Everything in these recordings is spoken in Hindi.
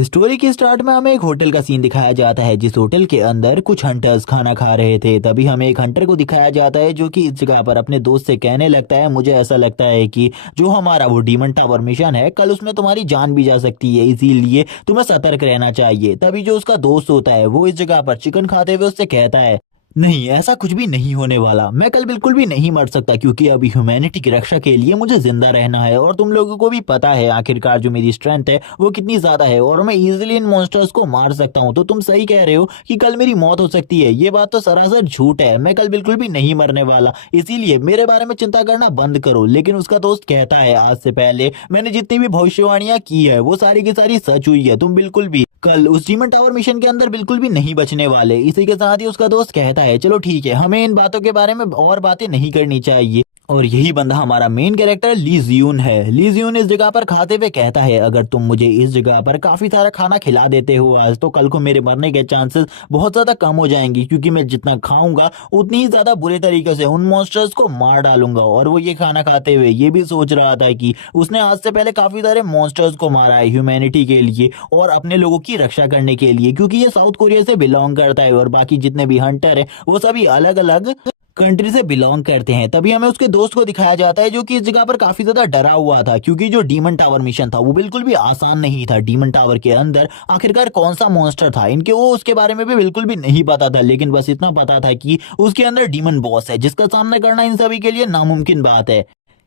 स्टोरी के स्टार्ट में हमें एक होटल का सीन दिखाया जाता है, जिस होटल के अंदर कुछ हंटर्स खाना खा रहे थे। तभी हमें एक हंटर को दिखाया जाता है जो कि इस जगह पर अपने दोस्त से कहने लगता है, मुझे ऐसा लगता है कि जो हमारा वो डीमन टावर मिशन है, कल उसमें तुम्हारी जान भी जा सकती है, इसीलिए तुम्हें सतर्क रहना चाहिए। तभी जो उसका दोस्त होता है वो इस जगह पर चिकन खाते हुए उससे कहता है, नहीं ऐसा कुछ भी नहीं होने वाला, मैं कल बिल्कुल भी नहीं मर सकता, क्योंकि अभी ह्यूमैनिटी की रक्षा के लिए मुझे जिंदा रहना है। और तुम लोगों को भी पता है आखिरकार जो मेरी स्ट्रेंथ है वो कितनी ज्यादा है, और मैं इजीली इन मॉन्स्टर्स को मार सकता हूँ। तो तुम सही कह रहे हो कि कल मेरी मौत हो सकती है, ये बात तो सरासर झूठ है, मैं कल बिल्कुल भी नहीं मरने वाला, इसीलिए मेरे बारे में चिंता करना बंद करो। लेकिन उसका दोस्त कहता है, आज से पहले मैंने जितनी भी भविष्यवाणियां की है वो सारी की सारी सच हुई है, तुम बिल्कुल भी कल उस डीमन टावर मिशन के अंदर बिल्कुल भी नहीं बचने वाले। इसी के साथ ही उसका दोस्त कहता है, चलो ठीक है, हमें इन बातों के बारे में और बातें नहीं करनी चाहिए। और यही बंदा हमारा मेन कैरेक्टर ली जियून है। ली जियून इस जगह पर खाते हुए कहता है, अगर तुम मुझे इस जगह पर काफी सारा खाना खिला देते हो आज, तो कल को मेरे मरने के चांसेस बहुत ज्यादा कम हो जाएंगी, क्योंकि मैं जितना खाऊंगा उतनी ही ज्यादा बुरे तरीके से उन मॉन्स्टर्स को मार डालूंगा। और वो ये खाना खाते हुए ये भी सोच रहा था कि उसने आज से पहले काफी सारे मॉन्स्टर्स को मारा है ह्यूमैनिटी के लिए और अपने लोगों की रक्षा करने के लिए, क्योंकि ये साउथ कोरिया से बिलोंग करता है और बाकी जितने भी हंटर है वो सभी अलग अलग कंट्री से बिलोंग करते हैं। तभी हमें उसके दोस्त को दिखाया जाता है जो कि इस जगह पर काफी ज्यादा डरा हुआ था, क्योंकि जो डीमन टावर मिशन था वो बिल्कुल भी आसान नहीं था। डीमन टावर के अंदर आखिरकार कौन सा मॉन्स्टर था इनके वो उसके बारे में भी बिल्कुल भी नहीं पता था, लेकिन बस इतना पता था कि उसके अंदर डीमन बॉस है जिसका सामना करना इन सभी के लिए नामुमकिन बात है।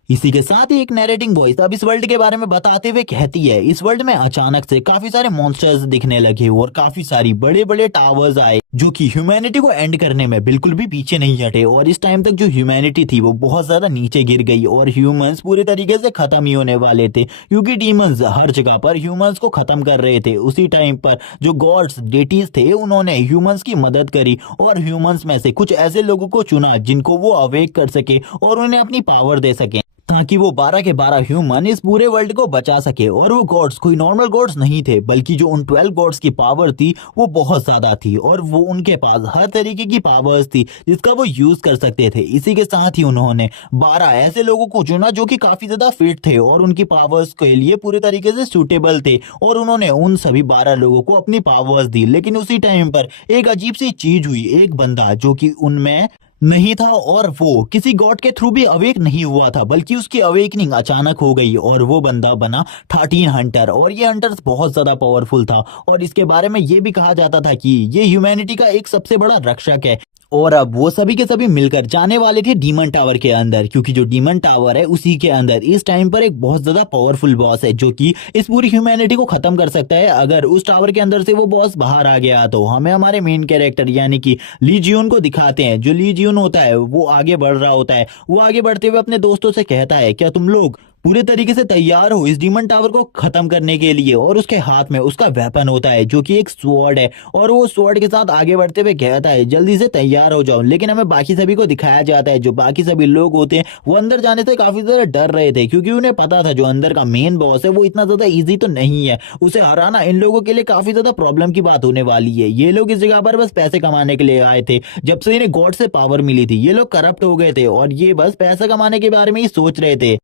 इसी के साथ ही एक नैरेटिंग वॉइस अब इस वर्ल्ड के बारे में बताते हुए कहती है, इस वर्ल्ड में अचानक से काफी सारे मॉन्स्टर्स दिखने लगे और काफी सारी बड़े बड़े टावर्स आए जो कि ह्यूमैनिटी को एंड करने में बिल्कुल भी पीछे नहीं हटे। और इस टाइम तक जो ह्यूमैनिटी थी वो बहुत ज्यादा नीचे गिर गई और ह्यूमंस पूरे तरीके से खत्म ही होने वाले थे, क्योंकि डीमंस हर जगह पर ह्यूमंस को खत्म कर रहे थे। उसी टाइम पर जो गॉड्स डेटीज थे उन्होंने ह्यूमंस की मदद करी और ह्यूमंस में से कुछ ऐसे लोगों को चुना जिनको वो अवेक कर सके और उन्हें अपनी पावर दे सके, ताकि वो 12 के 12 ह्यूमन इस पूरे वर्ल्ड को बचा सके। और वो गॉड्स कोई नॉर्मल गॉड्स नहीं थे, बल्कि जो उन 12 गॉड्स की पावर थी वो बहुत ज्यादा थी और वो उनके पास हर तरीके की पावर्स थी जिसका वो यूज कर सकते थे। इसी के साथ ही उन्होंने 12 ऐसे लोगों को चुना जो कि काफी ज्यादा फिट थे और उनकी पावर्स के लिए पूरे तरीके से सूटेबल थे, और उन्होंने उन सभी 12 लोगों को अपनी पावर्स दी। लेकिन उसी टाइम पर एक अजीब सी चीज हुई, एक बंदा जो कि उनमें नहीं था और वो किसी गॉड के थ्रू भी अवेक नहीं हुआ था, बल्कि उसकी अवेकनिंग अचानक हो गई और वो बंदा बना 13 हंटर। और ये हंटर्स बहुत ज्यादा पावरफुल था और इसके बारे में ये भी कहा जाता था कि ये ह्यूमैनिटी का एक सबसे बड़ा रक्षक है। और अब वो सभी के सभी मिलकर जाने वाले थे डीमन टावर के अंदर, क्योंकि जो डीमन टावर है उसी के अंदर इस टाइम पर एक बहुत ज्यादा पावरफुल बॉस है जो कि इस पूरी ह्यूमैनिटी को खत्म कर सकता है। अगर उस टावर के अंदर से वो बॉस बाहर आ गया तो हमें हमारे मेन कैरेक्टर यानी कि ली जियून को दिखाते हैं। जो ली जियून होता है वो आगे बढ़ रहा होता है, वो आगे बढ़ते हुए अपने दोस्तों से कहता है, क्या तुम लोग पूरे तरीके से तैयार हो इस डीमन टावर को खत्म करने के लिए? और उसके हाथ में उसका वेपन होता है जो कि एक स्वॉर्ड है और वो स्वॉर्ड के साथ आगे बढ़ते हुए कहता है, जल्दी से तैयार हो जाओ। लेकिन हमें बाकी सभी को दिखाया जाता है, जो बाकी सभी लोग होते हैं वो अंदर जाने से काफी ज्यादा डर रहे थे, क्योंकि उन्हें पता था जो अंदर का मेन बॉस है वो इतना ज्यादा इजी तो नहीं है, उसे हराना इन लोगों के लिए काफी ज्यादा प्रॉब्लम की बात होने वाली है। ये लोग इस जगह पर बस पैसे कमाने के लिए आए थे। जब से इन्हें गॉड से पावर मिली थी ये लोग करप्ट हो गए थे और ये बस पैसा कमाने के बारे में ही सोच रहे थे।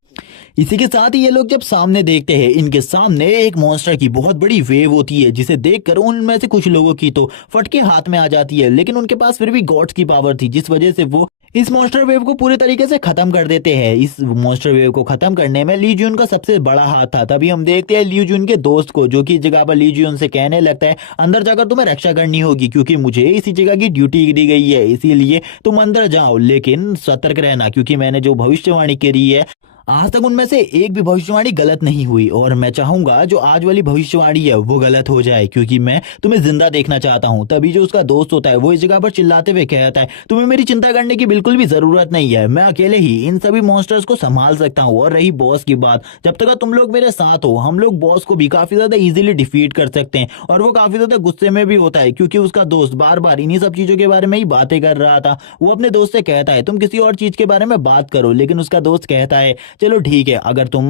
इसी के साथ ही ये लोग जब सामने देखते हैं, इनके सामने एक मॉन्स्टर की बहुत बड़ी वेव होती है, जिसे देखकर उनमें से कुछ लोगों की तो फटके हाथ में आ जाती है, लेकिन उनके पास फिर भी गॉड्स की पावर थी, जिस वजह से वो इस मॉन्स्टर वेव को पूरे तरीके से खत्म कर देते हैं। इस मॉन्स्टर वेव को खत्म करने में ली जियून का सबसे बड़ा हाथ था। तभी हम देखते हैं ली जियून के दोस्त को, जो कि इस जगह पर ली जियून से कहने लगता है, अंदर जाकर तुम्हें रक्षा करनी होगी, क्योंकि मुझे इसी जगह की ड्यूटी दी गई है, इसीलिए तुम अंदर जाओ, लेकिन सतर्क रहना, क्योंकि मैंने जो भविष्यवाणी करी है आज तक उनमें से एक भी भविष्यवाणी गलत नहीं हुई, और मैं चाहूंगा जो आज वाली भविष्यवाणी है वो गलत हो जाए, क्योंकि मैं तुम्हें जिंदा देखना चाहता हूं। तभी जो उसका दोस्त होता है वो इस जगह पर चिल्लाते हुए कहता है, तुम्हें मेरी चिंता करने की बिल्कुल भी जरूरत नहीं है, मैं अकेले ही इन सभी मॉन्स्टर्स को संभाल सकता हूँ। और रही बॉस की बात, जब तक तुम लोग मेरे साथ हो हम लोग बॉस को भी काफी ज्यादा इजीली डिफीट कर सकते हैं। और वो काफी ज्यादा गुस्से में भी होता है, क्योंकि उसका दोस्त बार बार इन्हीं सब चीजों के बारे में ही बातें कर रहा था। वो अपने दोस्त से कहता है, तुम किसी और चीज के बारे में बात करो, लेकिन उसका दोस्त कहता है, चलो ठीक है, अगर तुम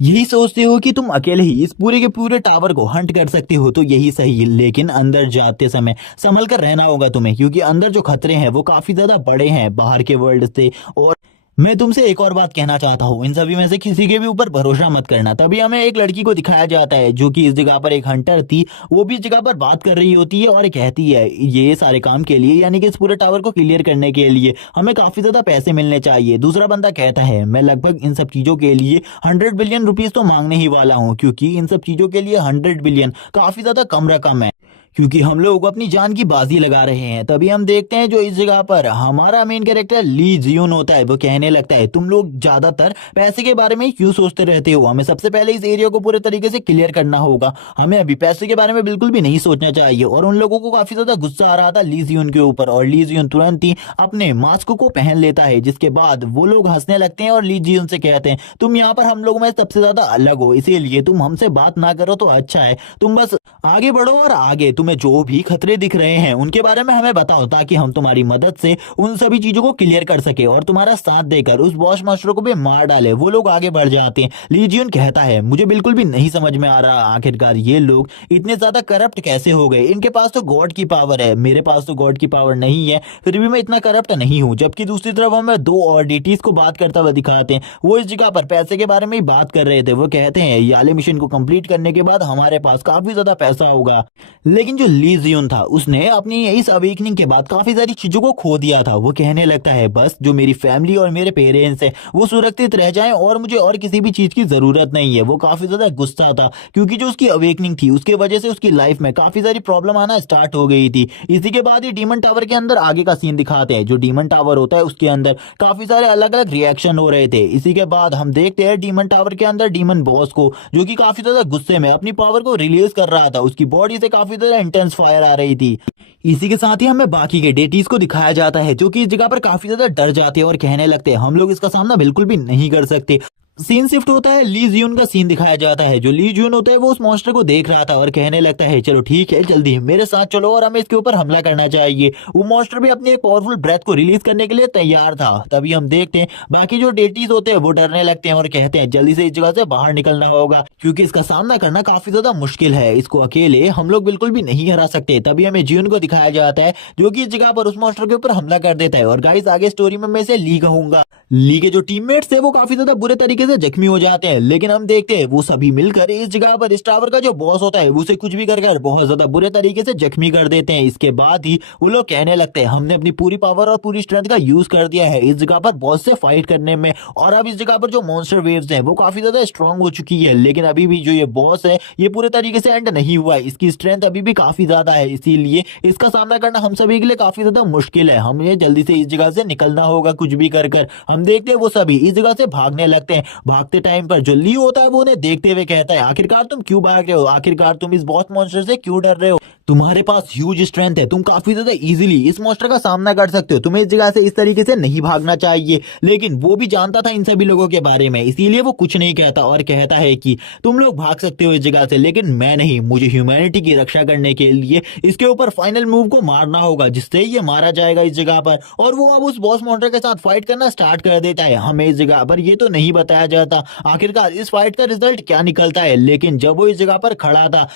यही सोचते हो कि तुम अकेले ही इस पूरे के पूरे टावर को हंट कर सकते हो तो यही सही, लेकिन अंदर जाते समय संभल कर रहना होगा तुम्हें, क्योंकि अंदर जो खतरे हैं वो काफी ज्यादा बड़े हैं बाहर के वर्ल्ड से। और मैं तुमसे एक और बात कहना चाहता हूँ, इन सभी में से किसी के भी ऊपर भरोसा मत करना। तभी हमें एक लड़की को दिखाया जाता है जो कि इस जगह पर एक हंटर थी। वो भी इस जगह पर बात कर रही होती है और कहती है ये सारे काम के लिए, यानी कि इस पूरे टावर को क्लियर करने के लिए हमें काफी ज्यादा पैसे मिलने चाहिए। दूसरा बंदा कहता है मैं लगभग इन सब चीजों के लिए 100 बिलियन रुपीज तो मांगने ही वाला हूँ, क्योंकि इन सब चीजों के लिए 100 बिलियन काफी ज्यादा कम रकम है, क्योंकि हम लोग अपनी जान की बाजी लगा रहे हैं। तभी हम देखते हैं जो इस जगह पर हमारा मेन कैरेक्टर ली जियोन होता है, वो कहने लगता है तुम लोग ज्यादातर पैसे के बारे में ही क्यों सोचते रहते हो, हमें सबसे पहले इस एरिया को पूरे तरीके से क्लियर करना होगा, हमें अभी पैसे के बारे में बिल्कुल भी नहीं सोचना चाहिए। और उन लोगों को काफी ज्यादा गुस्सा आ रहा था ली जियोन के ऊपर, और ली जियोन तुरंत ही अपने मास्क को पहन लेता है, जिसके बाद वो लोग हंसने लगते हैं और ली जियोन से कहते हैं तुम यहाँ पर हम लोगों में सबसे ज्यादा अलग हो, इसीलिए तुम हमसे बात ना करो तो अच्छा है, तुम बस आगे बढ़ो और आगे तुम्हें जो भी खतरे दिख रहे हैं उनके बारे में हमें बताओ, ताकि हम तुम्हारी मदद से उन सभी चीजों को क्लियर कर सके और तुम्हारा साथ देकर उस बॉस मास्टर को भी मार डाले। वो लोग आगे बढ़ जाते हैं। लीजियन कहता है मुझे बिल्कुल भी नहीं समझ में आ रहा आखिरकार ये लोग इतने ज्यादा करप्ट कैसे हो गए, इनके पास तो गॉड की पावर है, मेरे पास तो गॉड की पावर नहीं है, फिर भी मैं इतना करप्ट नहीं हूँ। जबकि दूसरी तरफ हमें दो और डीटीज को बात करता हुआ दिखाते हैं, वो इस जगह पर पैसे के बारे में ही बात कर रहे थे। वो कहते हैं ये वाले मिशन को कंप्लीट करने के बाद हमारे पास काफी ज्यादा पैसा होगा। लेकिन जो ली जियोन था उसने अपनी इस अवेकनिंग के बाद काफी सारी चीजों को खो दिया था। वो कहने लगता है बस जो मेरी फैमिली और मेरे पेरेंट्स हैं वो सुरक्षित रह जाएं और मुझे और किसी भी चीज की जरूरत नहीं है। वो काफी ज्यादा गुस्सा था, क्योंकि जो उसकी अवेकनिंग थी उसके वजह से उसकी लाइफ में काफी सारी प्रॉब्लम आना स्टार्ट हो गई थी। इसी के बाद ये डीमन टावर के अंदर आगे का सीन दिखाते हैं। जो डीमन टावर होता है उसके अंदर काफी सारे अलग अलग रिएक्शन हो रहे थे। इसी के बाद हम देखते हैं डीमन टावर के अंदर डीमन बॉस को, जो कि काफी ज्यादा गुस्से में अपनी पावर को रिलीज कर रहा था, उसकी बॉडी से काफी ज्यादा इंटेंस फायर आ रही थी। इसी के साथ ही हमें बाकी के डेटीज को दिखाया जाता है, जो कि इस जगह पर काफी ज्यादा डर जाते हैं और कहने लगते हैं हम लोग इसका सामना बिल्कुल भी नहीं कर सकते। सीन शिफ्ट होता है, ली जियोन का सीन दिखाया जाता है। जो ली जियोन होता है वो उस मॉन्स्टर को देख रहा था और कहने लगता है चलो ठीक है जल्दी मेरे साथ चलो और हमें इसके ऊपर हमला करना चाहिए। वो मॉन्स्टर भी अपनी एक पावरफुल ब्रेथ को रिलीज करने के लिए तैयार था। तभी हम देखते हैं बाकी जो डेटीज होते हैं वो डरने लगते हैं और कहते हैं जल्दी से इस जगह से बाहर निकलना होगा, क्योंकि इसका सामना करना काफी ज्यादा मुश्किल है, इसको अकेले हम लोग बिल्कुल भी नहीं हरा सकते। तभी हमें जियोन को दिखाया जाता है जो कि इस जगह पर उस मॉन्स्टर के ऊपर हमला कर देता है। और गाइस आगे स्टोरी में मैं इसे ली कहूंगा। ली के जो टीममेट्स है वो काफी ज्यादा बुरे तरीके से जख्मी हो जाते हैं, लेकिन हम देखते हैं वो सभी मिलकर इस जगह पर इस टावर का जो बॉस होता है उसे कुछ भी कर बहुत ज्यादा बुरे तरीके से जख्मी कर देते हैं। इसके बाद ही वो लोग कहने लगते हैं हमने अपनी पूरी पावर और पूरी स्ट्रेंथ का यूज कर दिया है इस जगह पर बॉस से फाइट करने में, और अब इस जगह पर जो मॉन्स्टर वेव्स हैं वो काफी ज्यादा स्ट्रांग हो चुकी है। लेकिन अभी भी जो ये बॉस है ये पूरे तरीके से एंड नहीं हुआ है, इसकी स्ट्रेंथ अभी भी काफी ज्यादा है, इसीलिए इसका सामना करना हम सभी के लिए काफी ज्यादा मुश्किल है। हमें जल्दी से इस जगह से निकलना होगा कुछ भी कर हम देखते हैं वो सभी इस जगह से भागने लगते हैं। भागते टाइम पर जो ली होता है वो उन्हें देखते हुए कहता है आखिरकार तुम क्यों भाग रहे हो, आखिरकार तुम इस बॉस मॉन्स्टर से क्यों डर रहे हो, तुम्हारे पास ह्यूज स्ट्रेंथ है, तुम काफी ज्यादा इजीली इस मॉन्स्टर का सामना कर सकते हो, तुम्हें इस जगह से इस तरीके से नहीं भागना चाहिए। लेकिन वो भी जानता था इन सभी लोगों के बारे में, इसीलिए वो कुछ नहीं कहता और कहता है कि तुम लोग भाग सकते हो इस जगह से, लेकिन मैं नहीं, मुझे ह्यूमैनिटी की रक्षा करने के लिए इसके ऊपर फाइनल मूव को मारना होगा जिससे ये मारा जाएगा इस जगह पर। और वो अब उस बॉस मॉन्स्टर के साथ फाइट करना स्टार्ट कर देता है। हमें इस जगह पर ये तो नहीं बताया जाता आखिरकार इस फाइट का रिजल्ट क्या निकलता है, लेकिन जब वो इस जगह पर खड़ा था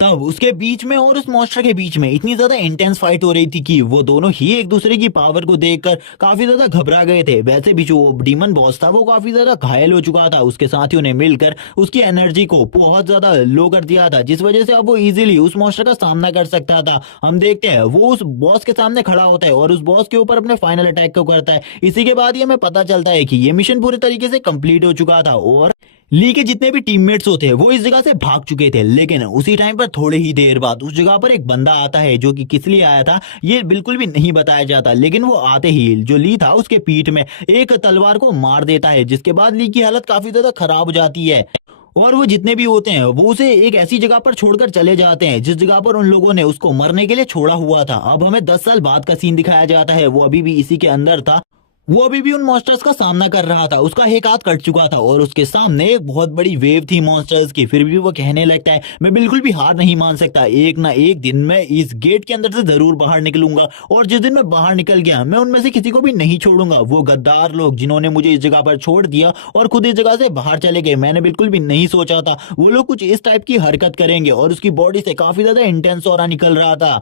तब उसके बीच में और उस मॉन्स्टर के बीच में इतनी ज्यादा इंटेंस फाइट हो रही थी कि वो दोनों ही एक दूसरे की पावर को देखकर काफी ज्यादा घबरा गए थे। वैसे भी जो डीमन बॉस था वो काफी ज्यादा घायल हो चुका था, उसके साथियों ने मिलकर उसकी एनर्जी को बहुत ज्यादा लो कर दिया था, जिस वजह से अब वो इजीली उस मॉन्स्टर का सामना कर सकता था। हम देखते हैं वो उस बॉस के सामने खड़ा होता है और उस बॉस के ऊपर अपने फाइनल अटैक को करता है। इसी के बाद ही हमें पता चलता है कि ये मिशन पूरे तरीके से कंप्लीट हो चुका था और ली के जितने भी टीममेट्स होते हैं वो इस जगह से भाग चुके थे। लेकिन उसी टाइम पर थोड़े ही देर बाद उस जगह पर एक बंदा आता है, जो कि किस लिए आया था ये बिल्कुल भी नहीं बताया जाता, लेकिन वो आते ही जो ली था उसके पीठ में एक तलवार को मार देता है, जिसके बाद ली की हालत काफी ज्यादा खराब हो जाती है और वो जितने भी होते हैं वो उसे एक ऐसी जगह पर छोड़कर चले जाते हैं जिस जगह पर उन लोगों ने उसको मरने के लिए छोड़ा हुआ था। अब हमें 10 साल बाद का सीन दिखाया जाता है, वो अभी भी इसी के अंदर था, वो अभी भी उन मॉन्स्टर्स का सामना कर रहा था, उसका एक हाथ कट चुका था और उसके सामने एक बहुत बड़ी वेव थी मॉन्स्टर्स की। फिर भी वो कहने लगता है मैं बिल्कुल भी हार नहीं मान सकता, एक ना एक दिन मैं इस गेट के अंदर से जरूर बाहर निकलूंगा और जिस दिन मैं बाहर निकल गया मैं उनमें से किसी को भी नहीं छोड़ूंगा। वो गद्दार लोग जिन्होंने मुझे इस जगह पर छोड़ दिया और खुद इस जगह से बाहर चले गए, मैंने बिल्कुल भी नहीं सोचा था वो लोग कुछ इस टाइप की हरकत करेंगे। और उसकी बॉडी से काफी ज्यादा इंटेंस ऑरा निकल रहा था।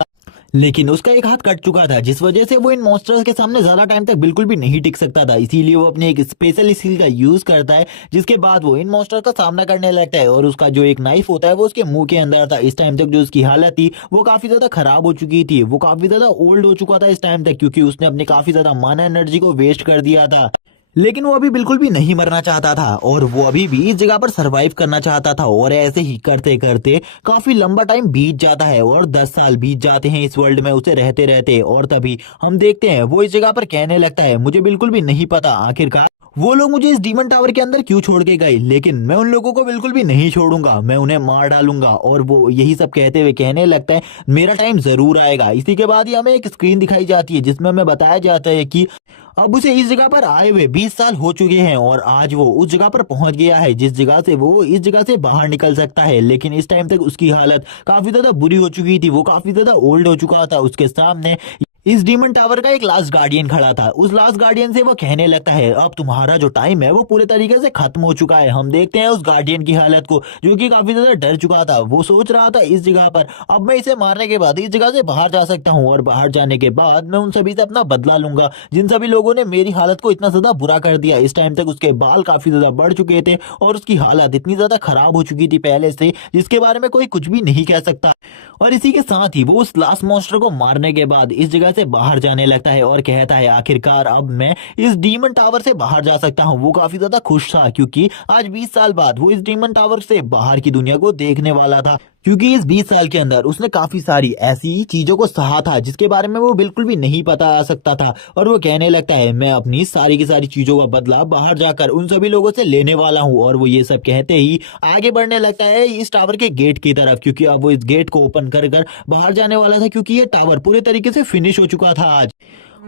लेकिन उसका एक हाथ कट चुका था जिस वजह से वो इन मॉन्स्टर्स के सामने ज्यादा टाइम तक बिल्कुल भी नहीं टिक सकता था। इसीलिए वो अपने एक स्पेशल स्किल का यूज करता है जिसके बाद वो इन मॉन्स्टर्स का सामना करने लगता है और उसका जो एक नाइफ होता है वो उसके मुंह के अंदर था। इस टाइम तक जो उसकी हालत थी वो काफी ज्यादा खराब हो चुकी थी, वो काफी ज्यादा ओल्ड हो चुका था इस टाइम तक, क्योंकि उसने अपने काफी ज्यादा माना एनर्जी को वेस्ट कर दिया था। लेकिन वो अभी बिल्कुल भी नहीं मरना चाहता था और वो अभी भी इस जगह पर सरवाइव करना चाहता था। और ऐसे ही करते करते काफी लंबा टाइम बीत जाता है और 10 साल बीत जाते हैं इस वर्ल्ड में उसे रहते रहते। और तभी हम देखते हैं वो इस जगह पर कहने लगता है, मुझे बिल्कुल भी नहीं पता आखिरकार वो लोग मुझे इस डीमन टावर के अंदर क्यों छोड़ के गए, लेकिन मैं उन लोगों को बिल्कुल भी नहीं छोड़ूंगा, मैं उन्हें मार डालूंगा। और वो यही सब कहते हुए कहने लगता है, मेरा टाइम जरूर आएगा। इसी के बाद ही हमें एक स्क्रीन दिखाई जाती है जिसमें हमें बताया जाता है कि अब उसे इस जगह पर आए हुए 20 साल हो चुके हैं और आज वो उस जगह पर पहुंच गया है जिस जगह से वो इस जगह से बाहर निकल सकता है। लेकिन इस टाइम तक उसकी हालत काफी ज्यादा बुरी हो चुकी थी, वो काफी ज्यादा ओल्ड हो चुका था। उसके सामने इस डीमन टावर का एक लास्ट गार्डियन खड़ा था। उस लास्ट गार्डियन से वो कहने लगता है, अब तुम्हारा जो टाइम है वो पूरे तरीके से खत्म हो चुका है। हम देखते हैं उस गार्डियन की हालत को जो कि काफी ज्यादा डर चुका था। वो सोच रहा था इस जगह पर अब मैं इसे मारने के बाद इस जगह से बाहर जा सकता हूँ और बाहर जाने के बाद मैं उन सभी से अपना बदला लूंगा जिन सभी लोगों ने मेरी हालत को इतना ज्यादा बुरा कर दिया। इस टाइम तक उसके बाल काफी ज्यादा बढ़ चुके थे और उसकी हालत इतनी ज्यादा खराब हो चुकी थी पहले से जिसके बारे में कोई कुछ भी नहीं कह सकता। और इसी के साथ ही वो उस लास्ट मॉन्स्टर को मारने के बाद इस जगह से बाहर जाने लगता है और कहता है, आखिरकार अब मैं इस डीमन टावर से बाहर जा सकता हूँ। वो काफी ज्यादा खुश था क्योंकि आज 20 साल बाद वो इस डीमन टावर से बाहर की दुनिया को देखने वाला था, क्योंकि इस 20 साल के अंदर उसने काफी सारी ऐसी चीजों को सहा था जिसके बारे में वो बिल्कुल भी नहीं पता आ सकता था। और वो कहने लगता है, मैं अपनी सारी की सारी चीजों का बदला बाहर जाकर उन सभी लोगों से लेने वाला हूँ। और वो ये सब कहते ही आगे बढ़ने लगता है इस टावर के गेट की तरफ, क्योंकि अब वो इस गेट को ओपन कर कर बाहर जाने वाला था, क्योंकि ये टावर पूरे तरीके से फिनिश हो चुका था आज।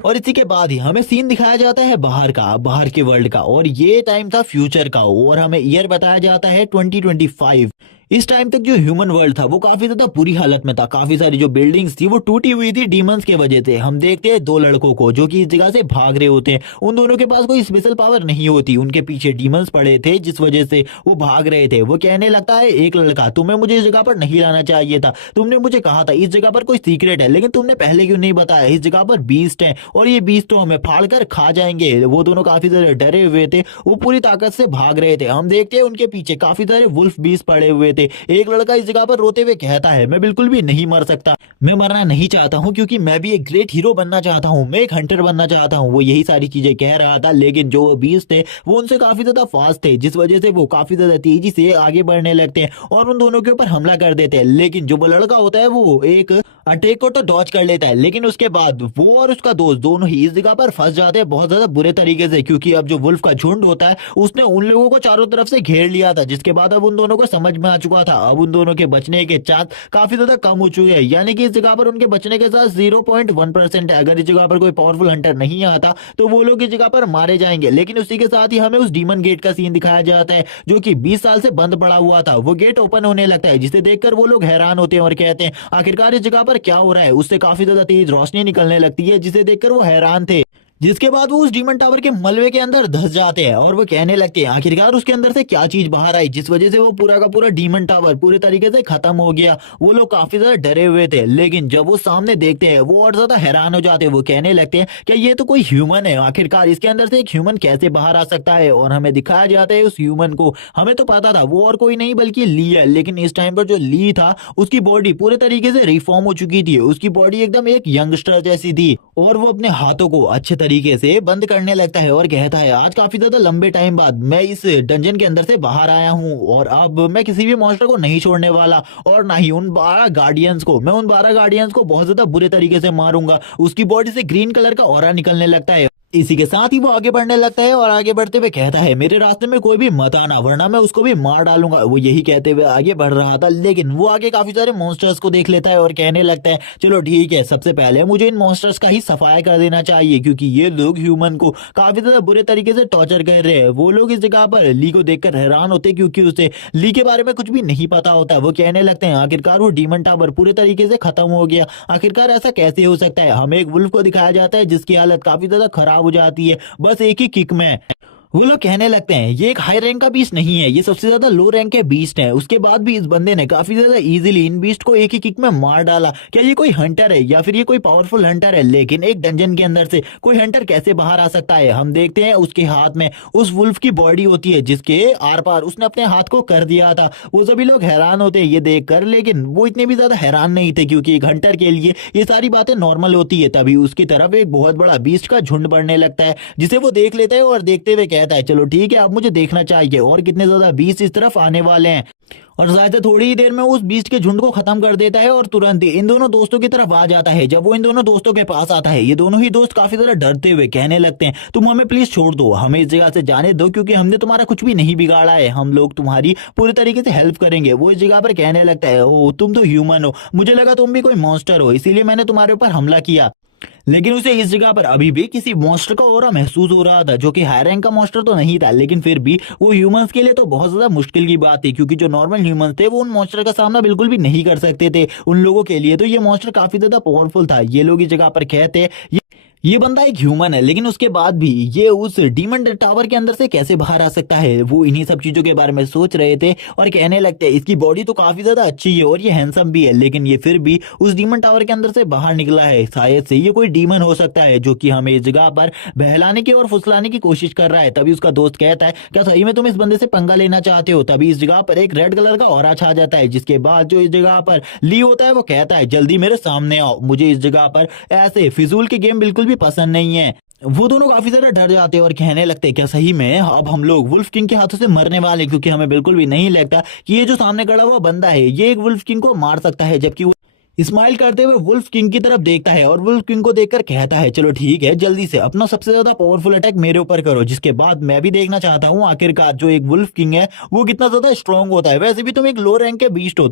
और इसी के बाद ही हमें सीन दिखाया जाता है बाहर का, बाहर के वर्ल्ड का, और ये टाइम था फ्यूचर का और हमें ईयर बताया जाता है 2025। इस टाइम तक जो ह्यूमन वर्ल्ड था वो काफी ज्यादा बुरी हालत में था। काफी सारी जो बिल्डिंग्स थी वो टूटी हुई थी डीमंस के वजह से। हम देखते हैं दो लड़कों को जो कि इस जगह से भाग रहे होते हैं। उन दोनों के पास कोई स्पेशल पावर नहीं होती, उनके पीछे डीमंस पड़े थे जिस वजह से वो भाग रहे थे। वो कहने लगता है, एक लड़का, तुम्हें मुझे इस जगह पर नहीं लाना चाहिए था, तुमने मुझे कहा था इस जगह पर कोई सीक्रेट है, लेकिन तुमने पहले क्यों नहीं बताया, इस जगह पर बीस्ट है और ये बीस्ट तो हमें फाड़ कर खा जाएंगे। वो दोनों काफी ज्यादा डरे हुए थे, वो पूरी ताकत से भाग रहे थे। हम देखते हैं उनके पीछे काफी सारे वुल्फ बीस्ट पड़े हुए थे। एक लड़का इस जगह पर रोते हुए कहता है, मैं बिल्कुल भी नहीं मर सकता, मैं मरना नहीं चाहता हूँ क्योंकि मैं भी एक ग्रेट हीरो बनना चाहता हूँ, मैं एक हंटर बनना चाहता हूँ। वो यही सारी चीजें कह रहा था, लेकिन जो वो बीस्ट थे वो उनसे काफी ज्यादा फास्ट थे जिस वजह से वो काफी ज्यादा तेजी से आगे बढ़ने लगते हैं और उन दोनों के ऊपर हमला कर देते हैं। लेकिन जो वो लड़का होता है वो एक अटैक को तो डॉज कर लेता है, लेकिन उसके बाद वो और उसका दोस्त दोनों ही इस जगह पर फंस जाते हैं बहुत ज्यादा बुरे तरीके से, क्योंकि अब जो वुल्फ का झुंड होता है उसने उन लोगों को चारों तरफ से घेर लिया था। जिसके बाद अब उन दोनों को समझ में आ चुका था अब उन दोनों के बचने के चांस काफी ज्यादा कम हो चुके हैं, यानी कि इस जगह पर उनके बचने के साथ 0.1% है। अगर इस जगह पर कोई पावरफुल हंटर नहीं आता तो वो लोग इस जगह पर मारे जाएंगे। लेकिन उसी के साथ ही हमें उस डीमन गेट का सीन दिखाया जाता है जो कि 20 साल से बंद पड़ा हुआ था। वो गेट ओपन होने लगता है जिसे देखकर वो लोग हैरान होते हैं और कहते हैं, आखिरकार इस जगह पर क्या हो रहा है। उससे काफी ज्यादा तेज रोशनी निकलने लगती है जिसे देखकर वो हैरान थे। जिसके बाद वो उस डीमन टावर के मलबे के अंदर धंस जाते हैं और वो कहने लगते हैं, आखिरकार उसके अंदर से क्या चीज बाहर आई जिस वजह से वो पूरा का पूरा डीमन टावर पूरे तरीके से खत्म हो गया। वो लोग काफी ज्यादा डरे हुए थे, लेकिन जब वो सामने देखते हैं वो और ज्यादा हैरान हो जाते हैं। वो कहने लगते हैं कि ये तो कोई ह्यूमन है, आखिरकार इसके अंदर से एक ह्यूमन कैसे बाहर आ सकता है। और हमें दिखाया जाता है उस ह्यूमन को, हमें तो पता था वो और कोई नहीं बल्कि ली है, लेकिन इस टाइम पर जो ली था उसकी बॉडी पूरे तरीके से रिफॉर्म हो चुकी थी। उसकी बॉडी एकदम एक यंगस्टर जैसी थी और वो अपने हाथों को अच्छे तरीके से बंद करने लगता है और कहता है, आज काफी ज्यादा लंबे टाइम बाद मैं इस डंजन के अंदर से बाहर आया हूँ और अब मैं किसी भी मॉन्स्टर को नहीं छोड़ने वाला और ना ही उन 12 गार्डियंस को। मैं उन 12 गार्डियंस को बहुत ज्यादा बुरे तरीके से मारूंगा। उसकी बॉडी से ग्रीन कलर का ऑरा निकलने लगता है। इसी के साथ ही वो आगे बढ़ने लगता है और आगे बढ़ते हुए कहता है, मेरे रास्ते में कोई भी मत आना वरना मैं उसको भी मार डालूंगा। वो यही कहते हुए आगे बढ़ रहा था, लेकिन वो आगे काफी सारे मॉन्स्टर्स को देख लेता है और कहने लगता है, चलो ठीक है, सबसे पहले मुझे इन मॉन्स्टर्स का ही सफाया कर देना चाहिए क्योंकि ये लोग ह्यूमन को काफी ज्यादा बुरे तरीके से टॉर्चर कर रहे हैं। वो लोग इस जगह पर ली को देखकर हैरान होते क्योंकि उसे ली के बारे में कुछ भी नहीं पता होता। वो कहने लगते हैं, आखिरकार वो डीमन टावर पूरे तरीके से खत्म हो गया, आखिरकार ऐसा कैसे हो सकता है। हमें एक वुल्फ को दिखाया जाता है जिसकी हालत काफी ज्यादा खराब हो जाती है बस एक ही किक में। वो लोग कहने लगते हैं ये एक हाई रैंक का बीस्ट नहीं है, ये सबसे ज्यादा लो रैंक के बीस्ट है। उसके बाद भी इस बंदे ने काफी ज्यादा इजीली इन बीस्ट को एक ही किक में मार डाला। क्या ये कोई हंटर है या फिर ये कोई पावरफुल हंटर है? लेकिन एक डंजन के अंदर से कोई हंटर कैसे बाहर आ सकता है? हम देखते हैं उसके हाथ में उस वुल्फ की बॉडी होती है जिसके आर पार उसने अपने हाथ को कर दिया था। वो सभी लोग हैरान होते हैं ये देखकर, लेकिन वो इतने भी ज्यादा हैरान नहीं थे क्योंकि एक हंटर के लिए ये सारी बातें नॉर्मल होती है। तभी उसकी तरफ एक बहुत बड़ा बीस्ट का झुंड बढ़ने लगता है जिसे वो देख लेता है और देखते हुए कहता है चलो ठीक है अब मुझे देखना चाहिए और कितने ज्यादा बीस्ट इस तरफ आने वाले हैं। और शायद से थोड़ी ही देर में उस बीस्ट के झुंड को खत्म कर देता है और तुरंत ही इन दोनों दोस्तों की तरफ आ जाता है। जब वो इन दोनों दोस्तों के पास आता है ये दोनों ही दोस्त काफी ज्यादा डरते हुए कहने लगते हैं तुम हमें प्लीज छोड़ दो, हमें इस जगह से जाने दो क्योंकि हमने तुम्हारा कुछ भी नहीं बिगाड़ा है, हम लोग तुम्हारी पूरी तरीके से हेल्प करेंगे। वो इस जगह पर कहने लगता है ओ तुम तो ह्यूमन हो, मुझे लगा तुम भी कोई मॉन्स्टर हो इसीलिए मैंने तुम्हारे ऊपर हमला किया। लेकिन उसे इस जगह पर अभी भी किसी मॉन्स्टर का ऑरा महसूस हो रहा था जो कि हाई रैंक का मॉन्स्टर तो नहीं था, लेकिन फिर भी वो ह्यूमंस के लिए तो बहुत ज्यादा मुश्किल की बात थी क्योंकि जो नॉर्मल ह्यूमंस थे वो उन मॉन्स्टर का सामना बिल्कुल भी नहीं कर सकते थे। उन लोगों के लिए तो ये मॉन्स्टर काफी ज्यादा पावरफुल था। ये लोग इस जगह पर कहते ये बंदा एक ह्यूमन है लेकिन उसके बाद भी ये उस डीमन टावर के अंदर से कैसे बाहर आ सकता है? वो इन्हीं सब चीजों के बारे में सोच रहे थे और कहने लगते हैं इसकी बॉडी तो काफी ज्यादा अच्छी है और ये हैंडसम भी है, लेकिन ये फिर भी उस डीमन टावर के अंदर से बाहर निकला है। शायद से ये कोई डीमन हो सकता है जो कि हमें इस जगह पर बहलाने की और फुसलाने की कोशिश कर रहा है। तभी उसका दोस्त कहता है क्या सही में तुम इस बंदे से पंगा लेना चाहते हो? तभी इस जगह पर एक रेड कलर का ऑरा छा जाता है जिसके बाद जो इस जगह पर ली होता है वो कहता है जल्दी मेरे सामने आओ, मुझे इस जगह पर ऐसे फिजूल के गेम बिल्कुल भी पसंद नहीं है। वो दोनों काफी ज्यादा डर जाते हैं और कहने लगते हैं क्या सही में अब हम लोग वुल्फ किंग के हाथों से मरने वाले, क्योंकि हमें बिल्कुल भी नहीं लगता कि ये जो सामने खड़ा हुआ बंदा है ये एक वुल्फ किंग को मार सकता है। जबकि वो स्माइल करते हुए वुल्फ किंग की तरफ देखता है और वुल्फ किंग को देखकर कहता है चलो ठीक है जल्दी से अपना सबसे ज्यादा पावरफुल अटैक मेरे ऊपर करो। जिसके बाद मैं भी देखना चाहता हूँ आखिरकार जो एक वुल्फ किंग है वो कितना ज्यादा स्ट्रांग होता है। वैसे भी तुम एक लो रैंक के बीस्ट हो,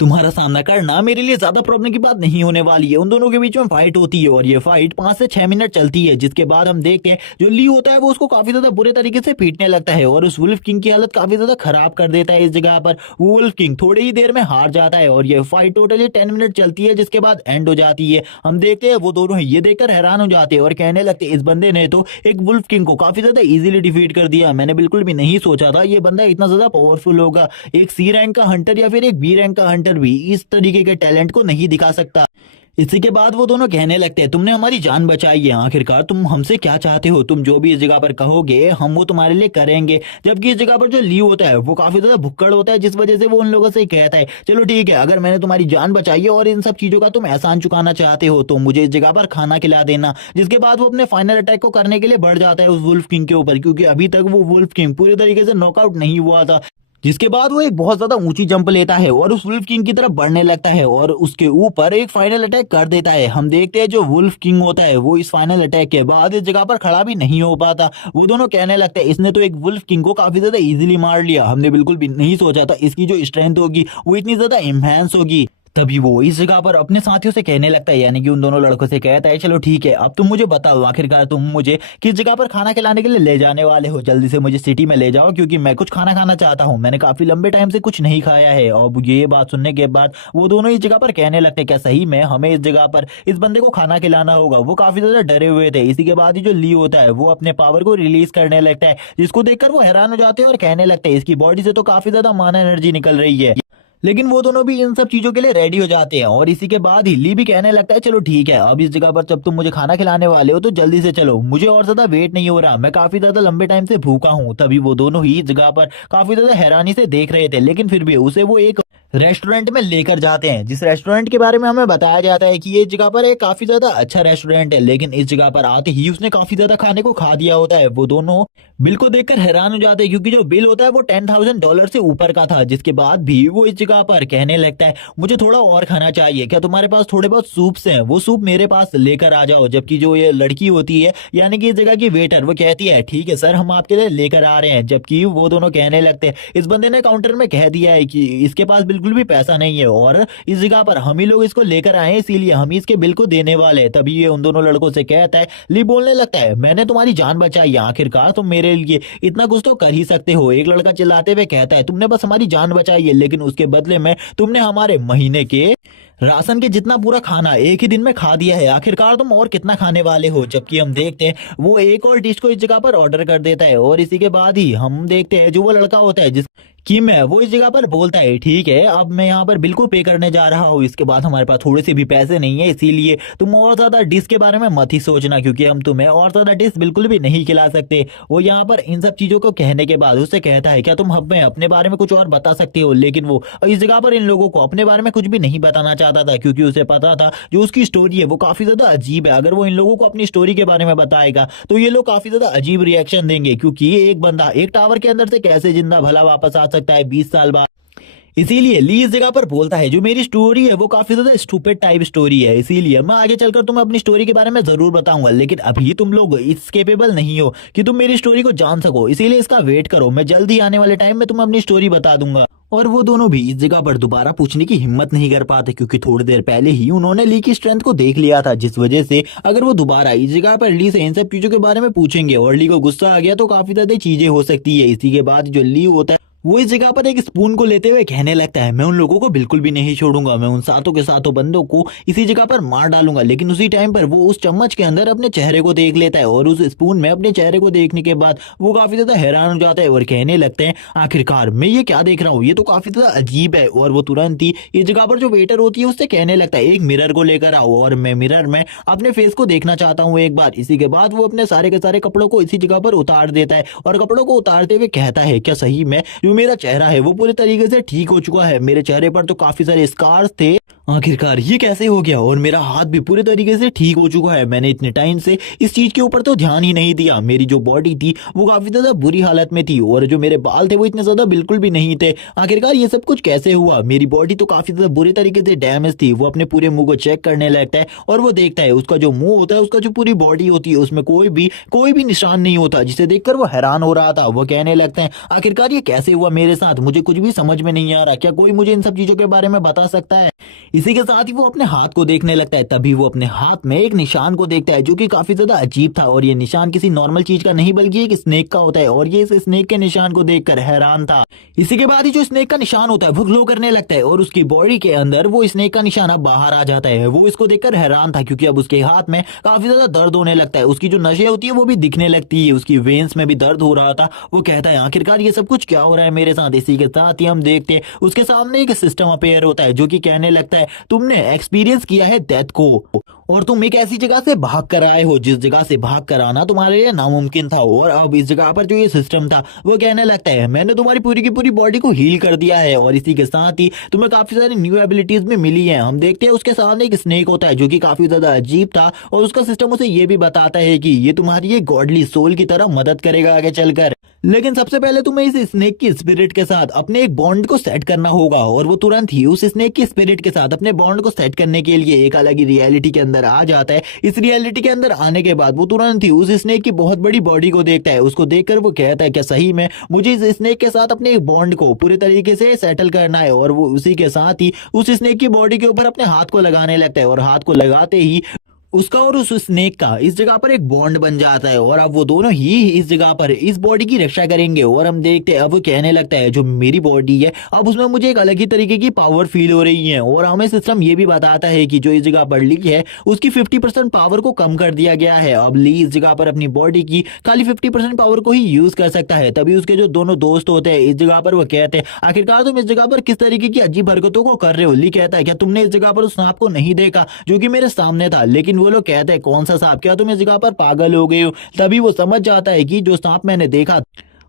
तुम्हारा सामना करना मेरे लिए ज्यादा प्रॉब्लम की बात नहीं होने वाली है। उन दोनों के बीच में फाइट होती है और ये फाइट 5 से 6 मिनट चलती है। जिसके बाद हम देखते हैं जो ली होता है वो उसको काफी ज्यादा बुरे तरीके से पीटने लगता है और उस वुल्फ किंग की हालत काफी ज्यादा खराब कर देता है। इस जगह पर वो वुल्फ किंग थोड़ी ही देर में हार जाता है और ये फाइट टोटली 10 मिनट चलती है जिसके बाद एंड हो जाती है। हम देखते हैं वो दोनों ये देखकर हैरान हो जाते हैं और कहने लगते हैं इस बंदे ने तो एक वुल्फ किंग को काफी ज्यादा इजीली डिफीट कर दिया, मैंने बिल्कुल भी नहीं सोचा था ये बंदा इतना ज्यादा पावरफुल होगा। एक सी रैंक का हंटर या फिर एक बी रैंक का हंटर भी इस तरीके के टैलेंट को नहीं दिखा सकता। इसी के बाद वो दोनों कहने लगते हैं तुमने हमारी जान बचाई है, आखिरकार तुम हमसे क्या चाहते हो? तुम जो भी इस जगह पर कहोगे हम वो तुम्हारे लिए करेंगे। जबकि इस जगह पर जो ली होता है वो काफी ज्यादा भुक्कड़ होता है जिस वजह से वो उन लोगों से कहता है चलो ठीक है अगर मैंने तुम्हारी जान बचाई है और इन सब चीजों का तुम एहसान चुकाना चाहते हो तो मुझे इस जगह पर खाना खिला देना। जिसके बाद वो अपने फाइनल अटैक को करने के लिए बढ़ जाता है उस वुल्फ किंग के ऊपर, क्योंकि अभी तक वो वुल्फ किंग पूरी तरीके से नॉकआउट नहीं हुआ था। जिसके बाद वो एक बहुत ज्यादा ऊंची जंप लेता है और उस वुल्फ किंग की तरफ बढ़ने लगता है और उसके ऊपर एक फाइनल अटैक कर देता है। हम देखते हैं जो वुल्फ किंग होता है वो इस फाइनल अटैक के बाद इस जगह पर खड़ा भी नहीं हो पाता। वो दोनों कहने लगते हैं इसने तो एक वुल्फ किंग को काफी ज्यादा इजीली मार लिया, हमने बिल्कुल भी नहीं सोचा था इसकी जो स्ट्रेंथ होगी वो इतनी ज्यादा इनहैंस होगी। तभी वो इस जगह पर अपने साथियों से कहने लगता है, यानी कि उन दोनों लड़कों से कहता है चलो ठीक है अब तुम मुझे बताओ आखिरकार तुम मुझे किस जगह पर खाना खिलाने के लिए ले जाने वाले हो? जल्दी से मुझे सिटी में ले जाओ क्योंकि मैं कुछ खाना खाना चाहता हूँ, मैंने काफी लंबे टाइम से कुछ नहीं खाया है। और ये बात सुनने के बाद वो दोनों इस जगह पर कहने लगते हैं क्या सही में हमें इस जगह पर इस बंदे को खाना खिलाना होगा? वो काफी ज्यादा डरे हुए थे। इसी के बाद ही जो ली होता है वो अपने पावर को रिलीज करने लगता है जिसको देखकर वो हैरान हो जाते हैं और कहने लगते हैं इसकी बॉडी से तो काफी ज्यादा माना एनर्जी निकल रही है। लेकिन वो दोनों भी इन सब चीजों के लिए रेडी हो जाते हैं और इसी के बाद ही ली भी कहने लगता है चलो ठीक है अब इस जगह पर जब तुम मुझे खाना खिलाने वाले हो तो जल्दी से चलो, मुझे और ज्यादा वेट नहीं हो रहा, मैं काफी ज्यादा लंबे टाइम से भूखा हूँ। तभी वो दोनों ही इस जगह पर काफी ज्यादा हैरानी से देख रहे थे, लेकिन फिर भी उसे वो एक रेस्टोरेंट में लेकर जाते हैं जिस रेस्टोरेंट के बारे में हमें बताया जाता है कि ये जगह पर एक काफी ज्यादा अच्छा रेस्टोरेंट है। लेकिन इस जगह पर आते ही उसने काफी ज्यादा खाने को खा दिया होता है। वो दोनों बिल को देखकर हैरान हो जाते हैं क्योंकि जो बिल होता है वो $10,000 से ऊपर का था। जिसके बाद भी वो इस जगह पर कहने लगता है मुझे थोड़ा और खाना चाहिए, क्या तुम्हारे पास थोड़े बहुत सूप्स हैं? वो सूप मेरे पास लेकर आ जाओ। जबकि जो ये लड़की होती है यानी कि इस जगह की वेटर वो कहती है ठीक है सर हम आपके लिए लेकर आ रहे हैं। जबकि वो दोनों कहने लगते हैं इस बंदे ने काउंटर में कह दिया है कि इसके पास बिल्कुल भी पैसा नहीं है और इस जगह पर हम ही लोग इसको लेकर आए इसीलिए हम ही इसके बिल को देने वाले हैं। तभी ये उन दोनों लड़कों से कहता है, ली बोलने लगता है मैंने तुम्हारी जान बचाई है, आखिरकार तुम मेरे लिए इतना कुछ तो कर ही सकते हो। एक लड़का चिल्लाते हुए कहता है तुमने बस हमारी जान बचाई है लेकिन उसके बदले में तुमने हमारे महीने के राशन के जितना पूरा खाना एक ही दिन में खा दिया है, आखिरकार तुम और कितना खाने वाले हो। जबकि हम देखते हैं वो एक और डिश को इस जगह पर ऑर्डर कर देता है और इसी के बाद ही हम देखते हैं जो वो लड़का होता है जिस कि मैं वो इस जगह पर बोलता है ठीक है अब मैं यहाँ पर बिल्कुल पे करने जा रहा हूँ। इसके बाद हमारे पास थोड़े से भी पैसे नहीं है, इसीलिए तुम और ज्यादा डिश के बारे में मत ही सोचना क्योंकि हम तुम्हें और ज्यादा डिश बिल्कुल भी नहीं खिला सकते। वो यहाँ पर इन सब चीजों को कहने के बाद उससे कहता है क्या तुम हमें अपने बारे में कुछ और बता सकते हो। लेकिन वो इस जगह पर इन लोगों को अपने बारे में कुछ भी नहीं बताना चाहता था क्योंकि उसे पता था जो उसकी स्टोरी है वो काफी ज्यादा अजीब है। अगर वो इन लोगों को अपनी स्टोरी के बारे में बताएगा तो ये लोग काफी ज्यादा अजीब रिएक्शन देंगे क्योंकि ये एक बंदा एक टावर के अंदर से कैसे जिंदा भला वापस आ सकता है 20 साल बाद। इसीलिए ली इस जगह पर बोलता है जो मेरी स्टोरी है वो काफी ज्यादा स्टूपिड टाइप स्टोरी है, इसीलिए मैं आगे चलकर तुम्हें अपनी स्टोरी के बारे में जरूर बताऊंगा। लेकिन अभी तुम लोग इस केपेबल नहीं हो कि तुम मेरी स्टोरी को जान सको, इसीलिए इसका वेट करो, मैं जल्दी आने वाले टाइम में तुम्हें अपनी स्टोरी बता दूंगा। और वो दोनों भी इस जगह पर दोबारा पूछने की हिम्मत नहीं कर पाते क्योंकि थोड़ी देर पहले ही उन्होंने ली की स्ट्रेंथ को देख लिया था, जिस वजह से अगर वो दोबारा इस जगह पर ली से इन सब चीजों के बारे में पूछेंगे और ली को गुस्सा आ गया तो काफी ज्यादा चीजें हो सकती है। इसी के बाद जो ली होता है वो इस जगह पर एक स्पून को लेते हुए कहने लगता है मैं उन लोगों को बिल्कुल भी नहीं छोड़ूंगा, मैं उन सातों के सातों बंदों को इसी जगह पर मार डालूंगा। लेकिन उसी टाइम पर वो उस चम्मच के अंदर अपने चेहरे को देख लेता है और उस स्पून में अपने चेहरे को देखने के बाद वो काफी ज्यादा हैरान हो जाता है और कहने लगते हैं आखिरकार मैं ये क्या देख रहा हूँ, ये तो काफी ज्यादा अजीब है। और वो तुरंत ही इस जगह पर जो वेटर होती है उससे कहने लगता है एक मिरर को लेकर आओ और मैं मिरर में अपने फेस को देखना चाहता हूँ एक बार। इसी के बाद वो अपने सारे के सारे कपड़ों को इसी जगह पर उतार देता है और कपड़ों को उतारते हुए कहता है क्या सही में जो मेरा चेहरा है वो पूरे तरीके से ठीक हो चुका है, मेरे चेहरे पर तो काफी सारे स्कार्स थे, आखिरकार ये कैसे हो गया और मेरा हाथ भी पूरे तरीके से ठीक हो चुका है। मैंने इतने टाइम से इस चीज के ऊपर तो ध्यान ही नहीं दिया, मेरी जो बॉडी थी वो काफी ज्यादा बुरी हालत में थी और जो मेरे बाल थे वो इतने ज्यादा बिल्कुल भी नहीं थे, आखिरकार ये सब कुछ कैसे हुआ। मेरी बॉडी तो काफी ज्यादा बुरे तरीके से डैमेज थी। वो अपने पूरे मुंह को चेक करने लगता है और वो देखता है उसका जो मुंह होता है उसका जो पूरी बॉडी होती है उसमें कोई भी निशान नहीं होता, जिसे देखकर वो हैरान हो रहा था। वो कहने लगते हैं आखिरकार ये कैसे हुआ मेरे साथ, मुझे कुछ भी समझ में नहीं आ रहा, क्या कोई मुझे इन सब चीजों के बारे में बता सकता है। इसी के साथ ही वो अपने हाथ को देखने लगता है, तभी वो अपने हाथ में एक निशान को देखता है जो कि काफी ज्यादा अजीब था और ये निशान किसी नॉर्मल चीज का नहीं बल्कि एक स्नेक का होता है और ये इस स्नेक के निशान को देखकर हैरान था। इसी के बाद ही जो स्नेक का निशान होता है वो ग्लो करने लगता है और उसकी बॉडी के अंदर वो स्नेक का निशान अब बाहर आ जाता है। वो इसको देखकर हैरान था क्योंकि अब उसके हाथ में काफी ज्यादा दर्द होने लगता है, उसकी जो नसें होती है वो भी दिखने लगती है, उसकी वेन्स में भी दर्द हो रहा था। वो कहता है आखिरकार ये सब कुछ क्या हो रहा है मेरे साथ। इसी के साथ ही हम देखते हैं उसके सामने एक सिस्टम अपेयर होता है जो कि कहने लगता है तुमने एक्सपीरियंस किया है डेथ को और तुम एक ऐसी जगह से भाग कर आए हो जिस जगह से भाग कर आना तुम्हारे लिए नामुमकिन था। और अब इस जगह पर जो ये सिस्टम था वो कहने लगता है मैंने तुम्हारी पूरी की पूरी बॉडी को हील कर दिया है और इसी के साथ ही तुम्हें काफी सारी न्यू एबिलिटीज भी मिली हैं। हम देखते हैं उसके सामने एक स्नेक होता है जो कि काफी ज्यादा अजीब था और उसका सिस्टम उसे ये भी बताता है कि ये तुम्हारी एक गॉडली सोल की तरह मदद करेगा आगे चलकर, लेकिन सबसे पहले तुम्हें इस स्नेक की स्पिरिट के साथ अपने एक बॉन्ड को सेट करना होगा। और वो तुरंत ही उस स्नेक की स्पिरिट के साथ अपने बॉन्ड को सेट करने के लिए एक अलग ही रियलिटी के अंदर आ जाता है। इस रियलिटी के अंदर आने के बाद वो तुरंत ही उस स्नेक की बहुत बड़ी बॉडी को देखता है, उसको देखकर वो कहता है क्या सही में मुझे इस स्नेक के साथ अपने एक बॉन्ड को पूरे तरीके से सेटल करना है। और वो उसी के साथ ही उस स्नेक की बॉडी के ऊपर अपने हाथ को लगाने लगता है और हाथ को लगाते ही उसका और उस स्नेक का इस जगह पर एक बॉन्ड बन जाता है और अब वो दोनों ही इस जगह पर इस बॉडी की रक्षा करेंगे। और हम देखते हैं अब वो कहने लगता है जो मेरी बॉडी है अब उसमें मुझे एक अलग ही तरीके की पावर फील हो रही है। और हमें सिस्टम ये भी बताता है कि जो इस जगह पर ली है उसकी 50% पावर को कम कर दिया गया है। अब ली इस जगह पर अपनी बॉडी की खाली 50% पावर को ही यूज कर सकता है। तभी उसके जो दोनों दोस्त होते हैं इस जगह पर वो कहते हैं आखिरकार तुम इस जगह पर किस तरीके की अजीब हरकतों को कर रहे हो। ली कहता है क्या तुमने इस जगह पर उस सांप को नहीं देखा जो कि मेरे सामने था। लेकिन वो लोग कहते हैं कौन सा सांप, क्या तुम इस जगह पर पागल हो गए हो। तभी वो समझ जाता है कि जो सांप मैंने देखा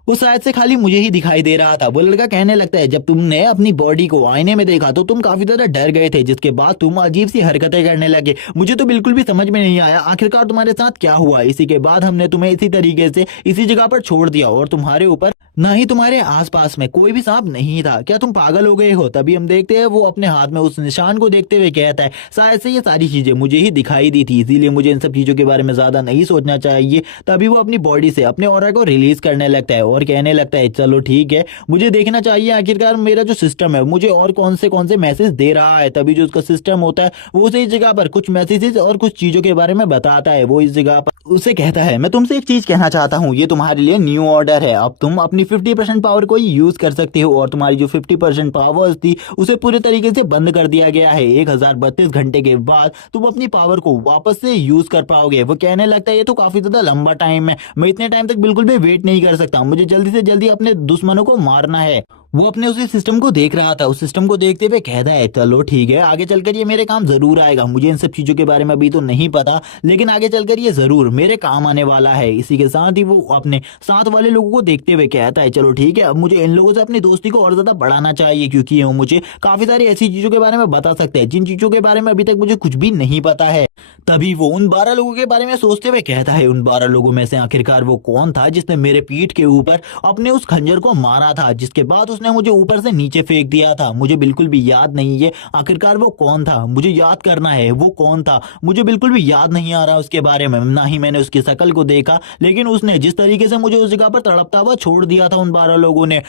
वो शायद से खाली मुझे ही दिखाई दे रहा था। वो लड़का कहने लगता है जब तुमने अपनी बॉडी को आईने में देखा तो तुम काफी ज्यादा डर गए थे जिसके बाद तुम अजीब सी हरकतें करने लगे, मुझे तो बिल्कुल भी समझ में नहीं आया आखिरकार तुम्हारे साथ क्या हुआ। इसी के बाद हमने तुम्हें इसी तरीके से इसी जगह पर छोड़ दिया और तुम्हारे ऊपर ना ही तुम्हारे आसपास में कोई भी सांप नहीं था, क्या तुम पागल हो गए हो। तभी हम देखते हैं वो अपने हाथ में उस निशान को देखते हुए कहता है शायद से ये सारी चीजें मुझे ही दिखाई दी थी, इसीलिए मुझे इन सब चीजों के बारे में ज्यादा नहीं सोचना चाहिए। तभी वो अपनी बॉडी से अपने ऑरा को रिलीज करने लगता है और कहने लगता है चलो ठीक है मुझे देखना चाहिए आखिरकार मेरा जो सिस्टम है मुझे और कौन से मैसेज दे रहा है। तभी जो उसका सिस्टम होता है वो उसे इस जगह पर कुछ मैसेजेस और कुछ चीजों के बारे में बताता है। वो इस जगह पर उससे कहता है मैं तुमसे एक चीज कहना चाहता हूँ, ये तुम्हारे लिए न्यू ऑर्डर है, अब तुम अपनी सिर्फ 50% पावर को ही यूज कर सकते हो और तुम्हारी जो 50% पावर्स थी उसे पूरे तरीके से बंद कर दिया गया है। 1032 घंटे के बाद तुम अपनी पावर को वापस से यूज कर पाओगे। वो कहने लगता है ये तो काफी ज्यादा लंबा टाइम है, मैं इतने टाइम तक बिल्कुल भी वेट नहीं कर सकता, मुझे जल्दी से जल्दी अपने दुश्मनों को मारना है। वो अपने उसी सिस्टम को देख रहा था, उस सिस्टम को देखते हुए कहता है चलो ठीक है, आगे चलकर ये मेरे काम जरूर आएगा, मुझे इन सब चीजों के बारे में अभी तो नहीं पता लेकिन आगे चलकर ये जरूर मेरे काम आने वाला है। इसी के साथ ही वो अपने साथ वाले लोगों को देखते हुए कहता है चलो ठीक है, अब मुझे इन लोगों से अपनी दोस्ती को और ज्यादा बढ़ाना चाहिए क्योंकि ये मुझे काफी सारी ऐसी चीजों के बारे में बता सकते हैं जिन चीजों के बारे में अभी तक मुझे कुछ भी नहीं पता है। तभी वो उन 12 लोगों के बारे में सोचते हुए कहता है उन 12 लोगों में से आखिरकार वो कौन था जिसने मेरे पीठ के ऊपर अपने उस खंजर को मारा था, जिसके बाद उसने मुझे ऊपर से नीचे फेंक दिया था। मुझे बिल्कुल भी याद नहीं है आखिरकार वो कौन था, मुझे याद करना है वो कौन था, मुझे बिल्कुल भी याद नहीं आ रहा उसके बारे में, ना ही मैंने उसकी शक्ल को देखा, लेकिन उसने जिस तरीके से मुझे उस जगह पर तड़पता हुआ छोड़ दिया था उन 12 लोगों ने,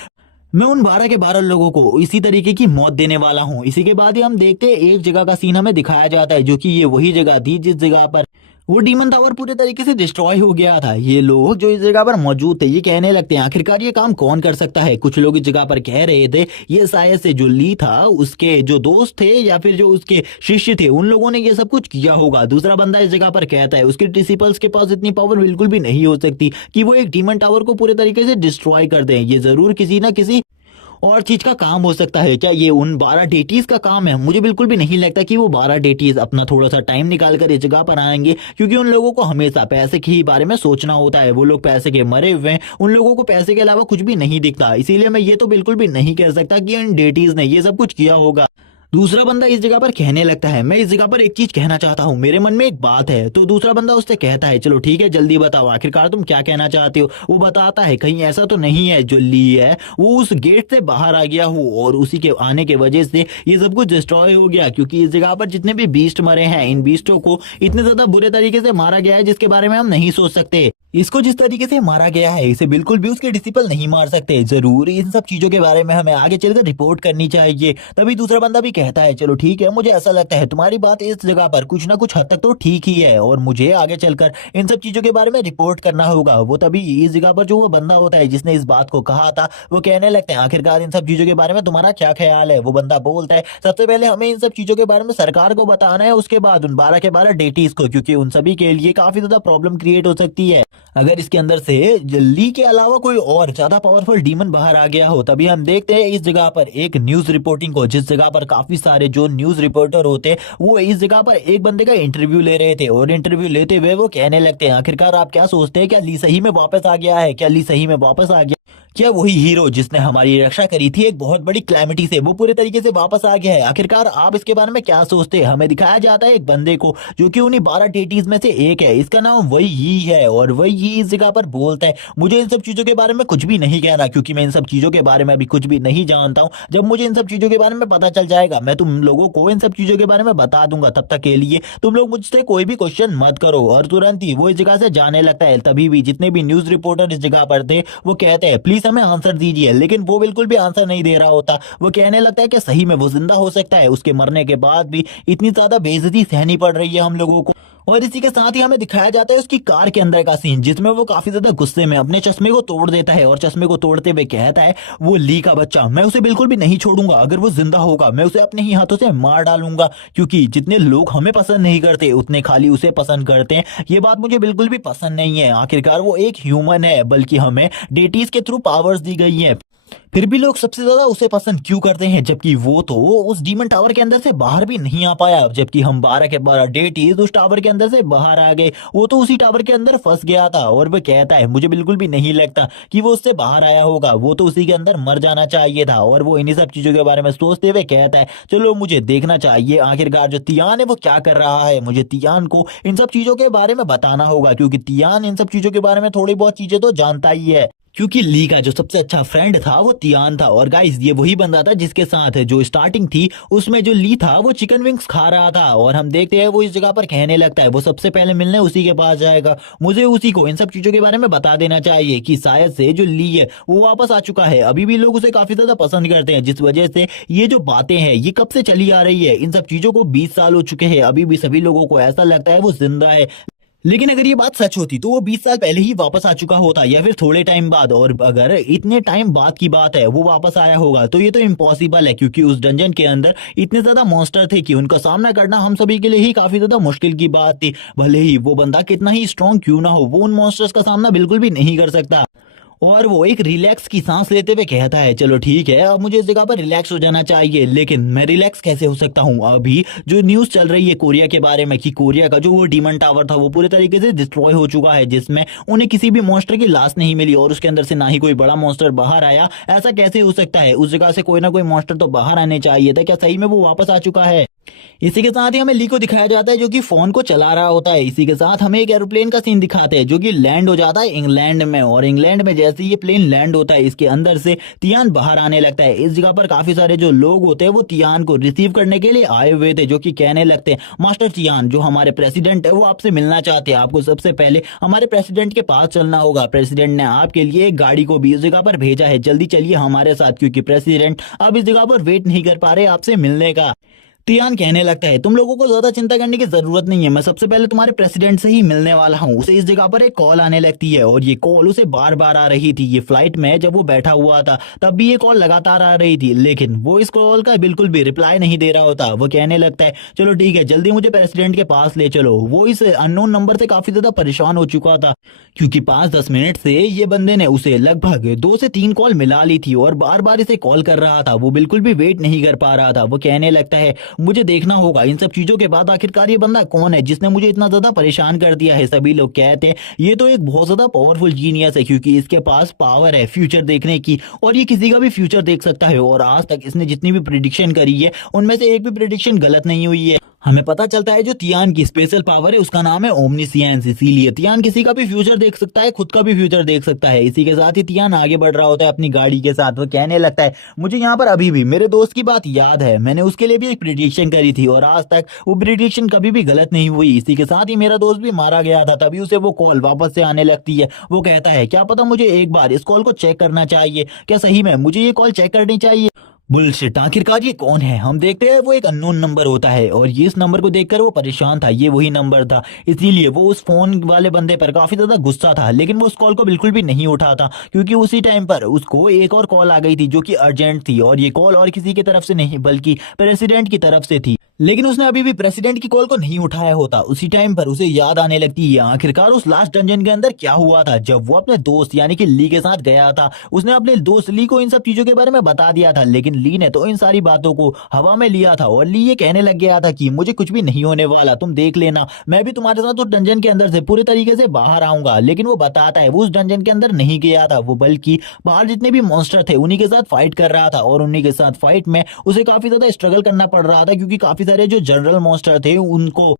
मैं उन 12 के 12 लोगों को इसी तरीके की मौत देने वाला हूँ। इसी के बाद ही हम देखते हैं एक जगह का सीन हमें दिखाया जाता है जो कि ये वही जगह थी जिस जगह पर वो डीमन टावर पूरे तरीके से डिस्ट्रॉय हो गया था। ये लोग जो इस जगह पर मौजूद थे ये कहने लगते हैं आखिरकार ये काम कौन कर सकता है। कुछ लोग इस जगह पर कह रहे थे ये शायद से जो ली था उसके जो दोस्त थे या फिर जो उसके शिष्य थे उन लोगों ने ये सब कुछ किया होगा। दूसरा बंदा इस जगह पर कहता है उसके डिसिपल्स के पास इतनी पावर बिल्कुल भी नहीं हो सकती कि वो एक डीमन टावर को पूरे तरीके से डिस्ट्रॉय कर दें, ये जरूर किसी ना किसी और चीज का काम हो सकता है। क्या ये उन 12 डेटीज का काम है? मुझे बिल्कुल भी नहीं लगता कि वो 12 डेटीज अपना थोड़ा सा टाइम निकाल कर इस जगह पर आएंगे क्योंकि उन लोगों को हमेशा पैसे के ही बारे में सोचना होता है। वो लोग पैसे के मरे हुए हैं, उन लोगों को पैसे के अलावा कुछ भी नहीं दिखता, इसीलिए मैं ये तो बिल्कुल भी नहीं कह सकता कि इन डेटीज ने ये सब कुछ किया होगा। दूसरा बंदा इस जगह पर कहने लगता है मैं इस जगह पर एक चीज कहना चाहता हूँ, मेरे मन में एक बात है। तो दूसरा बंदा उससे कहता है चलो ठीक है जल्दी बताओ आखिरकार तुम क्या कहना चाहते हो। वो बताता है कहीं ऐसा तो नहीं है जो ली है वो उस गेट से बाहर आ गया हो और उसी के आने के वजह से ये सब कुछ डिस्ट्रॉय हो गया, क्योंकि इस जगह पर जितने भी बीस्ट मरे हैं इन बीस्टों को इतने ज्यादा बुरे तरीके से मारा गया है जिसके बारे में हम नहीं सोच सकते। इसको जिस तरीके से मारा गया है इसे बिल्कुल भी उसके डिसिपल नहीं मार सकते। जरूर इन सब चीजों के बारे में हमें आगे चलकर रिपोर्ट करनी चाहिए। तभी दूसरा बंदा भी कहता है चलो ठीक है, मुझे ऐसा लगता है तुम्हारी बात इस जगह पर कुछ ना कुछ हद तक तो ठीक ही है और मुझे आगे चलकर इन सब चीजों के बारे में रिपोर्ट करना होगा। वो तभी इस जगह पर जो वो बंदा होता है जिसने इस बात को कहा था वो कहने लगते हैं आखिरकार इन सब चीजों के बारे में तुम्हारा क्या ख्याल है। वो बंदा बोलता है सबसे पहले हमें इन सब चीजों के बारे में सरकार को बताना है, उसके बाद उन 12 के 12 डेटीज को, क्योंकि उन सभी के लिए काफी ज्यादा प्रॉब्लम क्रिएट हो सकती है अगर इसके अंदर से ली के अलावा कोई और ज्यादा पावरफुल डीमन बाहर आ गया हो। तभी हम देखते हैं इस जगह पर एक न्यूज रिपोर्टिंग को, जिस जगह पर काफी सारे जो न्यूज रिपोर्टर होते हैं वो इस जगह पर एक बंदे का इंटरव्यू ले रहे थे और इंटरव्यू लेते हुए वो कहने लगते हैं आखिरकार आप क्या सोचते हैं, क्या ली सही में वापस आ गया है, क्या ली सही में वापस आ गया, क्या वही हीरो जिसने हमारी रक्षा करी थी एक बहुत बड़ी क्लैमिटी से वो पूरे तरीके से वापस आ गया है। आखिरकार आप इसके बारे में क्या सोचते हैं। हमें दिखाया जाता है एक बंदे को जो कि उन्हीं 12 डेटीज में से एक है, इसका नाम वही ही है और वही ही इस जगह पर बोलता है मुझे इन सब चीजों के बारे में कुछ भी नहीं कहना क्योंकि मैं इन सब चीजों के बारे में अभी कुछ भी नहीं जानता हूँ। जब मुझे इन सब चीजों के बारे में पता चल जाएगा मैं तुम लोगों को इन सब चीजों के बारे में बता दूंगा, तब तक के लिए तुम लोग मुझसे कोई भी क्वेश्चन मत करो। और तुरंत ही वो इस जगह से जाने लगता है। तभी भी जितने भी न्यूज रिपोर्टर इस जगह पर थे वो कहते हैं प्लीज हमें आंसर दीजिए, लेकिन वो बिल्कुल भी आंसर नहीं दे रहा होता। वो कहने लगता है कि सही में वो जिंदा हो सकता है, उसके मरने के बाद भी इतनी ज्यादा बेइज्जती सहनी पड़ रही है हम लोगों को। और इसी के साथ ही हमें दिखाया जाता है उसकी कार के अंदर का सीन जिसमें वो काफी ज्यादा गुस्से में अपने चश्मे को तोड़ देता है और चश्मे को तोड़ते हुए कहता है वो ली का बच्चा मैं उसे बिल्कुल भी नहीं छोड़ूंगा, अगर वो जिंदा होगा मैं उसे अपने ही हाथों से मार डालूंगा, क्योंकि जितने लोग हमें पसंद नहीं करते उतने खाली उसे पसंद करते हैं। ये बात मुझे बिल्कुल भी पसंद नहीं है। आखिरकार वो एक ह्यूमन है, बल्कि हमें डेटीज के थ्रू पावर्स दी गई है, फिर भी लोग सबसे ज्यादा उसे पसंद क्यों करते हैं, जबकि वो तो उस डीमन टावर के अंदर से बाहर भी नहीं आ पाया, जबकि हम 12 के 12 डेटीज उस टावर के अंदर से बाहर आ गए। वो तो उसी टावर के अंदर फंस गया था और वो कहता है मुझे बिल्कुल भी नहीं लगता कि वो उससे बाहर आया होगा, वो तो उसी के अंदर मर जाना चाहिए था। और वो इन्हीं सब चीजों के बारे में सोचते हुए कहता है चलो मुझे देखना चाहिए आखिरकार जो तियान है वो क्या कर रहा है, मुझे तियान को इन सब चीजों के बारे में बताना होगा, क्योंकि तियान इन सब चीजों के बारे में थोड़ी बहुत चीजें तो जानता ही है, क्योंकि ली का जो सबसे अच्छा फ्रेंड था वो तियान था। और गाइस ये वही बंदा था जिसके साथ जो स्टार्टिंग थी उसमें जो ली था वो चिकन विंग्स खा रहा था। और हम देखते हैं वो इस जगह पर कहने लगता है वो सबसे पहले मिलने उसी के पास जाएगा, मुझे उसी को इन सब चीजों के बारे में बता देना चाहिए कि शायद से जो ली है वो वापस आ चुका है। अभी भी लोग उसे काफी ज्यादा पसंद करते हैं, जिस वजह से ये जो बातें हैं ये कब से चली आ रही है, इन सब चीजों को 20 साल हो चुके हैं, अभी भी सभी लोगों को ऐसा लगता है वो जिंदा है। लेकिन अगर ये बात सच होती तो वो 20 साल पहले ही वापस आ चुका होता या फिर थोड़े टाइम बाद, और अगर इतने टाइम बाद की बात है वो वापस आया होगा तो ये तो इम्पॉसिबल है, क्योंकि उस डंजन के अंदर इतने ज्यादा मॉन्स्टर थे कि उनका सामना करना हम सभी के लिए ही काफी ज्यादा मुश्किल की बात थी। भले ही वो बंदा कितना ही स्ट्रांग क्यों ना हो, वो उन मॉन्स्टर्स का सामना बिल्कुल भी नहीं कर सकता। और वो एक रिलैक्स की सांस लेते हुए कहता है, चलो ठीक है अब मुझे इस जगह पर रिलैक्स हो जाना चाहिए, लेकिन मैं रिलैक्स कैसे हो सकता हूँ? अभी जो न्यूज़ चल रही है कोरिया के बारे में कि कोरिया का जो वो डीमन टावर था वो पूरे तरीके से डिस्ट्रॉय हो चुका है, जिसमें उन्हें किसी भी मॉन्स्टर की लाश नहीं मिली और उसके अंदर से ना ही कोई बड़ा मॉन्स्टर बाहर आया। ऐसा कैसे हो सकता है? उस जगह से कोई ना कोई मॉन्स्टर तो बाहर आने चाहिए था। क्या सही में वो वापस आ चुका है? इसी के साथ ही हमें ली को दिखाया जाता है जो कि फोन को चला रहा होता है। इसी के साथ हमें एक एरोप्लेन का सीन दिखाते हैं जो कि लैंड हो जाता है इंग्लैंड में, और इंग्लैंड में जैसे ही ये प्लेन लैंड होता है इसके अंदर से तियान बाहर आने लगता है। इस जगह पर काफी सारे जो लोग होते हैं वो तियान को रिसीव करने के लिए आए हुए थे, जो कि कहने लगते हैं, मास्टर तियान जो हमारे प्रेसिडेंट है वो आपसे मिलना चाहते हैं, आपको सबसे पहले हमारे प्रेसिडेंट के पास चलना होगा। प्रेसिडेंट ने आपके लिए एक गाड़ी को भी इस जगह पर भेजा है, जल्दी चलिए हमारे साथ, क्योंकि प्रेसिडेंट अब इस जगह पर वेट नहीं कर पा रहे आपसे मिलने का। तियान कहने लगता है, तुम लोगों को ज्यादा चिंता करने की जरूरत नहीं है, मैं सबसे पहले तुम्हारे प्रेसिडेंट से ही मिलने वाला हूँ। उसे इस जगह पर एक कॉल आने लगती है और ये कॉल उसे बार बार आ रही थी। ये फ्लाइट में जब वो बैठा हुआ था तब भी ये कॉल लगातार आ रही थी, लेकिन वो इस कॉल का बिल्कुल भी रिप्लाई नहीं दे रहा होता। वो कहने लगता है, चलो ठीक है जल्दी मुझे प्रेसिडेंट के पास ले चलो। वो इस अननोन नंबर से काफी ज्यादा परेशान हो चुका था, क्योंकि 5-10 मिनट से ये बंदे ने उसे लगभग 2 से 3 कॉल मिला ली थी और बार बार इसे कॉल कर रहा था। वो बिल्कुल भी वेट नहीं कर पा रहा था। वो कहने लगता है, मुझे देखना होगा इन सब चीजों के बाद आखिरकार ये बंदा कौन है जिसने मुझे इतना ज्यादा परेशान कर दिया है। सभी लोग कहते हैं ये तो एक बहुत ज्यादा पावरफुल जीनियस है, क्योंकि इसके पास पावर है फ्यूचर देखने की और ये किसी का भी फ्यूचर देख सकता है। और आज तक इसने जितनी भी प्रिडिक्शन करी है उनमें से एक भी प्रिडिक्शन गलत नहीं हुई है। हमें पता चलता है जो तियान की स्पेशल पावर है उसका नाम है ओमनीसियंस, इसीलिए तियान किसी का भी फ्यूचर देख सकता है, खुद का भी फ्यूचर देख सकता है। इसी के साथ ही तियान आगे बढ़ रहा होता है अपनी गाड़ी के साथ। वो कहने लगता है, मुझे यहाँ पर अभी भी मेरे दोस्त की बात याद है, मैंने उसके लिए भी एक प्रिडिक्शन करी थी और आज तक वो प्रिडिक्शन कभी भी गलत नहीं हुई। इसी के साथ ही मेरा दोस्त भी मारा गया था, तभी उसे वो कॉल वापस से आने लगती है। वो कहता है, क्या पता मुझे एक बार इस कॉल को चेक करना चाहिए, क्या सही में मुझे ये कॉल चेक करनी चाहिए? बुलशिट, आखिरकार ये कौन है? हम देखते हैं वो एक अननोन नंबर होता है और ये इस नंबर को देखकर वो परेशान था, ये वही नंबर था, इसीलिए वो उस फोन वाले बंदे पर काफी ज्यादा गुस्सा था। लेकिन वो उस कॉल को बिल्कुल भी नहीं उठाता, क्योंकि उसी टाइम पर उसको एक और कॉल आ गई थी जो कि अर्जेंट थी, और ये कॉल और किसी की तरफ से नहीं बल्कि प्रेसिडेंट की तरफ से थी। लेकिन उसने अभी भी प्रेसिडेंट की कॉल को नहीं उठाया होता। उसी टाइम पर उसे याद आने लगती है आखिरकार उस लास्ट डंजन के अंदर क्या हुआ था जब वो अपने दोस्त यानी कि ली के साथ गया था। उसने अपने दोस्त ली को इन सब चीजों के बारे में बता दिया था, लेकिन ली ने तो इन सारी बातों को हवा में लिया था और ली ये कहने लग गया था कि मुझे कुछ भी नहीं होने वाला, तुम देख लेना, मैं भी तुम्हारे साथ उस डंजन के अंदर से पूरे तरीके से बाहर आऊंगा। लेकिन वो बताता है वो उस डंजन के अंदर नहीं गया था, वो बल्कि बाहर जितने भी मॉन्स्टर थे उन्हीं के साथ फाइट कर रहा था, और उन्हीं के साथ फाइट में उसे काफी ज्यादा स्ट्रगल करना पड़ रहा था, क्योंकि काफी सारे जो जनरल मॉन्स्टर थे उनको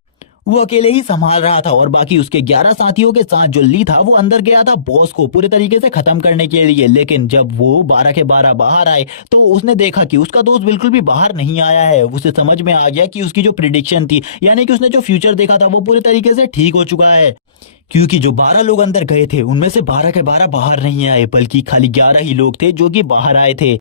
वो अकेले ही संभाल रहा था, और बाकी उसके 11 साथियों के साथ जो ली था वो अंदर गया था बॉस को पूरे तरीके से खत्म करने के लिए। लेकिन जब वो 12 के 12 बाहर आए तो उसने देखा कि उसका दोस्त बिल्कुल भी बाहर नहीं आया है। उसे समझ में आ गया कि उसकी जो प्रिडिक्शन थी यानी कि उसने जो फ्यूचर देखा था वो पूरे तरीके से ठीक हो चुका है, क्योंकि जो 12 लोग अंदर गए थे उनमें से 12 के 12 बाहर नहीं आए, बल्कि खाली 11 ही लोग थे जो कि बाहर आए थे।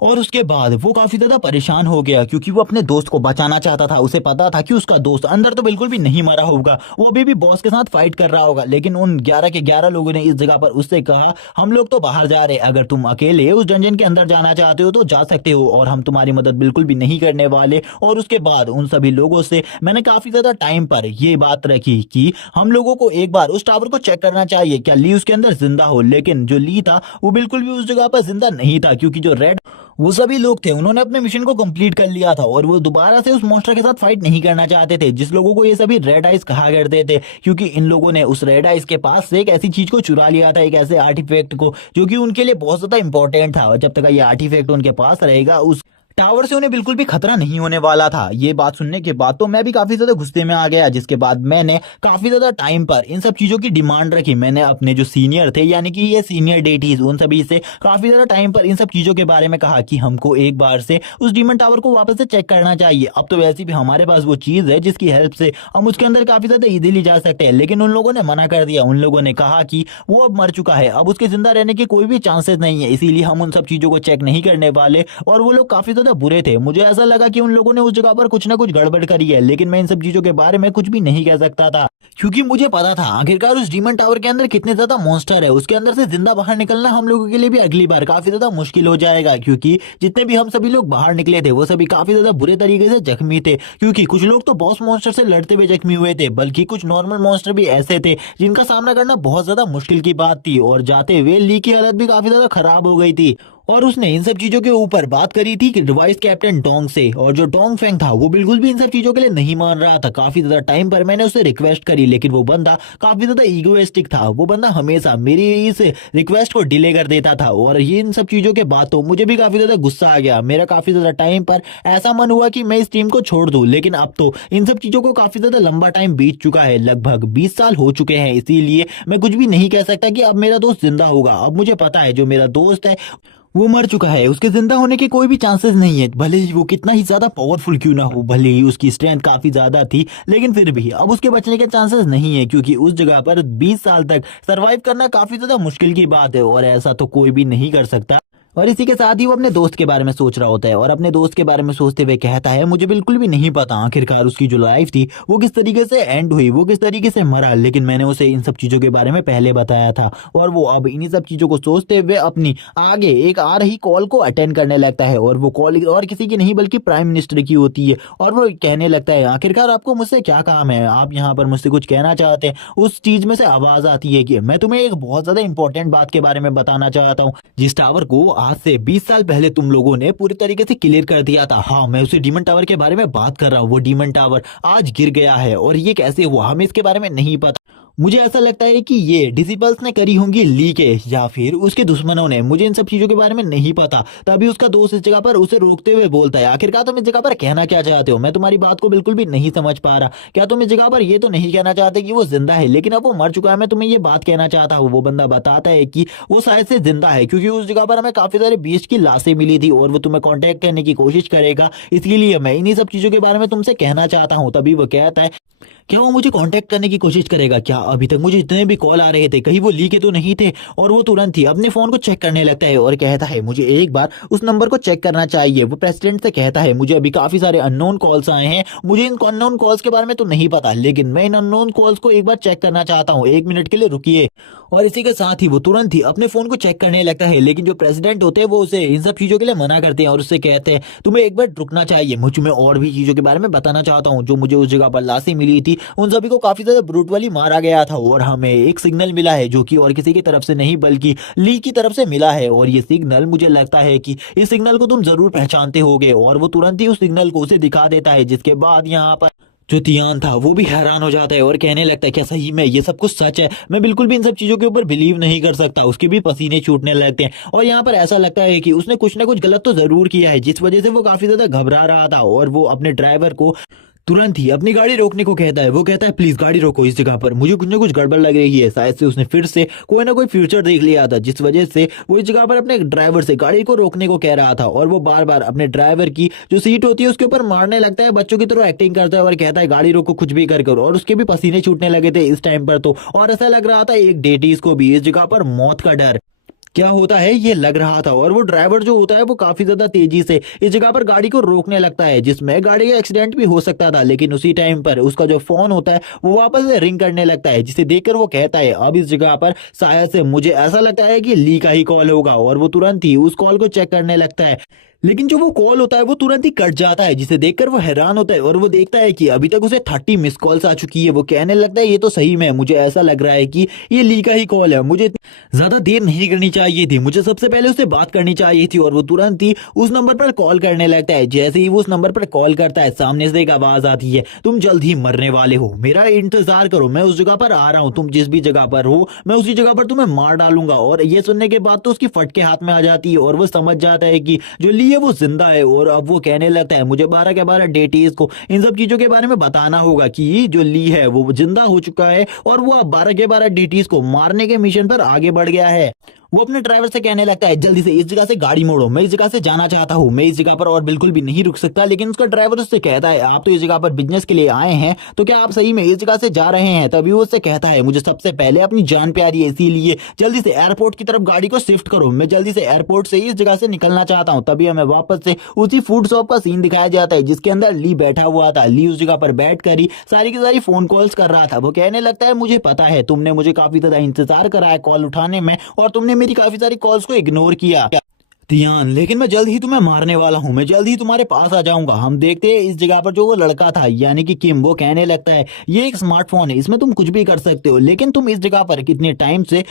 और उसके बाद वो काफी ज्यादा परेशान हो गया, क्योंकि वो अपने दोस्त को बचाना चाहता था। उसे पता था कि उसका दोस्त अंदर तो बिल्कुल भी नहीं मरा होगा, वो अभी भी बॉस के साथ फाइट कर रहा होगा। लेकिन उन 11 के 11 लोगों ने इस जगह पर उससे कहा, हम लोग तो बाहर जा रहे, अगर तुम अकेले उस डंजन के अंदर जाना चाहते हो तो जा सकते हो, और हम तुम्हारी मदद बिल्कुल भी नहीं करने वाले। और उसके बाद उन सभी लोगों से मैंने काफी ज्यादा टाइम पर ये बात रखी कि हम लोगों को एक बार उस टावर को चेक करना चाहिए, क्या ली उसके अंदर जिंदा हो। लेकिन जो ली था वो बिल्कुल भी उस जगह पर जिंदा नहीं था, क्योंकि जो रेड वो सभी लोग थे उन्होंने अपने मिशन को कंप्लीट कर लिया था, और वो दोबारा से उस मॉन्स्टर के साथ फाइट नहीं करना चाहते थे, जिस लोगों को ये सभी रेड आइज कहा करते थे, क्योंकि इन लोगों ने उस रेड आइज के पास से एक ऐसी चीज को चुरा लिया था, एक ऐसे आर्टिफैक्ट को जो कि उनके लिए बहुत ज्यादा इंपॉर्टेंट था। और जब तक ये आर्टिफैक्ट उनके पास रहेगा उस टावर से उन्हें बिल्कुल भी खतरा नहीं होने वाला था। ये बात सुनने के बाद तो मैं भी काफी ज्यादा गुस्से में आ गया, जिसके बाद मैंने काफी ज्यादा टाइम पर इन सब चीजों की डिमांड रखी। मैंने अपने जो सीनियर थे यानी कि ये सीनियर डेटीज उन सभी से काफी ज्यादा टाइम पर इन सब चीजों के बारे में कहा कि हमको एक बार से उस डीमन टावर को वापस से चेक करना चाहिए। अब तो वैसे भी हमारे पास वो चीज है जिसकी हेल्प से हम उसके अंदर काफी ज्यादा इजीली जा सकते हैं, लेकिन उन लोगों ने मना कर दिया। उन लोगों ने कहा कि वो अब मर चुका है, अब उसके जिंदा रहने के कोई भी चांसेस नहीं है, इसीलिए हम उन सब चीजों को चेक नहीं करने वाले। और वो लोग काफी ज्यादा बुरे थे। मुझे ऐसा लगा कि उन लोगों ने उस जगह पर कुछ ना कुछ गड़बड़ करी है, लेकिन मैं इन सब चीजों के बारे में कुछ भी नहीं कह सकता था, क्योंकि मुझे पता था आखिरकार उस डीमन टावर के अंदर कितने ज्यादा मॉन्स्टर है। उसके अंदर से जिंदा बाहर निकलना हम लोगों के लिए भी अगली बार काफी ज्यादा मुश्किल हो जाएगा, क्योंकि जितने भी हम सभी लोग बाहर निकले थे वो सभी काफी ज्यादा बुरे तरीके से जख्मी थे, क्योंकि कुछ लोग तो बॉस मॉन्स्टर से लड़ते हुए जख्मी हुए थे, बल्कि कुछ नॉर्मल मॉन्स्टर भी ऐसे थे जिनका सामना करना बहुत ज्यादा मुश्किल की बात थी। और जाते हुए ली की हालत भी काफी ज्यादा खराब हो गई थी, और उसने इन सब चीजों के ऊपर बात करी थी कि वाइस कैप्टन डोंग से, और जो डोंग फेंग था वो बिल्कुल भी इन सब चीजों के लिए नहीं मान रहा था। काफी ज्यादा टाइम पर मैंने उसे रिक्वेस्ट करी, लेकिन वो बंदा काफी ज्यादा ईगोइस्टिक था। वो बंदा हमेशा मेरी इस रिक्वेस्ट को डिले कर देता था, और ये इन सब चीजों के बाद तो मुझे भी काफी ज्यादा गुस्सा आ गया। मेरा काफी ज्यादा टाइम पर ऐसा मन हुआ कि मैं इस टीम को छोड़ दूं, लेकिन अब तो इन सब चीजों को काफी ज्यादा लंबा टाइम बीत चुका है, लगभग 20 साल हो चुके हैं, इसीलिए मैं कुछ भी नहीं कह सकता कि अब मेरा दोस्त जिंदा होगा। अब मुझे पता है जो मेरा दोस्त है वो मर चुका है, उसके जिंदा होने के कोई भी चांसेस नहीं है, भले ही वो कितना ही ज्यादा पावरफुल क्यों ना हो, भले ही उसकी स्ट्रेंथ काफी ज्यादा थी, लेकिन फिर भी अब उसके बचने के चांसेस नहीं है, क्योंकि उस जगह पर 20 साल तक सरवाइव करना काफी ज्यादा मुश्किल की बात है, और ऐसा तो कोई भी नहीं कर सकता। और इसी के साथ ही वो अपने दोस्त के बारे में सोच रहा होता है, और अपने दोस्त के बारे में सोचते हुए कहता है मुझे बिल्कुल भी नहीं पता आखिरकार उसकी जो लाइफ थी वो किस तरीके से एंड हुई, वो किस तरीके से मरा, लेकिन मैंने उसे इन सब चीजों के बारे में पहले बताया था। और वो अब इन्हीं सब चीजों को सोचते हुए अपनी आगे एक आ रही कॉल को अटेंड करने लगता है, और वो कॉल और किसी की नहीं बल्कि प्राइम मिनिस्टर की होती है। और वो कहने लगता है आखिरकार आपको मुझसे क्या काम है, आप यहाँ पर मुझसे कुछ कहना चाहते हैं। उस चीज में से आवाज आती है कि मैं तुम्हें एक बहुत ज्यादा इंपॉर्टेंट बात के बारे में बताना चाहता हूँ, जिस टावर को आज से 20 साल पहले तुम लोगों ने पूरी तरीके से क्लियर कर दिया था। हाँ, मैं उसी डीमन टावर के बारे में बात कर रहा हूँ। वो डीमन टावर आज गिर गया है, और ये कैसे हुआ हमें इसके बारे में नहीं पता। मुझे ऐसा लगता है कि ये डिसिपल्स ने करी होंगी ली के, या फिर उसके दुश्मनों ने, मुझे इन सब चीजों के बारे में नहीं पता। तभी उसका दोस्त इस जगह पर उसे रोकते हुए बोलता है आखिरकार तुम इस जगह पर कहना क्या चाहते हो, मैं तुम्हारी बात को बिल्कुल भी नहीं समझ पा रहा। क्या तुम इस जगह पर ये तो नहीं कहना चाहते कि वो जिंदा है, लेकिन अब वो मर चुका है, मैं तुम्हें ये बात कहना चाहता हूँ। वो बंदा बताता है कि वो शायद से जिंदा है, क्योंकि उस जगह पर हमें काफी सारे बीस्ट की लाशें मिली थी, और वो तुम्हें कॉन्टेक्ट करने की कोशिश करेगा, इसलिए मैं इन्हीं सब चीजों के बारे में तुमसे कहना चाहता हूँ। तभी वो कहता है क्या वो मुझे कांटेक्ट करने की कोशिश करेगा, क्या अभी तक मुझे जितने भी कॉल आ रहे थे कहीं वो ली के तो नहीं थे। और वो तुरंत ही अपने फोन को चेक करने लगता है, और कहता है मुझे एक बार उस नंबर को चेक करना चाहिए। वो प्रेसिडेंट से कहता है मुझे अभी काफी सारे अननोन कॉल्स आए हैं, मुझे इन अननोन कॉल्स के बारे में तो नहीं पता, लेकिन मैं इन अननोन कॉल्स को एक बार चेक करना चाहता हूँ, 1 मिनट के लिए रुकिए। और इसी के साथ ही वो तुरंत ही अपने फोन को चेक करने लगता है, लेकिन जो प्रेसिडेंट होते हैं वो उसे इन सब चीजों के लिए मना करते हैं, और उससे कहते हैं तुम्हें एक बार रुकना चाहिए, मुझे मैं और भी चीजों के बारे में बताना चाहता हूँ। जो मुझे उस जगह पर लाशें मिली थी उन सभी को काफी ज्यादा ब्रूटली मारा गया था, और हमें एक सिग्नल मिला है जो कि और किसी की तरफ से नहीं बल्कि ली की तरफ से मिला है। और ये सिग्नल मुझे लगता है कि इस सिग्नल को तुम जरूर पहचानते होगे। और वो तुरंत ही उस सिग्नल को उसे दिखा देता है, जिसके बाद यहाँ पर जो तियान था वो भी हैरान हो जाता है, और कहने लगता है क्या सही में ये सब कुछ सच है, मैं बिल्कुल भी इन सब चीजों के ऊपर बिलीव नहीं कर सकता। उसके भी पसीने छूटने लगते हैं, और यहाँ पर ऐसा लगता है कि उसने कुछ ना कुछ गलत तो जरूर किया है, जिस वजह से वो काफी ज्यादा घबरा रहा था। और वो अपने ड्राइवर को तुरंत ही अपनी गाड़ी रोकने को कहता है। वो कहता है प्लीज गाड़ी रोको, इस जगह पर मुझे कुछ ना कुछ गड़बड़ लग रही है। शायद से उसने फिर से कोई ना कोई फ्यूचर देख लिया था, जिस वजह से वो इस जगह पर अपने ड्राइवर से गाड़ी को रोकने को कह रहा था। और वो बार बार अपने ड्राइवर की जो सीट होती है उसके ऊपर मारने लगता है, बच्चों की तरह एक्टिंग करता है, और कहता है गाड़ी रोको, कुछ भी कर करो। और उसके भी पसीने छूटने लगे थे इस टाइम पर तो, और ऐसा लग रहा था एक डेटीज को भी इस जगह पर मौत का डर क्या होता है ये लग रहा था। और वो ड्राइवर जो होता है वो काफी ज्यादा तेजी से इस जगह पर गाड़ी को रोकने लगता है, जिसमें गाड़ी का एक्सीडेंट भी हो सकता था। लेकिन उसी टाइम पर उसका जो फोन होता है वो वापस से रिंग करने लगता है, जिसे देखकर वो कहता है अब इस जगह पर शायद से मुझे ऐसा लगता है कि ली का ही कॉल होगा। और वो तुरंत ही उस कॉल को चेक करने लगता है, लेकिन जो वो कॉल होता है वो तुरंत ही कट जाता है, जिसे देखकर वो हैरान होता है। और वो देखता है कि अभी तक उसे 30 मिस कॉल्स आ चुकी है। वो कहने लगता है ये तो सही में मुझे ऐसा लग रहा है कि ये ली का ही कॉल है, मुझे ज्यादा देर नहीं करनी चाहिए थी, मुझे सबसे पहले उससे बात करनी चाहिए थी। और वो तुरंत ही उस नंबर पर कॉल करने लगता है। जैसे ही वो उस नंबर पर कॉल करता है सामने से एक आवाज आती है तुम जल्द ही मरने वाले हो, मेरा इंतजार करो, मैं उस जगह पर आ रहा हूँ, तुम जिस भी जगह पर हो मैं उसी जगह पर तुम्हें मार डालूंगा। और ये सुनने के बाद तो उसकी फटके हाथ में आ जाती है, और वो समझ जाता है कि जो ली है वो जिंदा है। और अब वो कहने लगता है मुझे 12 के 12 डेटीज को इन सब चीजों के बारे में बताना होगा कि जो ली है वो जिंदा हो चुका है, और वो अब 12 के 12 डेटीज को मारने के मिशन पर आगे बढ़ गया है। वो अपने ड्राइवर से कहने लगता है जल्दी से इस जगह से गाड़ी मोड़ो, मैं इस जगह से जाना चाहता हूँ, मैं इस जगह पर और बिल्कुल भी नहीं रुक सकता। लेकिन उसका ड्राइवर उससे कहता है आप तो इस जगह पर बिजनेस के लिए आए हैं, तो क्या आप सही में इस जगह से जा रहे हैं? तभी वो उससे कहता है मुझे सबसे पहले अपनी जान प्यारी है, इसीलिए जल्दी से एयरपोर्ट की तरफ गाड़ी को शिफ्ट करो, मैं जल्दी से एयरपोर्ट से इस जगह से निकलना चाहता हूँ। तभी हमें वापस से उसी फूड शॉप का सीन दिखाया जाता है जिसके अंदर ली बैठा हुआ था। ली उस जगह पर बैठ कर ही सारी की सारी फोन कॉल्स कर रहा था। वो कहने लगता है मुझे पता है तुमने मुझे काफी ज्यादा इंतजार करा है कॉल उठाने में, और तुमने मेरी काफी सारी कॉल्स को इग्नोर किया ध्यान, लेकिन मैं जल्द ही तुम्हें मारने वाला हूं, मैं जल्द ही तुम्हारे पास आ जाऊंगा। हम देखते हैं इस जगह पर जो वो लड़का था यानी कि किम, वो कहने लगता है ये एक स्मार्टफोन है, इसमें तुम कुछ भी कर सकते हो, लेकिन तुम इस जगह पर कितने टाइम से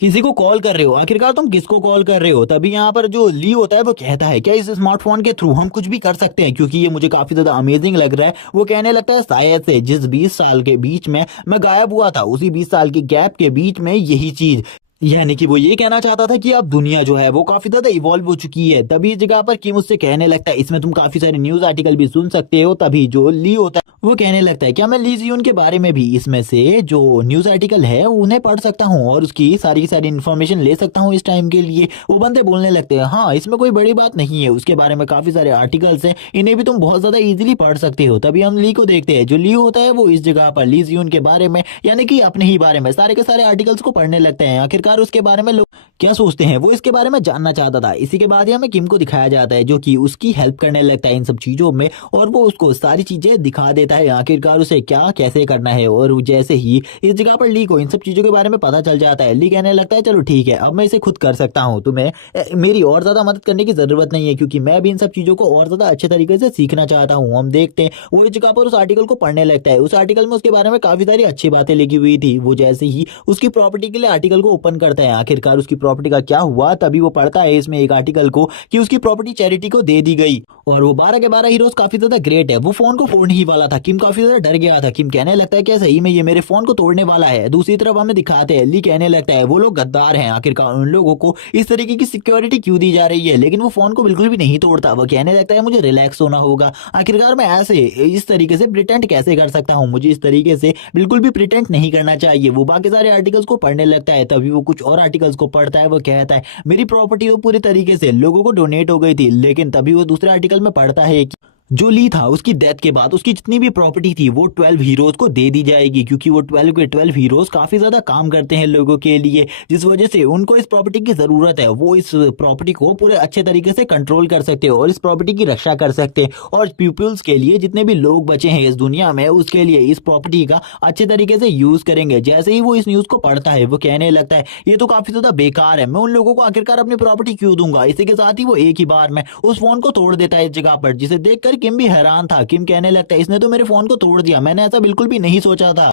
किसी को कॉल कर रहे हो, आखिरकार तुम किसको कॉल कर रहे हो? तभी यहाँ पर जो ली होता है वो कहता है क्या इस स्मार्टफोन के थ्रू हम कुछ भी कर सकते हैं, क्योंकि ये मुझे काफी ज्यादा अमेजिंग लग रहा है। वो कहने लगता है शायद से जिस 20 साल के बीच में मैं गायब हुआ था, उसी 20 साल की गैप के बीच में यही चीज, यानी कि वो ये कहना चाहता था कि अब दुनिया जो है वो काफी ज्यादा इवॉल्व हो चुकी है। तभी इस जगह पर किम उससे कहने लगता है इसमें तुम काफी सारे न्यूज आर्टिकल भी सुन सकते हो। तभी जो ली होता है वो कहने लगता है क्या मैं ली जियून के बारे में भी इसमें से जो न्यूज आर्टिकल है उन्हें पढ़ सकता हूँ और उसकी सारी की सारी इन्फॉर्मेशन ले सकता हूँ इस टाइम के लिए? वो बंदे बोलने लगते हैं हाँ इसमें कोई बड़ी बात नहीं है, उसके बारे में काफी सारे आर्टिकल्स हैं, इन्हें भी तुम बहुत ज्यादा इजीली पढ़ सकते हो। तभी हम ली को देखते हैं, जो ली होता है वो इस जगह पर ली जियून के बारे में यानी कि अपने ही बारे में सारे के सारे आर्टिकल्स को पढ़ने लगते हैं। आखिरकार उसके बारे में लोग क्या सोचते हैं वो इसके बारे में जानना चाहता था। इसी के बाद ही हमें किम को दिखाया जाता है जो कि उसकी हेल्प करने लगता है इन सब चीजों में, और वो उसको सारी चीजें दिखा देता है आखिरकार उसे क्या कैसे करना है। और जैसे ही इस जगह पर ली को इन सब चीजों के बारे में पता चल जाता है, ली कहने लगता है चलो ठीक है अब मैं इसे खुद कर सकता हूँ, तुम्हें मेरी और ज्यादा मदद करने की जरूरत नहीं है, क्योंकि मैं भी इन सब चीजों को और ज्यादा अच्छे तरीके से सीखना चाहता हूँ। हम देखते हैं वो इस जगह पर उस आर्टिकल को पढ़ने लगता है। उस आर्टिकल में उसके बारे में काफी सारी अच्छी बातें लिखी हुई थी। वो जैसे ही उसकी प्रॉपर्टी के लिए आर्टिकल को ओपन करता है, आखिरकार उसकी प्रॉपर्टी का क्या हुआ, तभी वो पढ़ता है इसमें एक आर्टिकल को कि उसकी प्रॉपर्टी चैरिटी को दे दी गई। और वो 12 के 12 हीरोज काफी ज्यादा ग्रेट है। वो फोन को फोड़ने ही वाला था, किम काफी ज्यादा डर गया था। किम कहने लगता है क्या सही में ये मेरे फोन को तोड़ने वाला है? दूसरी तरफ हमें दिखाते हैं ली कहने लगता है वो लोग गद्दार हैं, आखिरकार उन लोगों को इस तरीके की सिक्योरिटी क्यों दी जा रही है? लेकिन वो फोन को बिल्कुल भी नहीं तोड़ता। वो कहने लगता है मुझे रिलैक्स होना होगा, आखिरकार मैं ऐसे इस तरीके से प्रिटेंड कैसे कर सकता हूँ, मुझे इस तरीके से बिल्कुल भी प्रिटेंड नहीं करना चाहिए। वो बाकी सारे आर्टिकल्स को पढ़ने लगता है, तभी वो कुछ और आर्टिकल्स को पढ़ता है। वो कहता है मेरी प्रॉपर्टी तो पूरी तरीके से लोगों को डोनेट हो गई थी, लेकिन तभी वो दूसरे आर्टिकल में पढ़ता है कि जो ली था उसकी डेथ के बाद उसकी जितनी भी प्रॉपर्टी थी वो 12 हीरोज को दे दी जाएगी, क्योंकि वो 12 के 12 हीरोज काफी ज्यादा काम करते हैं लोगों के लिए, जिस वजह से उनको इस प्रॉपर्टी की जरूरत है। वो इस प्रॉपर्टी को पूरे अच्छे तरीके से कंट्रोल कर सकते हैं और इस प्रॉपर्टी की रक्षा कर सकते हैं, और पीपल्स के लिए जितने भी लोग बचे हैं इस दुनिया में उसके लिए इस प्रॉपर्टी का अच्छे तरीके से यूज करेंगे। जैसे ही वो इस न्यूज को पढ़ता है वो कहने लगता है ये तो काफी ज्यादा बेकार है, मैं उन लोगों को आखिरकार अपनी प्रॉपर्टी क्यों दूंगा। इसी के साथ ही वो एक ही बार में उस फोन को तोड़ देता है इस जगह पर, जिसे देखकर किम भी हैरान था। किम कहने लगता है इसने तो मेरे फोन को तोड़ दिया, मैंने ऐसा बिल्कुल भी नहीं सोचा था।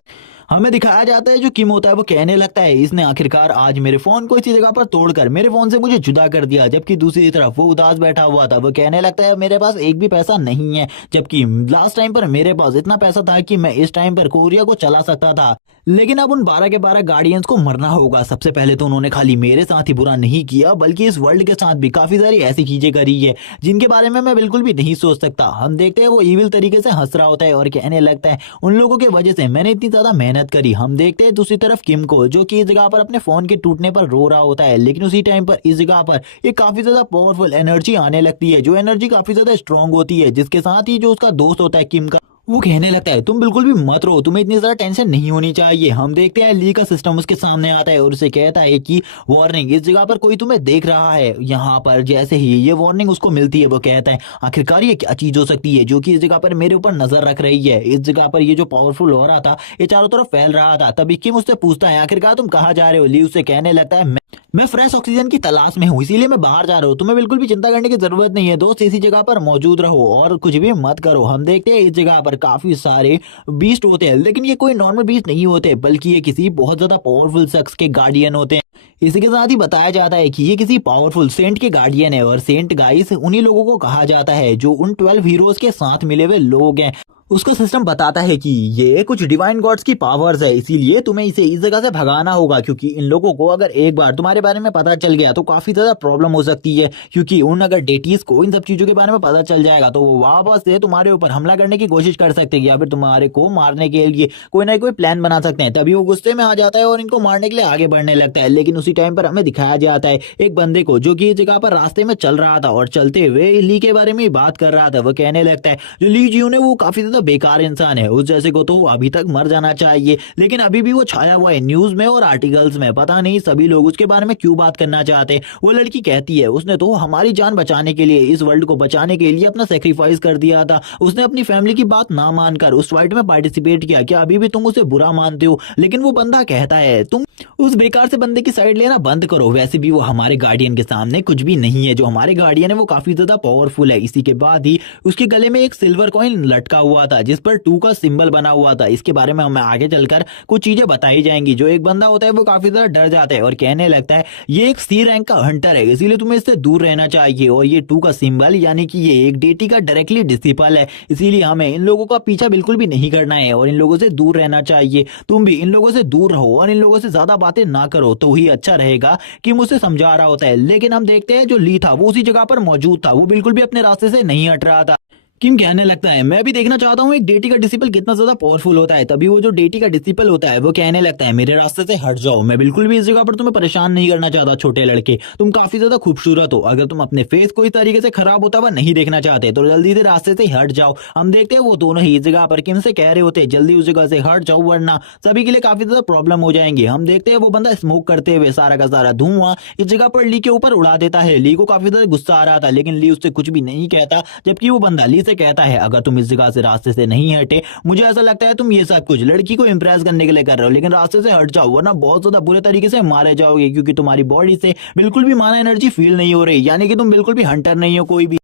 हमें दिखाया जाता है जो किम होता है वो कहने लगता है इसने आखिरकार आज मेरे फोन को इसी जगह पर तोड़कर मेरे फोन से मुझे जुदा कर दिया। जबकि दूसरी तरफ वो उदास बैठा हुआ था। वो कहने लगता है मेरे पास एक भी पैसा नहीं है, जबकि लास्ट टाइम पर मेरे पास इतना पैसा था कि मैं इस टाइम पर कोरिया को चला सकता था, लेकिन अब उन 12 के 12 गार्डियंस को मरना होगा। सबसे पहले तो उन्होंने खाली मेरे साथ ही बुरा नहीं किया, बल्कि इस वर्ल्ड के साथ भी काफी सारी ऐसी चीजें करी है जिनके बारे में मैं बिल्कुल भी नहीं सोच सकता। हम देखते हैं वो इविल तरीके से हंस रहा होता है और कहने लगता है उन लोगों की वजह से मैंने इतनी ज्यादा मेहनत करी। हम देखते हैं दूसरी तरफ किम को, जो कि इस जगह पर अपने फोन के टूटने पर रो रहा होता है, लेकिन उसी टाइम पर इस जगह पर एक काफी ज्यादा पावरफुल एनर्जी आने लगती है, जो एनर्जी काफी ज्यादा स्ट्रांग होती है, जिसके साथ ही जो उसका दोस्त होता है किम का, वो कहने लगता है तुम बिल्कुल भी मत रो, तुम्हें इतनी ज्यादा टेंशन नहीं होनी चाहिए। हम देखते हैं ली का सिस्टम उसके सामने आता है और उसे कहता है कि वार्निंग, इस जगह पर कोई तुम्हें देख रहा है। यहाँ पर जैसे ही ये वार्निंग उसको मिलती है वो कहता है आखिरकार ये क्या चीज हो सकती है जो कि इस जगह पर मेरे ऊपर नजर रख रही है। इस जगह पर ये जो पावरफुल हो रहा था ये चारों तरफ फैल रहा था। तभी किम उससे पूछता है आखिरकार तुम कहाँ जा रहे हो? ली उससे कहने लगता है मैं फ्रेश ऑक्सीजन की तलाश में हूँ, इसीलिए मैं बाहर जा रहा हूँ, तुम्हें बिल्कुल भी चिंता करने की जरूरत नहीं है दोस्त, इसी जगह पर मौजूद रहो और कुछ भी मत करो। हम देखते हैं इस जगह पर काफी सारे बीस्ट होते हैं, लेकिन ये कोई नॉर्मल बीस्ट नहीं होते, बल्कि ये किसी बहुत ज्यादा पावरफुल शख्स के गार्डियन होते हैं। इसी के साथ ही बताया जाता है कि ये किसी पावरफुल सेंट के गार्डियन है, और सेंट गाइस उन्हीं लोगों को कहा जाता है जो उन 12 हीरोज के साथ मिले हुए लोग हैं। उसका सिस्टम बताता है कि ये कुछ डिवाइन गॉड्स की पावर्स है, इसीलिए तुम्हें इसे इस जगह से भगाना होगा, क्योंकि इन लोगों को अगर एक बार तुम्हारे बारे में पता चल गया तो काफी ज्यादा प्रॉब्लम हो सकती है, क्योंकि उन अगर डेटीज को इन सब चीजों के बारे में पता चल जाएगा तो वो वापस से तुम्हारे ऊपर हमला करने की कोशिश कर सकते हैं या फिर तुम्हारे को मारने के लिए कोई ना कोई प्लान बना सकते हैं। तभी वो गुस्से में आ जाता है और इनको मारने के लिए आगे बढ़ने लगता है। लेकिन उसी टाइम पर हमें दिखाया जाता है एक बंदे को जो कि इस जगह पर रास्ते में चल रहा था और चलते हुए ली के बारे में बात कर रहा था। वो कहने लगता है जो ली जियो ने वो काफी ज्यादा बेकार इंसान है, उस जैसे को तो अभी तक मर जाना चाहिए, लेकिन अभी भी वो छाया हुआ है न्यूज में और आर्टिकल्स में। पता नहीं सभी लोग उसके बारे में क्यों बात करना चाहते हैं। वो लड़की कहती है उसने तो हमारी जान बचाने के लिए, इस वर्ल्ड को बचाने के लिए अपना सेक्रीफाइस कर दिया था। उसने अपनी फैमिली की बात ना मानकर उस फाइट में पार्टिसिपेट किया। क्या अभी भी तुम उसे बुरा मानते हो? लेकिन वो बंदा कहता है तुम उस बेकार से बंदे की साइड लेना बंद करो, वैसे भी वो हमारे गार्डियन के सामने कुछ भी नहीं है। जो हमारे गार्डियन है वो काफी ज्यादा पावरफुल है। इसी के बाद ही उसके गले में एक सिल्वर कॉइन लटका हुआ था जिस पर 2 का सिंबल बना हुआ था। इसके बारे में हमें आगे चलकर कुछ चीजें बताई जाएंगी। जो एक बंदा होता है वो काफी ज्यादा डर जाता है और कहने लगता है ये एक सी रैंक का हंटर है, इसीलिए तुम्हें इससे दूर रहना चाहिए। और ये 2 का सिंबल यानी कि ये एक डेटी का डायरेक्टली डिसिपल है, इसीलिए हमें इन लोगों का पीछा बिल्कुल भी नहीं करना है और इन लोगों से दूर रहना चाहिए। तुम भी इन लोगों से दूर रहो और इन लोगों से ज्यादा बातें ना करो तो ही अच्छा रहेगा, कि मुझसे समझा रहा होता है। लेकिन हम देखते हैं जो ली था वो उसी जगह पर मौजूद था, वो बिल्कुल भी अपने रास्ते से नहीं हट रहा था। किम कहने लगता है मैं भी देखना चाहता हूँ एक डेटी का डिसिपल कितना ज्यादा पावरफुल होता है। तभी वो जो डेटी का डिसिपल होता है वो कहने लगता है मेरे रास्ते से हट जाओ, मैं बिल्कुल भी इस जगह पर तुम्हें परेशान नहीं करना चाहता। छोटे लड़के तुम काफी ज्यादा खूबसूरत हो, अगर तुम अपने फेस को इस तरीके से खराब होता हुआ नहीं देखना चाहते तो जल्दी से रास्ते से हट जाओ। हम देखते हैं वो दोनों ही इस जगह पर किम से कह रहे होते हैं जल्दी उस जगह से हट जाओ वरना सभी के लिए काफी ज्यादा प्रॉब्लम हो जाएंगी। हम देखते हैं वो बंदा स्मोक करते हुए सारा का सारा धुआं इस जगह पर ली के ऊपर उड़ा देता है। ली को काफी ज्यादा गुस्सा आ रहा था लेकिन ली उससे कुछ भी नहीं कहता, जबकि वो बंदा ली से कहता है अगर तुम इस जगह से रास्ते से नहीं हटे, मुझे ऐसा लगता है तुम ये सब कुछ लड़की को इंप्रेस करने के लिए कर रहे हो, लेकिन रास्ते से हट जाओ वरना बहुत ज्यादा बुरे तरीके से मारे जाओगे, क्योंकि तुम्हारी बॉडी से बिल्कुल भी माना एनर्जी फील नहीं हो रही, यानी कि तुम बिल्कुल भी हंटर नहीं हो कोई भी।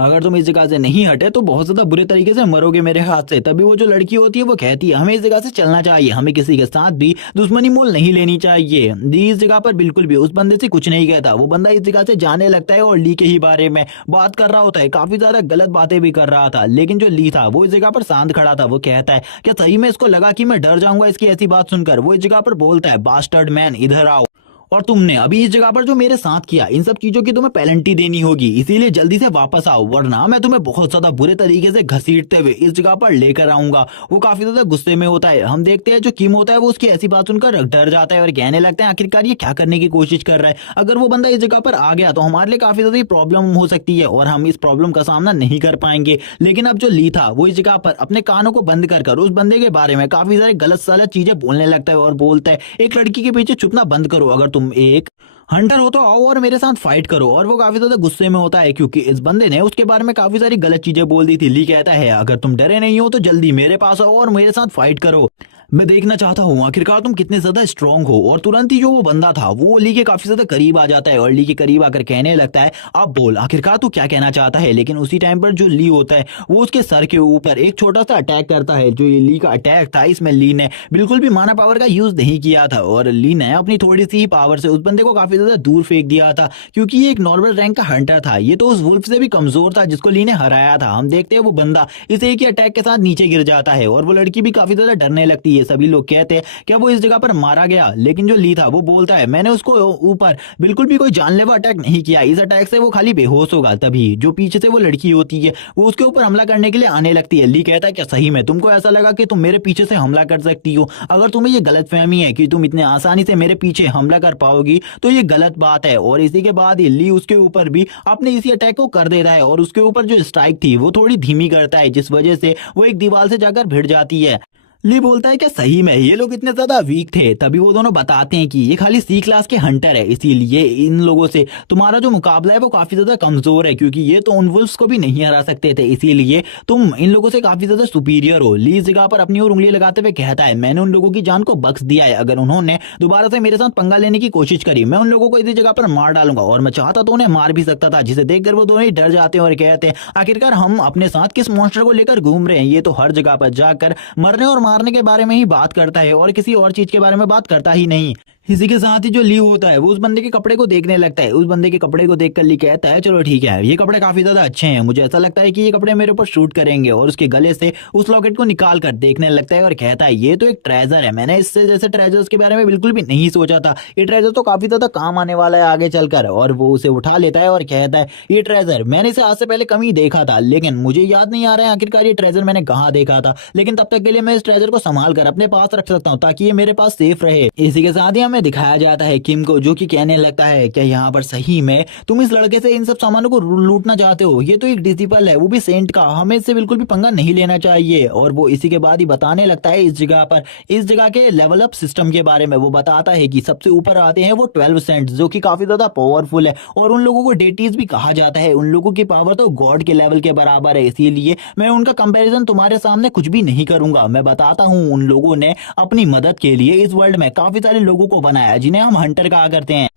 अगर तुम इस जगह से नहीं हटे तो बहुत ज्यादा बुरे तरीके से मरोगे मेरे हाथ से। तभी वो जो लड़की होती है वो कहती है हमें इस जगह से चलना चाहिए, हमें किसी के साथ भी दुश्मनी मोल नहीं लेनी चाहिए। ली इस जगह पर बिल्कुल भी उस बंदे से कुछ नहीं कहता। वो बंदा इस जगह से जाने लगता है और ली के ही बारे में बात कर रहा होता है, काफी ज्यादा गलत बातें भी कर रहा था। लेकिन जो ली था वो इस जगह पर शांत खड़ा था। वो कहता है क्या सही में इसको लगा कि मैं डर जाऊंगा इसकी ऐसी बात सुनकर? वो इस जगह पर बोलता है बास्टर्ड मैन इधर आओ, और तुमने अभी इस जगह पर जो मेरे साथ किया इन सब चीजों की तुम्हें पेनल्टी देनी होगी, इसीलिए जल्दी से वापस आओ वरना मैं तुम्हें बहुत ज्यादा बुरे तरीके से घसीटते हुए इस जगह पर लेकर आऊंगा। वो काफी ज्यादा गुस्से में होता है। हम देखते हैं जो किम होता है वो उसकी ऐसी बात सुनकर डर जाता है और कहने लगता है आखिरकार ये क्या करने की कोशिश कर रहा है, अगर वो बंदा इस जगह पर आ गया तो हमारे लिए काफी ज्यादा प्रॉब्लम हो सकती है और हम इस प्रॉब्लम का सामना नहीं कर पाएंगे। लेकिन अब जो ली था वो इस जगह पर अपने कानों को बंद कर उस बंदे के बारे में काफी सारी गलत सलत चीजें बोलने लगता है और बोलता है एक लड़की के पीछे छुपना बंद करो, अगर तुम एक हंटर हो तो आओ और मेरे साथ फाइट करो। और वो काफी ज्यादा गुस्से में होता है क्योंकि इस बंदे ने उसके बारे में काफी सारी गलत चीजें बोल दी थी। ली कहता है अगर तुम डरे नहीं हो तो जल्दी मेरे पास आओ और मेरे साथ फाइट करो, मैं देखना चाहता हूँ आखिरकार तुम कितने ज्यादा स्ट्रांग हो। और तुरंत ही जो वो बंदा था वो ली के काफी ज्यादा करीब आ जाता है और ली के करीब आकर कहने लगता है अब बोल आखिरकार तू क्या कहना चाहता है। लेकिन उसी टाइम पर जो ली होता है वो उसके सर के ऊपर एक छोटा सा अटैक करता है। जो ये ली का अटैक था इसमें ली ने बिल्कुल भी माना पावर का यूज नहीं किया था और ली ने अपनी थोड़ी सी ही पावर से उस बंदे को काफी ज्यादा दूर फेंक दिया था, क्योंकि ये एक नॉर्मल रैंक का हंटर था। ये तो उस वुल्फ से भी कमजोर था जिसको ली ने हराया था। हम देखते हैं वो बंदा इस एक ही अटैक के साथ नीचे गिर जाता है और वो लड़की भी काफी ज्यादा डरने लगती है। सभी लोग कहते हैं क्या वो इस जगह पर मारा गया, लेकिन जो ली था वो बोलता है मैंने उसको ऊपर बिल्कुल भी कोई जानलेवा अटैक नहीं किया, इस अटैक से वो खाली बेहोश होगा। तभी जो पीछे से वो लड़की होती है वो उसके ऊपर हमला करने के लिए आने लगती है। ली कहता है क्या सही में तुमको ऐसा लगा कि तुम मेरे पीछे से हमला कर सकती हो? अगर तुम्हें ये गलतफहमी है कि तुम इतने आसानी से मेरे पीछे हमला कर पाओगी तो ये गलत बात है। और इसी के बाद ली उसके ऊपर भी अपने इसी अटैक को कर देता है और उसके ऊपर जो स्ट्राइक थी वो थोड़ी धीमी करता है जिस वजह से वो एक दीवार से जाकर भिड़ जाती है। ली बोलता है क्या सही में ये लोग इतने ज्यादा वीक थे? तभी वो दोनों बताते हैं कि ये खाली सी क्लास के हंटर है, इसीलिए इन लोगों से तुम्हारा जो मुकाबला है वो काफी ज्यादा कमजोर है, क्योंकि ये तो उन वुल्फ्स को भी नहीं हरा सकते थे, इसीलिए तुम इन लोगों से काफी ज्यादा सुपीरियर हो। ली इस जगह पर अपनी ओर उंगली लगाते हुए कहता है मैंने उन लोगों की जान को बख्श दिया है, अगर उन्होंने दोबारा से मेरे साथ पंगा लेने की कोशिश करी मैं उन लोगों को इसी जगह पर मार डालूंगा। और मैं चाहता तो उन्हें मार भी सकता था, जिसे देखकर वो दोनों ही डर जाते हैं और कहते हैं आखिरकार हम अपने साथ किस मॉन्स्टर को लेकर घूम रहे हैं, ये तो हर जगह पर जाकर मरने और मारने के बारे में ही बात करता है और किसी और चीज के बारे में बात करता ही नहीं। इसी के साथ ही जो ली होता है वो उस बंदे के कपड़े को देखने लगता है। उस बंदे के कपड़े को देखकर ली कहता है चलो ठीक है, ये कपड़े काफी ज्यादा अच्छे हैं, मुझे ऐसा लगता है कि ये कपड़े मेरे ऊपर शूट करेंगे। और उसके गले से उस लॉकेट को निकाल कर देखने लगता है और कहता है ये तो एक ट्रेजर है, मैंने इससे जैसे ट्रेजर्स के बारे में बिल्कुल भी नहीं सोचा था, ये ट्रेजर तो काफी ज्यादा काम आने वाला है आगे चलकर। और वो उसे उठा लेता है और कहता है ये ट्रेजर मैंने इसे आज से पहले कम ही देखा था, लेकिन मुझे याद नहीं आ रहा है आखिरकार ये ट्रेजर मैंने कहाँ देखा था, लेकिन तब तक के लिए मैं इस ट्रेजर को संभाल कर अपने पास रख सकता हूँ ताकि ये मेरे पास सेफ रहे। इसी के साथ ही हमें दिखाया जाता है किम को, जो कि कहने लगता है कि यहाँ पर सही में तुम इस लड़के से इन सब सामानों को लूटना चाहते हो, ये तो एक डिसिपल है वो भी सेंट का, हमें इससे बिल्कुल भी पंगा नहीं लेना चाहिए। और वो इसी के बाद ही बताने लगता है इस जगह के लेवल अप सिस्टम के बारे में। वो बताता है कि सबसे ऊपर आते हैं वो 12 सेंट जो कि काफी ज्यादा पावरफुल है और उन लोगों को डेटीज भी कहा जाता है, उन लोगों की पावर तो गॉड के लेवल के बराबर है, इसीलिए मैं उनका कंपैरिजन तुम्हारे सामने कुछ भी नहीं करूंगा। मैं बताता हूँ उन लोगों ने अपनी मदद के लिए इस वर्ल्ड में काफी सारे लोगों को बनाया जिन्हें हम हंटर कहा करते हैं,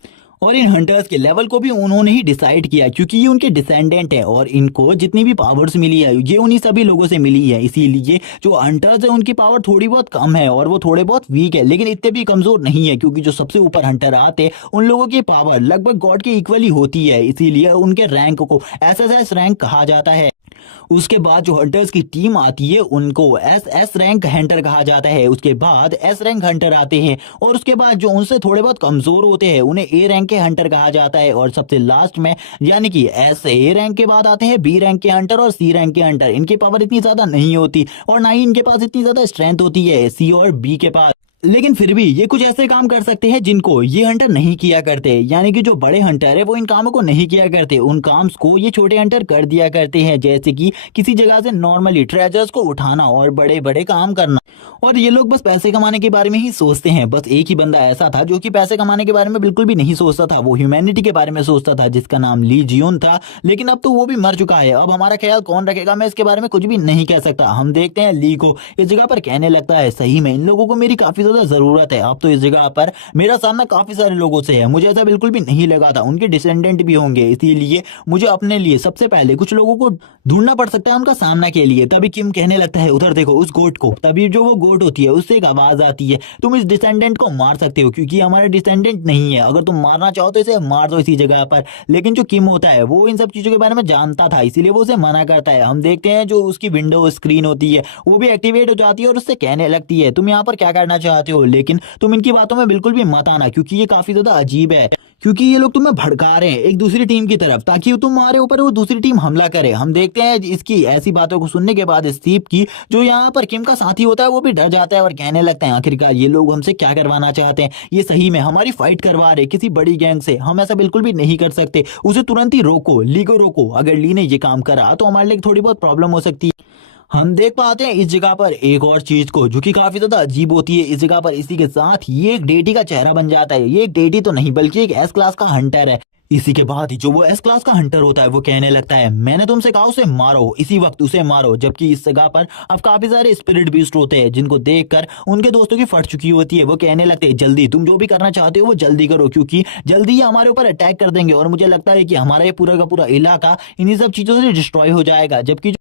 और इन हंटर्स के लेवल को भी उन्होंने ही डिसाइड किया क्योंकि ये उनके डिसेंडेंट है और इनको जितनी भी पावर्स मिली है ये उन्हीं सभी लोगों से मिली है। इसीलिए जो हंटर्स है उनकी पावर थोड़ी बहुत कम है और वो थोड़े बहुत वीक है, लेकिन इतने भी कमजोर नहीं है क्योंकि जो सबसे ऊपर हंटर आते हैं उन लोगों की पावर लगभग गॉड के इक्वली होती है, इसीलिए उनके रैंक को एसएसएस रैंक कहा जाता है। उसके बाद जो हंटर्स की टीम आती है उनको एस रैंक हंटर कहा जाता है, उसके बाद एस रैंक हंटर आते हैं और उसके बाद जो उनसे थोड़े बहुत कमजोर होते हैं उन्हें ए रैंक के हंटर कहा जाता है, और सबसे लास्ट में यानी कि एस ए रैंक के बाद आते हैं बी रैंक के हंटर और सी रैंक के हंटर। इनकी पावर इतनी ज्यादा नहीं होती और ना ही इनके पास इतनी ज्यादा स्ट्रेंथ होती है सी और बी के पास, लेकिन फिर भी ये कुछ ऐसे काम कर सकते हैं जिनको ये हंटर नहीं किया करते, यानी कि जो बड़े हंटर है वो इन कामों को नहीं किया करते, उन काम को ये छोटे हंटर कर दिया करते हैं, जैसे कि किसी जगह से नॉर्मली ट्रेजर्स को उठाना और बड़े बड़े काम करना। और ये लोग बस पैसे कमाने के बारे में ही सोचते हैं। बस एक ही बंदा ऐसा था जो कि पैसे कमाने के बारे में बिल्कुल भी नहीं सोचता था, वो ह्यूमैनिटी के बारे में सोचता था जिसका नाम ली जियोन था, लेकिन अब तो वो भी मर चुका है। अब हमारा ख्याल कौन रखेगा मैं इसके बारे में कुछ भी नहीं कह सकता। हम देखते हैं ली को इस जगह पर कहने लगता है सही में इन लोगों को मेरी काफी ज्यादा जरूरत है, अब तो इस जगह पर मेरा सामना काफी सारे लोगों से है, मुझे ऐसा बिल्कुल भी नहीं लगा था उनके डिसेंडेंट भी होंगे, इसीलिए मुझे अपने लिए सबसे पहले कुछ लोगों को ढूंढना पड़ सकता है उनका सामना के लिए। तभी किम कहने लगता है उधर देखो उस गोट को, तभी जो वो गोट होती है उससे एक आवाज आती है तुम इस डिसेंडेंट को मार सकते हो क्योंकि हमारा डिसेंडेंट नहीं है, अगर तुम मारना चाहो तो इसे मार दो इसी जगह पर। लेकिन जो किम होता है वो इन सब चीजों के बारे में जानता था, इसीलिए वो उसे मना करता है। हम देखते हैं जो उसकी विंडो स्क्रीन होती है वो भी एक्टिवेट हो जाती है और उससे कहने लगती है तुम यहाँ पर क्या करना चाहते हो, लेकिन तुम इनकी बातों में बिल्कुल भी मत आना क्योंकि ये काफी ज्यादा अजीब है, क्योंकि ये लोग तुम्हें भड़का रहे हैं एक दूसरी टीम की तरफ ताकि तुम्हारे ऊपर वो दूसरी टीम हमला करे। हम देखते हैं इसकी ऐसी बातों को सुनने के बाद स्टीव की जो यहाँ पर किम का साथी होता है वो भी डर जाता है और कहने लगता है आखिरकार ये लोग हमसे क्या करवाना चाहते हैं, ये सही में हमारी फाइट करवा रहे किसी बड़ी गैंग से, हम ऐसा बिल्कुल भी नहीं कर सकते, उसे तुरंत ही रोको, ली को रोको, अगर ली ने ये काम करा तो हमारे लिए थोड़ी बहुत प्रॉब्लम हो सकती है। हम देख पाते हैं इस जगह पर एक और चीज को जो कि काफी ज्यादा अजीब होती है इस जगह पर, इसी के साथ ये एक डेटी का चेहरा बन जाता है, ये एक डेटी तो नहीं बल्कि एक एस क्लास का हंटर है। इसी के बाद ही जो वो एस क्लास का हंटर होता है वो कहने लगता है मैंने तुमसे कहा उसे मारो, इसी वक्त उसे मारो, जबकि इस जगह पर अब काफी सारे स्पिरिट बीस्ट होते हैं जिनको देखकर उनके दोस्तों की फट चुकी होती है। वो कहने लगते हैं जल्दी तुम जो भी करना चाहते हो वो जल्दी करो क्योंकि जल्दी ही हमारे ऊपर अटैक कर देंगे और मुझे लगता है कि हमारा ये पूरा का पूरा इलाका इन्हीं सब चीजों से डिस्ट्रॉय हो जाएगा। जबकि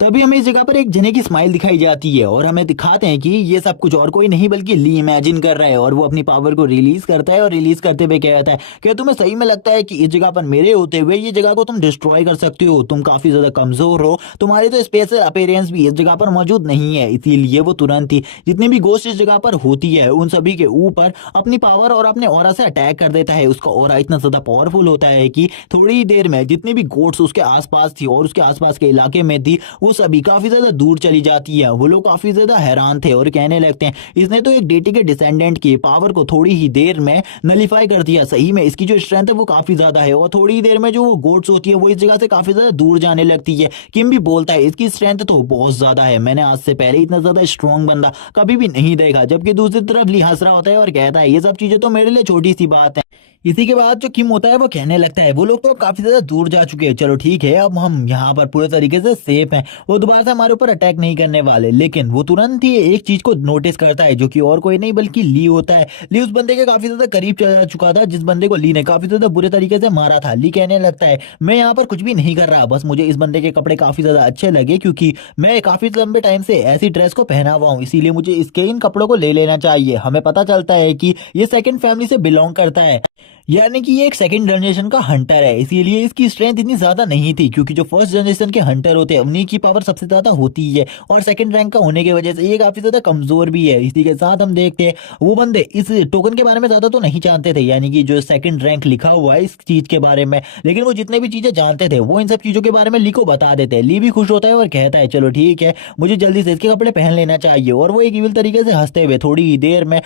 तभी हमें इस जगह पर एक जने की स्माइल दिखाई जाती है और हमें दिखाते हैं कि ये सब कुछ और कोई नहीं बल्कि ली इमेजिन कर रहा है और वो अपनी पावर को रिलीज करता है और रिलीज करते हुए कहता है कि तुम्हें सही में लगता है कि इस जगह पर मेरे होते हुए ये जगह को तुम डिस्ट्रॉय कर सकते हो, तुम काफी ज्यादा कमजोर हो, तुम्हारी तो स्पेशल अपीयरेंस भी इस जगह पर मौजूद नहीं है। इसीलिए वो तुरंत ही जितनी भी गोस्ट इस जगह पर होती है उन सभी के ऊपर अपनी पावर और अपने ऑरा से अटैक कर देता है। उसका ऑरा इतना ज्यादा पावरफुल होता है कि थोड़ी ही देर में जितनी भी गोट्स उसके आसपास थी और उसके आसपास के इलाके में थी वो सभी काफी ज्यादा दूर चली जाती है। वो लोग काफी ज्यादा हैरान थे और कहने लगते हैं इसने तो एक डेटी के डिसेंडेंट की पावर को थोड़ी ही देर में नलीफाई कर दिया, सही में इसकी जो स्ट्रेंथ है वो काफी ज्यादा है और थोड़ी ही देर में जो वो गोट्स होती है वो इस जगह से काफी ज्यादा दूर जाने लगती है। किम भी बोलता है इसकी स्ट्रेंथ तो बहुत ज्यादा है, मैंने आज से पहले इतना ज्यादा स्ट्रॉन्ग बंदा कभी भी नहीं देखा, जबकि दूसरी तरफ ली हंस रहा होता है और कहता है ये सब चीजें तो मेरे लिए छोटी सी बात है। इसी के बाद जो किम होता है वो कहने लगता है वो लोग तो काफी ज्यादा दूर जा चुके हैं, चलो ठीक है अब हम यहाँ पर पूरे तरीके से सेफ हैं, वो दोबारा से हमारे ऊपर अटैक नहीं करने वाले। लेकिन वो तुरंत ही एक चीज को नोटिस करता है जो कि और कोई नहीं बल्कि ली होता है। ली उस बंदे के काफी ज्यादा करीब चला चुका था जिस बंदे को ली ने काफी ज्यादा बुरे तरीके से मारा था। ली कहने लगता है मैं यहाँ पर कुछ भी नहीं कर रहा, बस मुझे इस बंदे के कपड़े काफी ज्यादा अच्छे लगे क्योंकि मैं काफी लंबे टाइम से ऐसी ड्रेस को पहना हुआ हूँ, इसीलिए मुझे इसके इन कपड़ों को ले लेना चाहिए। हमें पता चलता है कि ये सेकंड फैमिली से बिलोंग करता है, यानी कि ये एक सेकंड जनरेशन का हंटर है, इसीलिए इसकी स्ट्रेंथ इतनी ज्यादा नहीं थी क्योंकि जो फर्स्ट जनरेशन के हंटर होते हैं उन्हीं की पावर सबसे ज्यादा होती है और सेकंड रैंक का होने की वजह से ये काफी ज्यादा कमजोर भी है। इसी के साथ हम देखते हैं वो बंदे इस टोकन के बारे में ज्यादा तो नहीं जानते थे, यानी कि जो सेकंड रैंक लिखा हुआ है इस चीज के बारे में, लेकिन वो जितने भी चीजें जानते थे वो इन सब चीजों के बारे में ली को बता देते हैं। ली भी खुश होता है और कहता है चलो ठीक है मुझे जल्दी से इसके कपड़े पहन लेना चाहिए, और वो एक इविल तरीके से हंसते हुए थोड़ी ही देर में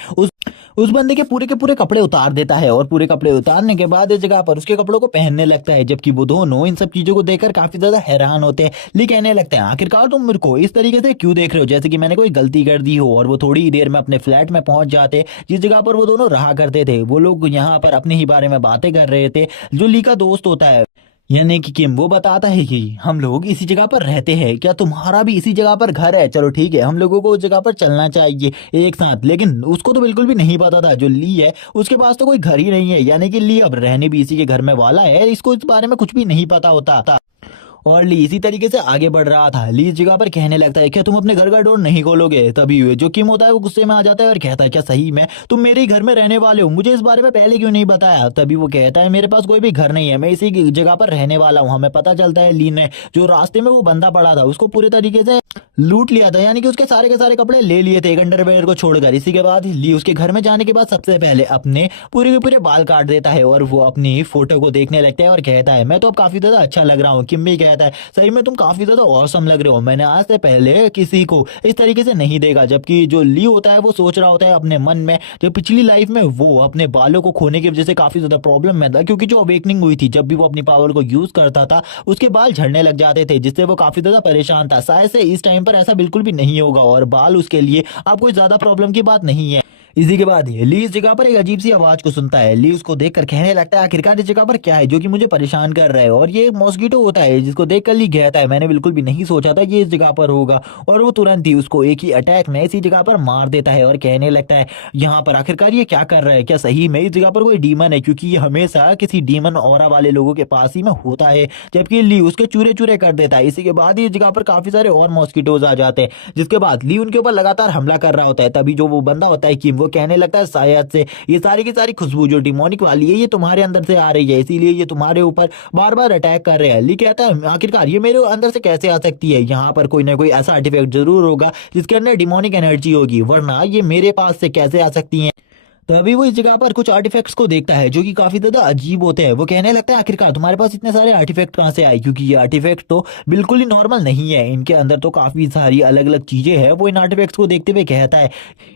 उस बंदे के पूरे कपड़े उतार देता है और पूरे कपड़े उतारने के बाद इस जगह पर उसके कपड़ों को पहनने लगता है, जबकि वो दोनों इन सब चीजों को देखकर काफी ज्यादा हैरान होते हैं। ली कहने लगते हैं आखिरकार तुम मेरे को इस तरीके से क्यों देख रहे हो जैसे कि मैंने कोई गलती कर दी हो, और वो थोड़ी ही देर में अपने फ्लैट में पहुंच जाते जिस जगह पर वो दोनों रहा करते थे। वो लोग यहाँ पर अपने ही बारे में बातें कर रहे थे। जो ली का दोस्त होता है यानी कि किम वो बताता है कि हम लोग इसी जगह पर रहते हैं, क्या तुम्हारा भी इसी जगह पर घर है, चलो ठीक है हम लोगों को उस जगह पर चलना चाहिए एक साथ। लेकिन उसको तो बिल्कुल भी नहीं पता था जो ली है उसके पास तो कोई घर ही नहीं है, यानी कि ली अब रहने भी इसी के घर में वाला है, इसको इस बारे में कुछ भी नहीं पता होता था। और ली इसी तरीके से आगे बढ़ रहा था। ली इस जगह पर कहने लगता है क्या तुम अपने घर का डोर नहीं खोलोगे, तभी जो किम होता है वो गुस्से में आ जाता है और कहता है क्या सही में तुम मेरे ही घर में रहने वाले हो, मुझे इस बारे में पहले क्यों नहीं बताया। तभी वो कहता है मेरे पास कोई भी घर नहीं है, मैं इसी जगह पर रहने वाला हूँ। हमें पता चलता है ली ने जो रास्ते में वो बंदा पड़ा था उसको पूरे तरीके से लूट लिया था, यानी कि उसके सारे के सारे कपड़े ले लिए थे एक अंडरवेयर को छोड़कर। इसी के बाद ली उसके घर में जाने के बाद सबसे पहले अपने पूरे के पूरे बाल काट देता है और वो अपनी फोटो को देखने लगता है और कहता है मैं तो अब काफी ज्यादा अच्छा लग रहा हूँ। किम भी कहता है सही में तुम काफी ज्यादा औसम लग रहे हो, मैंने आज से पहले किसी को इस तरीके से नहीं देखा। जबकि जो ली होता है वो सोच रहा होता है अपने मन में जो पिछली लाइफ में वो अपने बालों को खोने की वजह से काफी ज्यादा प्रॉब्लम में था, क्योंकि जो अवेकनिंग हुई थी जब भी वो अपनी पावर को यूज करता था उसके बाल झड़ने लग जाते थे जिससे वो काफी ज्यादा परेशान था। शायद से इस टाइम पर ऐसा बिल्कुल भी नहीं होगा और बाल उसके लिए अब कोई ज्यादा प्रॉब्लम की बात नहीं है। इसी के बाद ली इस जगह पर एक अजीब सी आवाज को सुनता है। ली उसको देखकर कहने लगता है आखिरकार इस जगह पर क्या है जो कि मुझे परेशान कर रहा है, और ये एक मॉस्किटो होता है जिसको देखकर ली कहता है मैंने बिल्कुल भी नहीं सोचा था ये इस जगह पर होगा, और वो तुरंत ही उसको एक ही अटैक में इसी जगह पर मार देता है और कहने लगता है यहाँ पर आखिरकार ये क्या कर रहा है, क्या सही में इस जगह पर कोई डीमन है, क्योंकि ये हमेशा किसी डीमन ऑरा वाले लोगों के पास ही में होता है। जबकि ली उसके चूरे चूरे कर देता है। इसी के बाद ही इस जगह पर काफी सारे और मॉस्किटोज आ जाते हैं जिसके बाद ली उनके ऊपर लगातार हमला कर रहा होता है। तभी जो वो बंदा होता है किम वो कहने लगता है शायद से ये सारी की सारी खुशबू जो डिमोनिक वाली है ये तुम्हारे अंदर से आ रही है, इसीलिए ये तुम्हारे ऊपर बार बार अटैक कर रहे हैं। ली कहता है आखिरकार ये मेरे अंदर से कैसे आ सकती है, यहाँ पर कोई ना कोई ऐसा आर्टिफैक्ट जरूर होगा जिसके अंदर डिमोनिक एनर्जी होगी, वरना ये मेरे पास से कैसे आ सकती है। तो अभी वो इस जगह पर कुछ आर्टिफैक्ट्स को देखता है जो कि काफी ज्यादा अजीब होते हैं। वो कहने लगता है आखिरकार तुम्हारे पास इतने सारे आर्टिफैक्ट कहाँ से आए, क्योंकि ये आर्टिफैक्ट तो बिल्कुल ही नॉर्मल नहीं है, इनके अंदर तो काफी सारी अलग अलग चीजें हैं। वो इन आर्टिफैक्ट्स को देखते हुए कहता है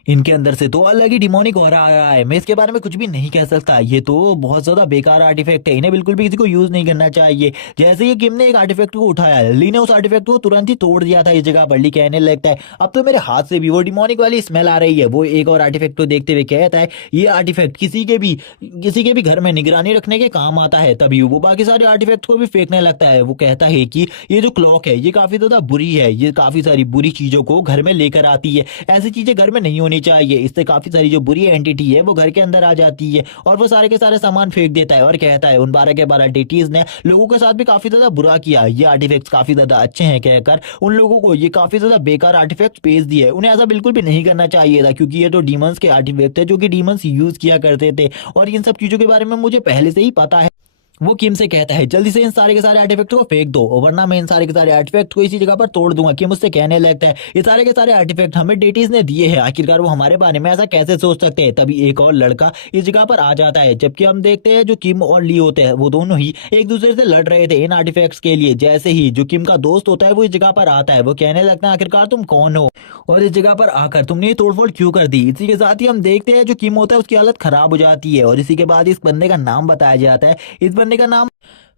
इनके अंदर से तो अलग ही डिमोनिक हो रहा है, मैं इसके बारे में कुछ भी नहीं कह सकता, ये तो बहुत ज्यादा बेकार आर्टिफैक्ट है, इन्हें बिल्कुल भी किसी को यूज नहीं करना चाहिए। जैसे ही किम ने एक आर्टिफैक्ट को उठाया ली ने उस आर्टिफैक्ट को तुरंत ही तोड़ दिया था इस जगह पर। ली कहने लगता है अब तो मेरे हाथ से भी वो डिमोनिक वाली स्मेल आ रही है। वो एक और आर्टिफैक्ट को देखते हुए कहता है ये आर्टिफैक्ट किसी के भी घर में निगरानी रखने के काम आता है। तभी वो बाकी सारे आर्टिफैक्ट्स को भी फेंकने लगता है। वो कहता है कि ये जो क्लॉक है ये काफी ज्यादा बुरी है, ये काफी सारी बुरी चीजों को घर में लेकर आती है, ऐसी चीजें घर में नहीं होनी चाहिए, इससे काफी सारी जो बुरी एंटिटी है वो घर के अंदर आ जाती है। और वो सारे के सारे सामान फेंक देता है और कहता है उन 12 के 12 एंटिटीज ने लोगों के साथ भी काफी ज्यादा बुरा किया, ये आर्टिफैक्ट्स काफी ज्यादा अच्छे हैं कहकर उन लोगों को ये काफी ज्यादा बेकार आर्टिफैक्ट्स भेज दिए। उन्हें ऐसा बिल्कुल भी नहीं करना चाहिए था, क्योंकि ये तो डीमंस के आर्टिफैक्ट है जो कि डीमंस यूज किया करते थे, और इन सब चीजों के बारे में मुझे पहले से ही पता है। वो किम से कहता है जल्दी से इन सारे के सारे आर्टिफैक्ट को फेंक दो, वरना मैं इन सारे के सारे आर्टिफैक्ट को इसी जगह पर तोड़ दूंगा। किम उससे कहने लगता है ये सारे के सारे आर्टिफैक्ट हमें डेटीज ने दिए हैं, आखिरकार वो हमारे बारे में ऐसा कैसे सोच सकते हैं। तभी एक और लड़का इस जगह पर आ जाता है, जबकि हम देखते हैं जो किम और ली होते हैं वो दोनों ही एक दूसरे से लड़ रहे थे इन आर्टिफैक्ट्स के लिए। जैसे ही जो किम का दोस्त होता है वो इस जगह पर आता है, वो कहने लगता है आखिरकार तुम कौन हो और इस जगह पर आकर तुमने ये तोड़फोड़ क्यों कर दी। इसी के साथ ही हम देखते हैं जो किम होता है उसकी हालत खराब हो जाती है, और इसी के बाद इस बंदे का नाम बताया जाता है। इस बंदे का नाम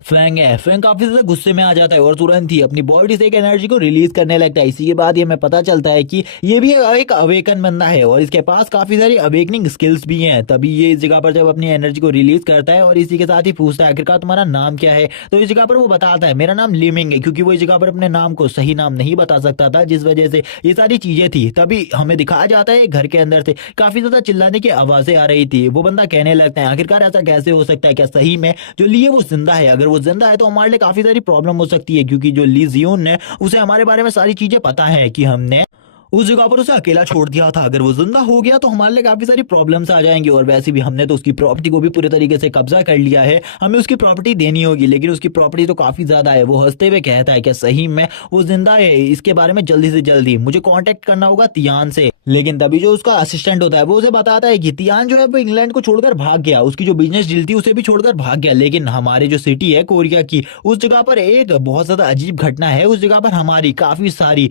फैंग काफी ज्यादा गुस्से में आ जाता है और तुरंत ही अपनी बॉडी से एक एनर्जी को रिलीज करने लगता है। इसी के बाद ये हमें पता चलता है कि ये भी एक अवेकन बंदा है और इसके पास काफी सारी अवेकनिंग स्किल्स भी हैं। तभी ये इस जगह पर जब अपनी एनर्जी को रिलीज करता है और इसी के साथ ही पूछता है आखिरकार तुम्हारा नाम क्या है। तो इस जगह पर वो बताता है मेरा नाम लिमिंग है, क्योंकि वो इस जगह पर अपने नाम को सही नाम नहीं बता सकता था, जिस वजह से ये सारी चीजें थी। तभी हमें दिखाया जाता है घर के अंदर से काफी ज्यादा चिल्लाने की आवाजें आ रही थी। वो बंदा कहने लगता है आखिरकार ऐसा कैसे हो सकता है, क्या सही में जो ली है वो जिंदा है? अगर वो जिंदा है तो हमारे लिए काफी सारी प्रॉब्लम हो सकती है, क्योंकि जो ली जियोन है उसे हमारे बारे में सारी चीजें पता है कि हमने उस जगह पर उसे अकेला छोड़ दिया था। अगर वो जिंदा हो गया तो हमारे लिए काफी सारी प्रॉब्लम्स आ जाएंगी। और वैसे भी हमने तो उसकी प्रॉपर्टी को भी पूरे तरीके से कब्जा कर लिया है, हमें उसकी प्रॉपर्टी देनी होगी। लेकिन उसकी प्रॉपर्टी तो काफी ज्यादा है। वो हंसते हुए कहता है क्या सही में वो जिंदा है? इसके बारे में जल्दी से जल्दी मुझे कांटेक्ट करना होगा तियान से। लेकिन तभी जो उसका असिस्टेंट होता है वो उसे बताता है कि तियान जो है वो इंग्लैंड को छोड़कर भाग गया, उसकी जो बिजनेस डील थी उसे भी छोड़कर भाग गया। लेकिन हमारे जो सिटी है कोरिया की, उस जगह पर एक बहुत ज्यादा अजीब घटना है। उस जगह पर हमारी काफी सारी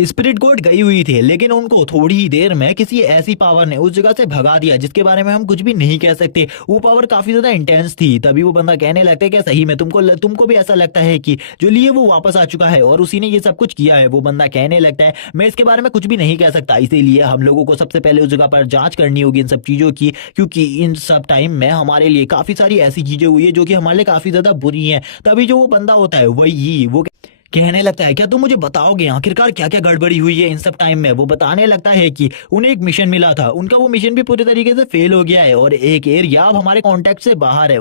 स्पिरिट गोड गई हुई थी, लेकिन उनको थोड़ी ही देर में किसी ऐसी पावर ने उस जगह से भगा दिया जिसके बारे में हम कुछ भी नहीं कह सकते। वो पावर काफी ज्यादा इंटेंस थी। तभी वो बंदा कहने लगता है कि सही में तुमको भी ऐसा लगता है कि जो लिए वो वापस आ चुका है और उसी ने ये सब कुछ किया है? वो बंदा कहने लगता है मैं इसके बारे में कुछ भी नहीं कह सकता, इसीलिए हम लोगों को सबसे पहले उस जगह पर जांच करनी होगी इन सब चीजों की, क्योंकि इन सब टाइम में हमारे लिए काफी सारी ऐसी चीजें हुई है जो कि हमारे लिए काफी ज्यादा बुरी हैं। तभी जो वो बंदा होता है वही वो कहने लगता है क्या तुम मुझे बताओगे आखिरकार क्या क्या गड़बड़ी हुई है इन सब टाइम में? वो बताने लगता है कि उन्हें एक मिशन मिला था, उनका वो मिशन भी पूरे तरीके से फेल हो गया है और एक एरिया अब हमारे कांटेक्ट से बाहर है।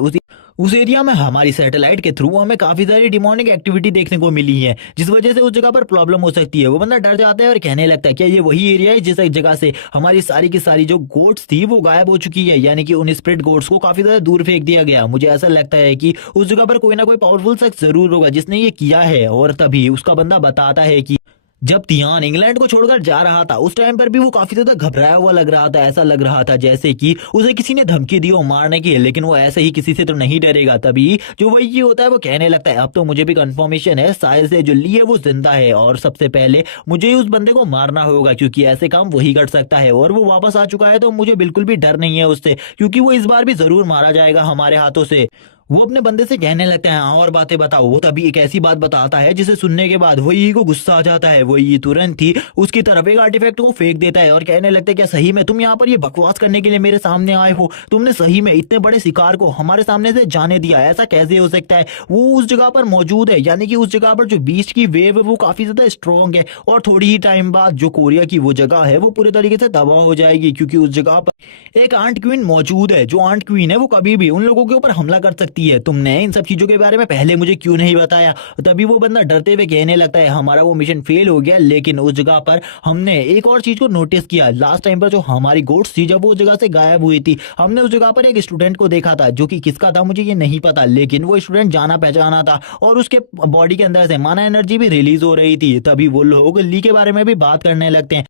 उस एरिया में हमारी सैटेलाइट के थ्रू हमें काफी सारी डिमोनिक एक्टिविटी देखने को मिली है, जिस वजह से उस जगह पर प्रॉब्लम हो सकती है। वो बंदा डर जाता है और कहने लगता है क्या ये वही एरिया है जिस जगह से हमारी सारी की सारी जो गोट्स थी वो गायब हो चुकी है, यानी कि उन स्प्रिट गोट्स को काफी ज्यादा दूर फेंक दिया गया। मुझे ऐसा लगता है कि उस जगह पर कोई ना कोई पावरफुल शख्स जरूर होगा जिसने ये किया है। और तभी उसका बंदा बताता है कि जब तियान इंग्लैंड को छोड़कर जा रहा था उस टाइम पर भी वो काफी ज्यादा घबराया हुआ लग रहा था। ऐसा लग रहा था जैसे कि उसे किसी ने धमकी दी हो मारने की, लेकिन वो ऐसे ही किसी से तो नहीं डरेगा। तभी जो वही ये होता है वो कहने लगता है अब तो मुझे भी कंफर्मेशन है शायद से जो ली है वो जिंदा है और सबसे पहले मुझे उस बंदे को मारना होगा, क्योंकि ऐसे काम वही कर सकता है और वो वापस आ चुका है। तो मुझे बिल्कुल भी डर नहीं है उससे, क्योंकि वो इस बार भी जरूर मारा जाएगा हमारे हाथों से। वो अपने बंदे से कहने लगता है हाँ और बातें बताओ। वो तभी एक ऐसी बात बताता है जिसे सुनने के बाद वही को गुस्सा आ जाता है। वही तुरंत ही उसकी तरफ एक आर्टिफैक्ट को फेंक देता है और कहने लगता है क्या सही में तुम यहाँ पर ये बकवास करने के लिए मेरे सामने आए हो? तुमने सही में इतने बड़े शिकार को हमारे सामने से जाने दिया? ऐसा कैसे हो सकता है? वो उस जगह पर मौजूद है, यानी कि उस जगह पर जो बीच की वेव है वो काफी ज्यादा स्ट्रॉन्ग है और थोड़ी ही टाइम बाद जो कोरिया की वो जगह है वो पूरे तरीके से तबाह हो जाएगी, क्योंकि उस जगह पर एक आंट क्वीन मौजूद है। जो आंट क्वीन है वो कभी भी उन लोगों के ऊपर हमला कर सकती है। तुमने इन सब चीजों के बारे में पहले मुझे क्यों नहीं बताया? तभी वो बंदा डरते हुए कहने लगता है हमारा वो मिशन फेल हो गया, लेकिन उस जगह पर हमने एक और चीज को नोटिस किया। लास्ट टाइम पर जो हमारी गोट्स थी जब वो उस जगह से गायब हुई थी, हमने उस जगह पर एक स्टूडेंट को देखा था, जो कि किसका था मुझे ये नहीं पता, लेकिन वो स्टूडेंट जाना पहचाना था और उसके बॉडी के अंदर से माना एनर्जी भी रिलीज हो रही थी। तभी वो लोग ली के बारे में भी बात करने लगते हैं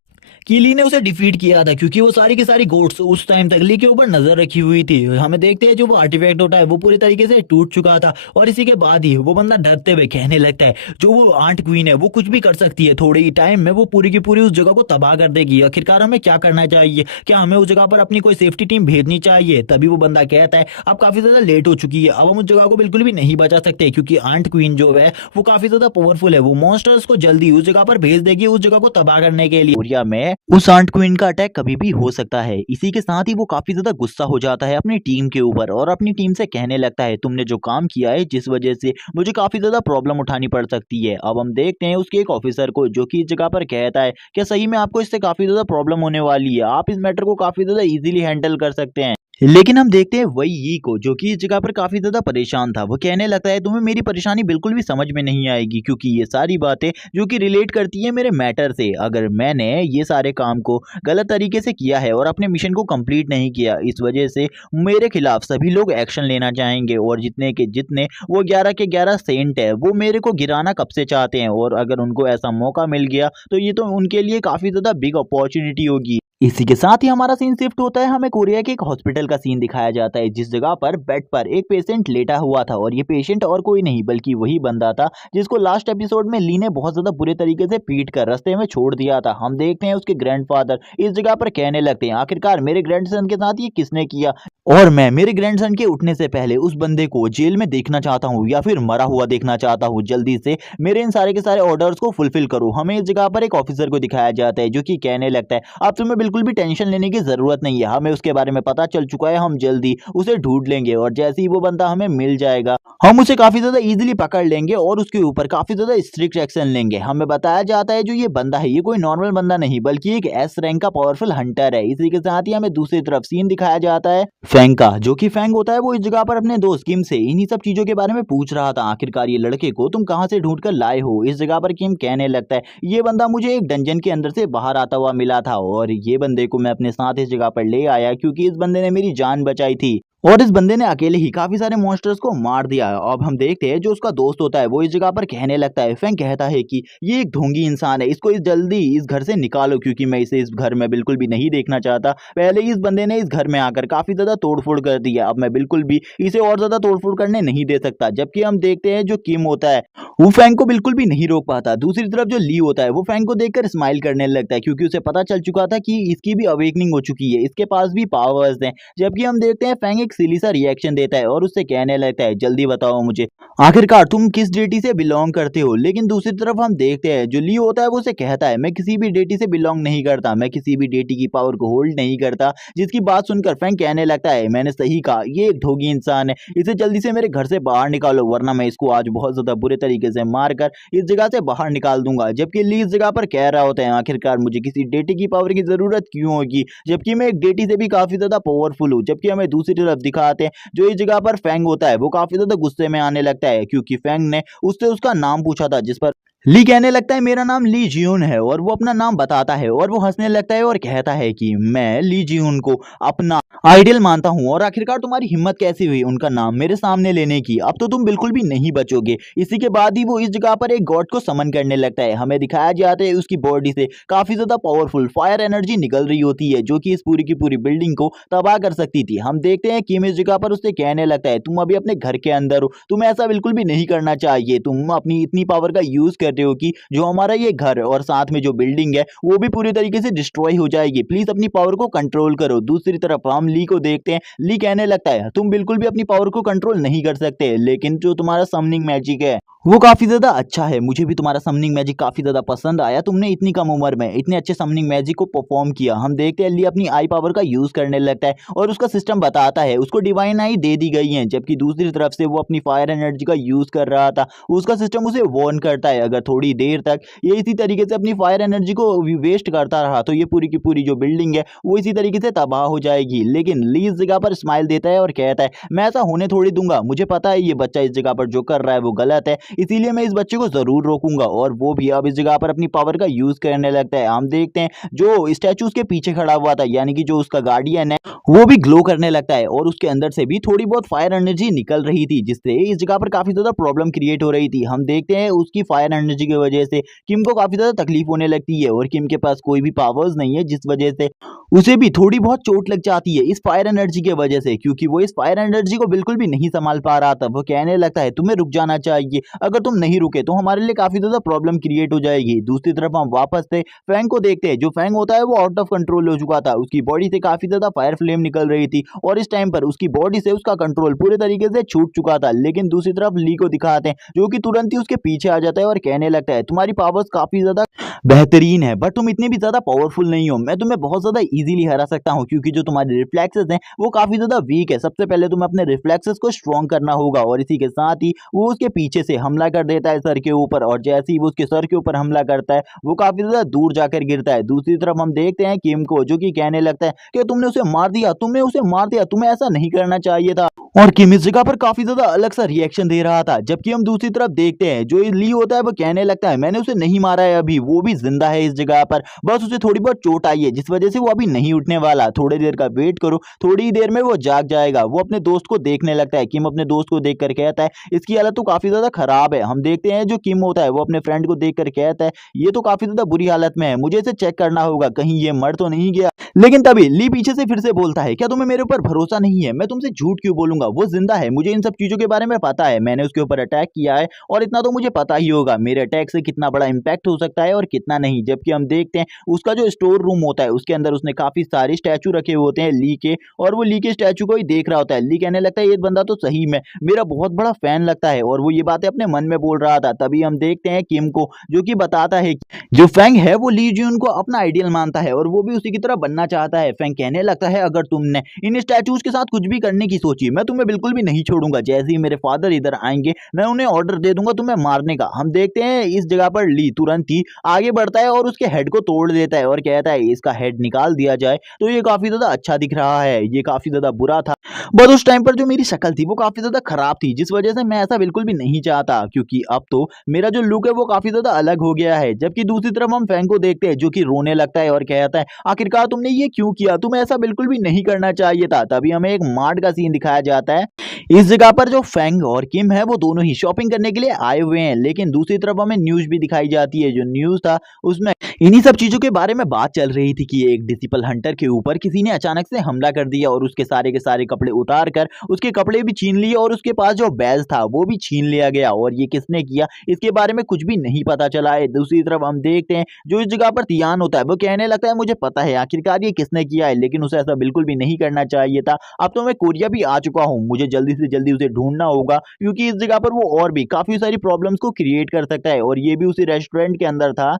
कि ली ने उसे डिफीट किया था, क्योंकि वो सारी की सारी गोट्स उस टाइम तक ली के ऊपर नजर रखी हुई थी। हमें देखते हैं जो वो आर्टिफैक्ट होता है वो पूरी तरीके से टूट चुका था और इसी के बाद ही वो बंदा डरते हुए कहने लगता है जो वो आंट क्वीन है वो कुछ भी कर सकती है, थोड़े ही टाइम में वो पूरी की पूरी उस जगह को तबाह कर देगी। आखिरकार हमें क्या करना चाहिए? क्या हमें उस जगह पर अपनी कोई सेफ्टी टीम भेजनी चाहिए? तभी वो बंदा कहता है अब काफी ज्यादा लेट हो चुकी है, अब हम उस जगह को बिल्कुल भी नहीं बचा सकते, क्योंकि आंट क्वीन जो है वो काफी ज्यादा पावरफुल है। वो मॉन्स्टर्स को जल्दी उस जगह पर भेज देगी उस जगह को तबाह करने के लिए। कोरिया में उस आंट क्वीन का अटैक कभी भी हो सकता है। इसी के साथ ही वो काफी ज्यादा गुस्सा हो जाता है अपनी टीम के ऊपर और अपनी टीम से कहने लगता है तुमने जो काम किया है जिस वजह से मुझे काफी ज्यादा प्रॉब्लम उठानी पड़ सकती है। अब हम देखते हैं उसके एक ऑफिसर को जो कि इस जगह पर कहता है क्या सही में आपको इससे काफी ज्यादा प्रॉब्लम होने वाली है, आप इस मैटर को काफी ज्यादा इजीली हैंडल कर सकते हैं। लेकिन हम देखते हैं वही यी को जो कि इस जगह पर काफी ज्यादा परेशान था। वो कहने लगता है तुम्हें मेरी परेशानी बिल्कुल भी समझ में नहीं आएगी, क्योंकि ये सारी बातें जो कि रिलेट करती है मेरे मैटर से। अगर मैंने ये सारे काम को गलत तरीके से किया है और अपने मिशन को कंप्लीट नहीं किया, इस वजह से मेरे खिलाफ सभी लोग एक्शन लेना चाहेंगे और जितने के जितने वो 11 के 11 सेंट है वो मेरे को गिराना कब से चाहते हैं। और अगर उनको ऐसा मौका मिल गया तो ये तो उनके लिए काफी ज्यादा बिग अपॉर्चुनिटी होगी। इसी के साथ ही हमारा सीन शिफ्ट होता है, हमें कोरिया के एक हॉस्पिटल का सीन दिखाया जाता है जिस जगह पर बेड पर एक पेशेंट लेटा हुआ था और ये पेशेंट और कोई नहीं बल्कि वही बंदा था जिसको लास्ट एपिसोड में ली ने बहुत ज्यादा बुरे तरीके से पीट कर रास्ते में छोड़ दिया था। हम देखते हैं उसके ग्रैंडफादर इस जगह पर कहने लगते हैं आखिरकार मेरे ग्रैंडसन के साथ ये किसने किया और मैं मेरे ग्रैंडसन के उठने से पहले उस बंदे को जेल में देखना चाहता हूँ या फिर मरा हुआ देखना चाहता हूँ। जल्दी से मेरे इन सारे के सारे ऑर्डर्स को फुलफिल करो। हमें इस जगह पर एक ऑफिसर को दिखाया जाता है जो कि कहने लगता है अब तुम्हें बिल्कुल भी टेंशन लेने की जरूरत नहीं है, हमें उसके बारे में पता चल चुका है, हम जल्दी उसे ढूंढ लेंगे और जैसे ही वो बंदा हमें मिल जाएगा हम उसे काफी ज्यादा इजीली पकड़ लेंगे और उसके ऊपर काफी ज्यादा स्ट्रिक्ट एक्शन लेंगे। हमें बताया जाता है जो ये बंदा है ये कोई नॉर्मल बंदा नहीं बल्कि एक एस रैंक का पावरफुल हंटर है। इसी के साथ ही हमें दूसरी तरफ सीन दिखाया जाता है फैंग का, जो कि फैंग होता है वो इस जगह पर अपने दोस्त किम से इन्हीं सब चीजों के बारे में पूछ रहा था, आखिरकार ये लड़के को तुम कहां से ढूंढ कर लाए हो। इस जगह पर किम कहने लगता है ये बंदा मुझे एक डंजन के अंदर से बाहर आता हुआ मिला था और ये बंदे को मैं अपने साथ इस जगह पर ले आया क्योंकि इस बंदे ने मेरी जान बचाई थी और इस बंदे ने अकेले ही काफी सारे मॉन्स्टर्स को मार दिया। अब हम देखते हैं जो उसका दोस्त होता है वो इस जगह पर कहने लगता है, फैंग कहता है कि ये एक ढोंगी इंसान है, इसको जल्दी इस घर से निकालो क्योंकि मैं इसे इस घर में बिल्कुल भी नहीं देखना चाहता। पहले इस बंदे ने इस घर में आकर काफी ज्यादा तोड़फोड़ कर दिया, अब मैं बिल्कुल भी इसे और ज्यादा तोड़फोड़ करने नहीं दे सकता। जबकि हम देखते हैं जो किम होता है वो फैंग को बिल्कुल भी नहीं रोक पाता। दूसरी तरफ जो ली होता है वो फैंग को देखकर स्माइल करने लगता है क्योंकि उसे पता चल चुका था कि इसकी भी अवेकनिंग हो चुकी है, इसके पास भी पावर्स हैं। जबकि हम देखते हैं फैंग एक सिली सा रिएक्शन देता है और उससे कहने लगता है जल्दी बताओ मुझे आखिरकार तुम किस डेटी से बिलोंग करते हो। लेकिन दूसरी तरफ हम देखते हैं जो ली होता है वो उसे कहता है मैं किसी भी डेटी से बिलोंग नहीं करता, मैं किसी भी डेटी की पावर को होल्ड नहीं करता। जिसकी बात सुनकर फैंग कहने लगता है मैंने सही कहा, ये एक ढोंगी इंसान है, इसे जल्दी से मेरे घर से बाहर निकालो वरना मैं इसको आज बहुत ज्यादा बुरे तरीके से मारकर इस जगह से बाहर निकाल दूंगा। जबकि ली इस जगह पर कह रहा होता है आखिरकार मुझे किसी डेटी की पावर की जरूरत क्यों होगी जबकि मैं एक डेटी से भी काफी ज्यादा पावरफुल हूँ। जबकि हमें दूसरी तरफ दिखाते हैं जो इस जगह पर फैंग होता है वो काफी ज्यादा गुस्से में आने लगता है क्योंकि फैंग ने उससे उसका नाम पूछा था जिस पर ली कहने लगता है मेरा नाम ली जियून है और वो अपना नाम बताता है और वो हंसने लगता है और कहता है कि मैं ली जियून को अपना आइडियल मानता हूँ और आखिरकार तुम्हारी हिम्मत कैसी हुई उनका नाम मेरे सामने लेने की, अब तो तुम बिल्कुल भी नहीं बचोगे। इसी के बाद ही वो इस जगह पर एक गॉड को समन करने लगता है। हमें दिखाया जाता है उसकी बॉडी से काफी ज्यादा पावरफुल फायर एनर्जी निकल रही होती है जो कि इस पूरी की पूरी बिल्डिंग को तबाह कर सकती थी। हम देखते हैं किम इस जगह पर उससे कहने लगता है तुम अभी अपने घर के अंदर हो, तुम्हें ऐसा बिल्कुल भी नहीं करना चाहिए, तुम अपनी इतनी पावर का यूज करते हो कि जो हमारा ये घर और साथ में जो बिल्डिंग है वो भी पूरी तरीके से डिस्ट्रॉय हो जाएगी, प्लीज अपनी पावर को कंट्रोल करो। दूसरी तरफ हम ली को देखते हैं, ली कहने लगता है तुम बिल्कुल भी अपनी पावर को कंट्रोल नहीं कर सकते, लेकिन जो तुम्हारा समनिंग मैजिक है वो काफी ज्यादा अच्छा है, मुझे भी तुम्हारा समनिंग मैजिक काफी ज्यादा पसंद आया, तुमने इतनी कम उम्र में इतने अच्छे समनिंग मैजिक को परफॉर्म किया। हम देखते हैं ली अपनी आई पावर का यूज करने लगता है और उसका सिस्टम बताता है उसको डिवाइन आई दे दी गई है। जबकि दूसरी तरफ से वो अपनी फायर एनर्जी का यूज कर रहा था, उसका सिस्टम उसे वार्न करता है अगर थोड़ी देर तक ये इसी तरीके से अपनी फायर एनर्जी को वेस्ट करता रहा तो ये पूरी की पूरी जो बिल्डिंग है वो इसी तरीके से तबाह हो जाएगी। लेकिन ली इस जगह पर स्माइल देता है और कहता है मैं ऐसा होने थोड़ी दूंगा, मुझे पता है ये बच्चा इस जगह पर जो कर रहा है वो गलत है, इसीलिए मैं इस बच्चे को जरूर रोकूंगा। और वो भी अब इस जगह पर अपनी पावर का यूज करने लगता है। हम देखते हैं जो स्टैचू के पीछे खड़ा हुआ था यानी कि जो उसका गार्डियन है वो भी ग्लो करने लगता है और उसके अंदर से भी थोड़ी बहुत फायर एनर्जी निकल रही थी जिससे इस जगह पर काफी ज्यादा प्रॉब्लम क्रिएट हो रही थी। हम देखते हैं उसकी फायर एनर्जी की वजह से किम को काफी ज्यादा तकलीफ होने लगती है और किम के पास कोई भी पावर्स नहीं है जिस वजह से उसे भी थोड़ी बहुत चोट लग जाती है इस फायर एनर्जी के वजह से, क्योंकि वो इस फायर एनर्जी को बिल्कुल भी नहीं संभाल पा रहा था। वो कहने लगता है तुम्हें रुक जाना चाहिए, अगर तुम नहीं रुके तो हमारे लिए काफी ज्यादा प्रॉब्लम क्रिएट हो जाएगी। दूसरी तरफ हम वापस से फैंग को देखते हैं, जो फैंग होता है वो आउट ऑफ कंट्रोल हो चुका था, उसकी बॉडी से काफी ज्यादा फायर फ्लेम निकल रही थी और इस टाइम पर उसकी बॉडी से उसका कंट्रोल पूरे तरीके से छूट चुका था। लेकिन दूसरी तरफ ली को दिखाते हैं जो कि तुरंत ही उसके पीछे आ जाता है और कहने लगता है तुम्हारी पावर्स काफी ज्यादा बेहतरीन है बट तुम इतने भी ज्यादा पावरफुल नहीं हो, मैं तुम्हें बहुत ज्यादा इजीली हरा सकता हूं क्योंकि जो तुम्हारे रिफ्लेक्सेस हैं वो काफी ज्यादा वीक है, सबसे पहले तुम्हें अपने रिफ्लेक्सेस को स्ट्रॉन्ग करना होगा। और इसी के साथ ही वो उसके पीछे से हमला कर देता है सर के ऊपर और जैसे ही वो उसके सर के ऊपर हमला करता है वो काफी ज्यादा दूर जाकर गिरता है। दूसरी तरफ हम देखते हैं किम को जो कि कहने लगता है कि तुमने उसे मार दिया, तुमने उसे मार दिया, तुम्हें ऐसा नहीं करना चाहिए था। और किम इस जगह पर काफी ज्यादा अलग सा रिएक्शन दे रहा था। जबकि हम दूसरी तरफ देखते हैं जो ली होता है वो कहने लगता है मैंने उसे नहीं मारा है, अभी वो भी जिंदा है इस जगह पर, बस उसे थोड़ी बहुत चोट आई है जिस वजह से वो अभी नहीं उठने वाला, थोड़ी देर का वेट करो, थोड़ी देर में वो जाग जाएगा। वो अपने दोस्त को देखने लगता है। किम अपने दोस्त को देख कर कहता है इसकी हालत तो काफी ज्यादा खराब है। हम देखते हैं जो किम होता है वो अपने फ्रेंड को देख कर कहता है ये तो काफी ज्यादा बुरी हालत में है, मुझे इसे चेक करना होगा कहीं ये मर तो नहीं गया। लेकिन तभी ली पीछे से फिर से बोलता है क्या तुम्हें मेरे ऊपर भरोसा नहीं है, मैं तुमसे झूठ क्यों बोलूंगा, वो जिंदा है, मुझे इन सब चीजों के बारे में पता है, मैंने उसके ऊपर अटैक किया है और इतना तो मुझे पता ही होगा मेरे अटैक से कितना बड़ा इंपैक्ट हो सकता है और कितना नहीं। जबकि हम देखते हैं उसका जो स्टोर रूम होता है उसके अंदर उसने काफी सारे स्टैचू रखे हुए होते हैं ली के, और वो ली के स्टैचू को ही देख रहा होता है। ली कहने लगता है ये बंदा तो सही में मेरा बहुत बड़ा फैन लगता है, और वो ये बातें अपने मन में बोल रहा था। तभी हम देखते हैं किम को जो कि बताता है जो फेंग है वो ली जून को अपना आइडियल मानता है और वो भी उसी की तरह बनना चाहता है। फेंग कहने लगता है अगर तुमने इन स्टैचूज के साथ कुछ भी करने की सोची मैं तुम्हें बिल्कुल भी नहीं छोड़ूंगा, जैसे ही मेरे फादर इधर आएंगे मैं उन्हें ऑर्डर दे दूंगा तुम्हें मारने का। हम देखते हैं इस जगह पर ली तुरंत ही आगे बढ़ता है और उसके हेड को तोड़ देता है और कहता है इसका हेड निकाल दिया जाए तो ये काफी ज्यादा अच्छा दिख रहा है, ये काफी ज्यादा बुरा था, बट उस टाइम पर जो मेरी शक्ल थी वो काफी ज्यादा खराब थी जिस वजह से मैं ऐसा बिल्कुल भी नहीं चाहता, क्योंकि अब तो मेरा जो लुक है वो काफी ज्यादा अलग हो गया है। जबकि दूसरी तरफ हम फैंग को देखते हैं जो कि रोने लगता है और कहता है आखिरकार तुमने ये क्यों किया, तुम्हें ऐसा बिल्कुल भी नहीं करना चाहिए था। तभी हमें एक मार्ट का सीन दिखाया जाता है। इस जगह पर जो फैंग और किम है वो दोनों ही शॉपिंग करने के लिए आए हुए हैं, लेकिन दूसरी तरफ हमें न्यूज भी दिखाई जाती है। जो न्यूज था उसमें इन्हीं सब चीजों के बारे में बात चल रही थी कि एक डिसिपल हंटर के ऊपर किसी ने अचानक से हमला कर दिया और उसके सारे के सारे कपड़े उतार कर उसके कपड़े भी छीन लिए और उसके पास जो बैज था वो भी छीन लिया गया, और ये किसने किया इसके बारे में कुछ भी नहीं पता चला है। दूसरी तरफ हम देखते हैं जो इस जगह पर तियान होता है वो कहने लगता है मुझे पता है आखिरकार ये किसने किया है, लेकिन उसे ऐसा बिल्कुल भी नहीं करना चाहिए था। अब तो मैं कोरिया भी आ चुका हूँ, मुझे जल्दी से जल्दी उसे ढूंढना होगा क्योंकि इस जगह पर वो और भी काफी सारी प्रॉब्लम्स को क्रिएट कर सकता है, और ये भी उसी रेस्टोरेंट के अंदर था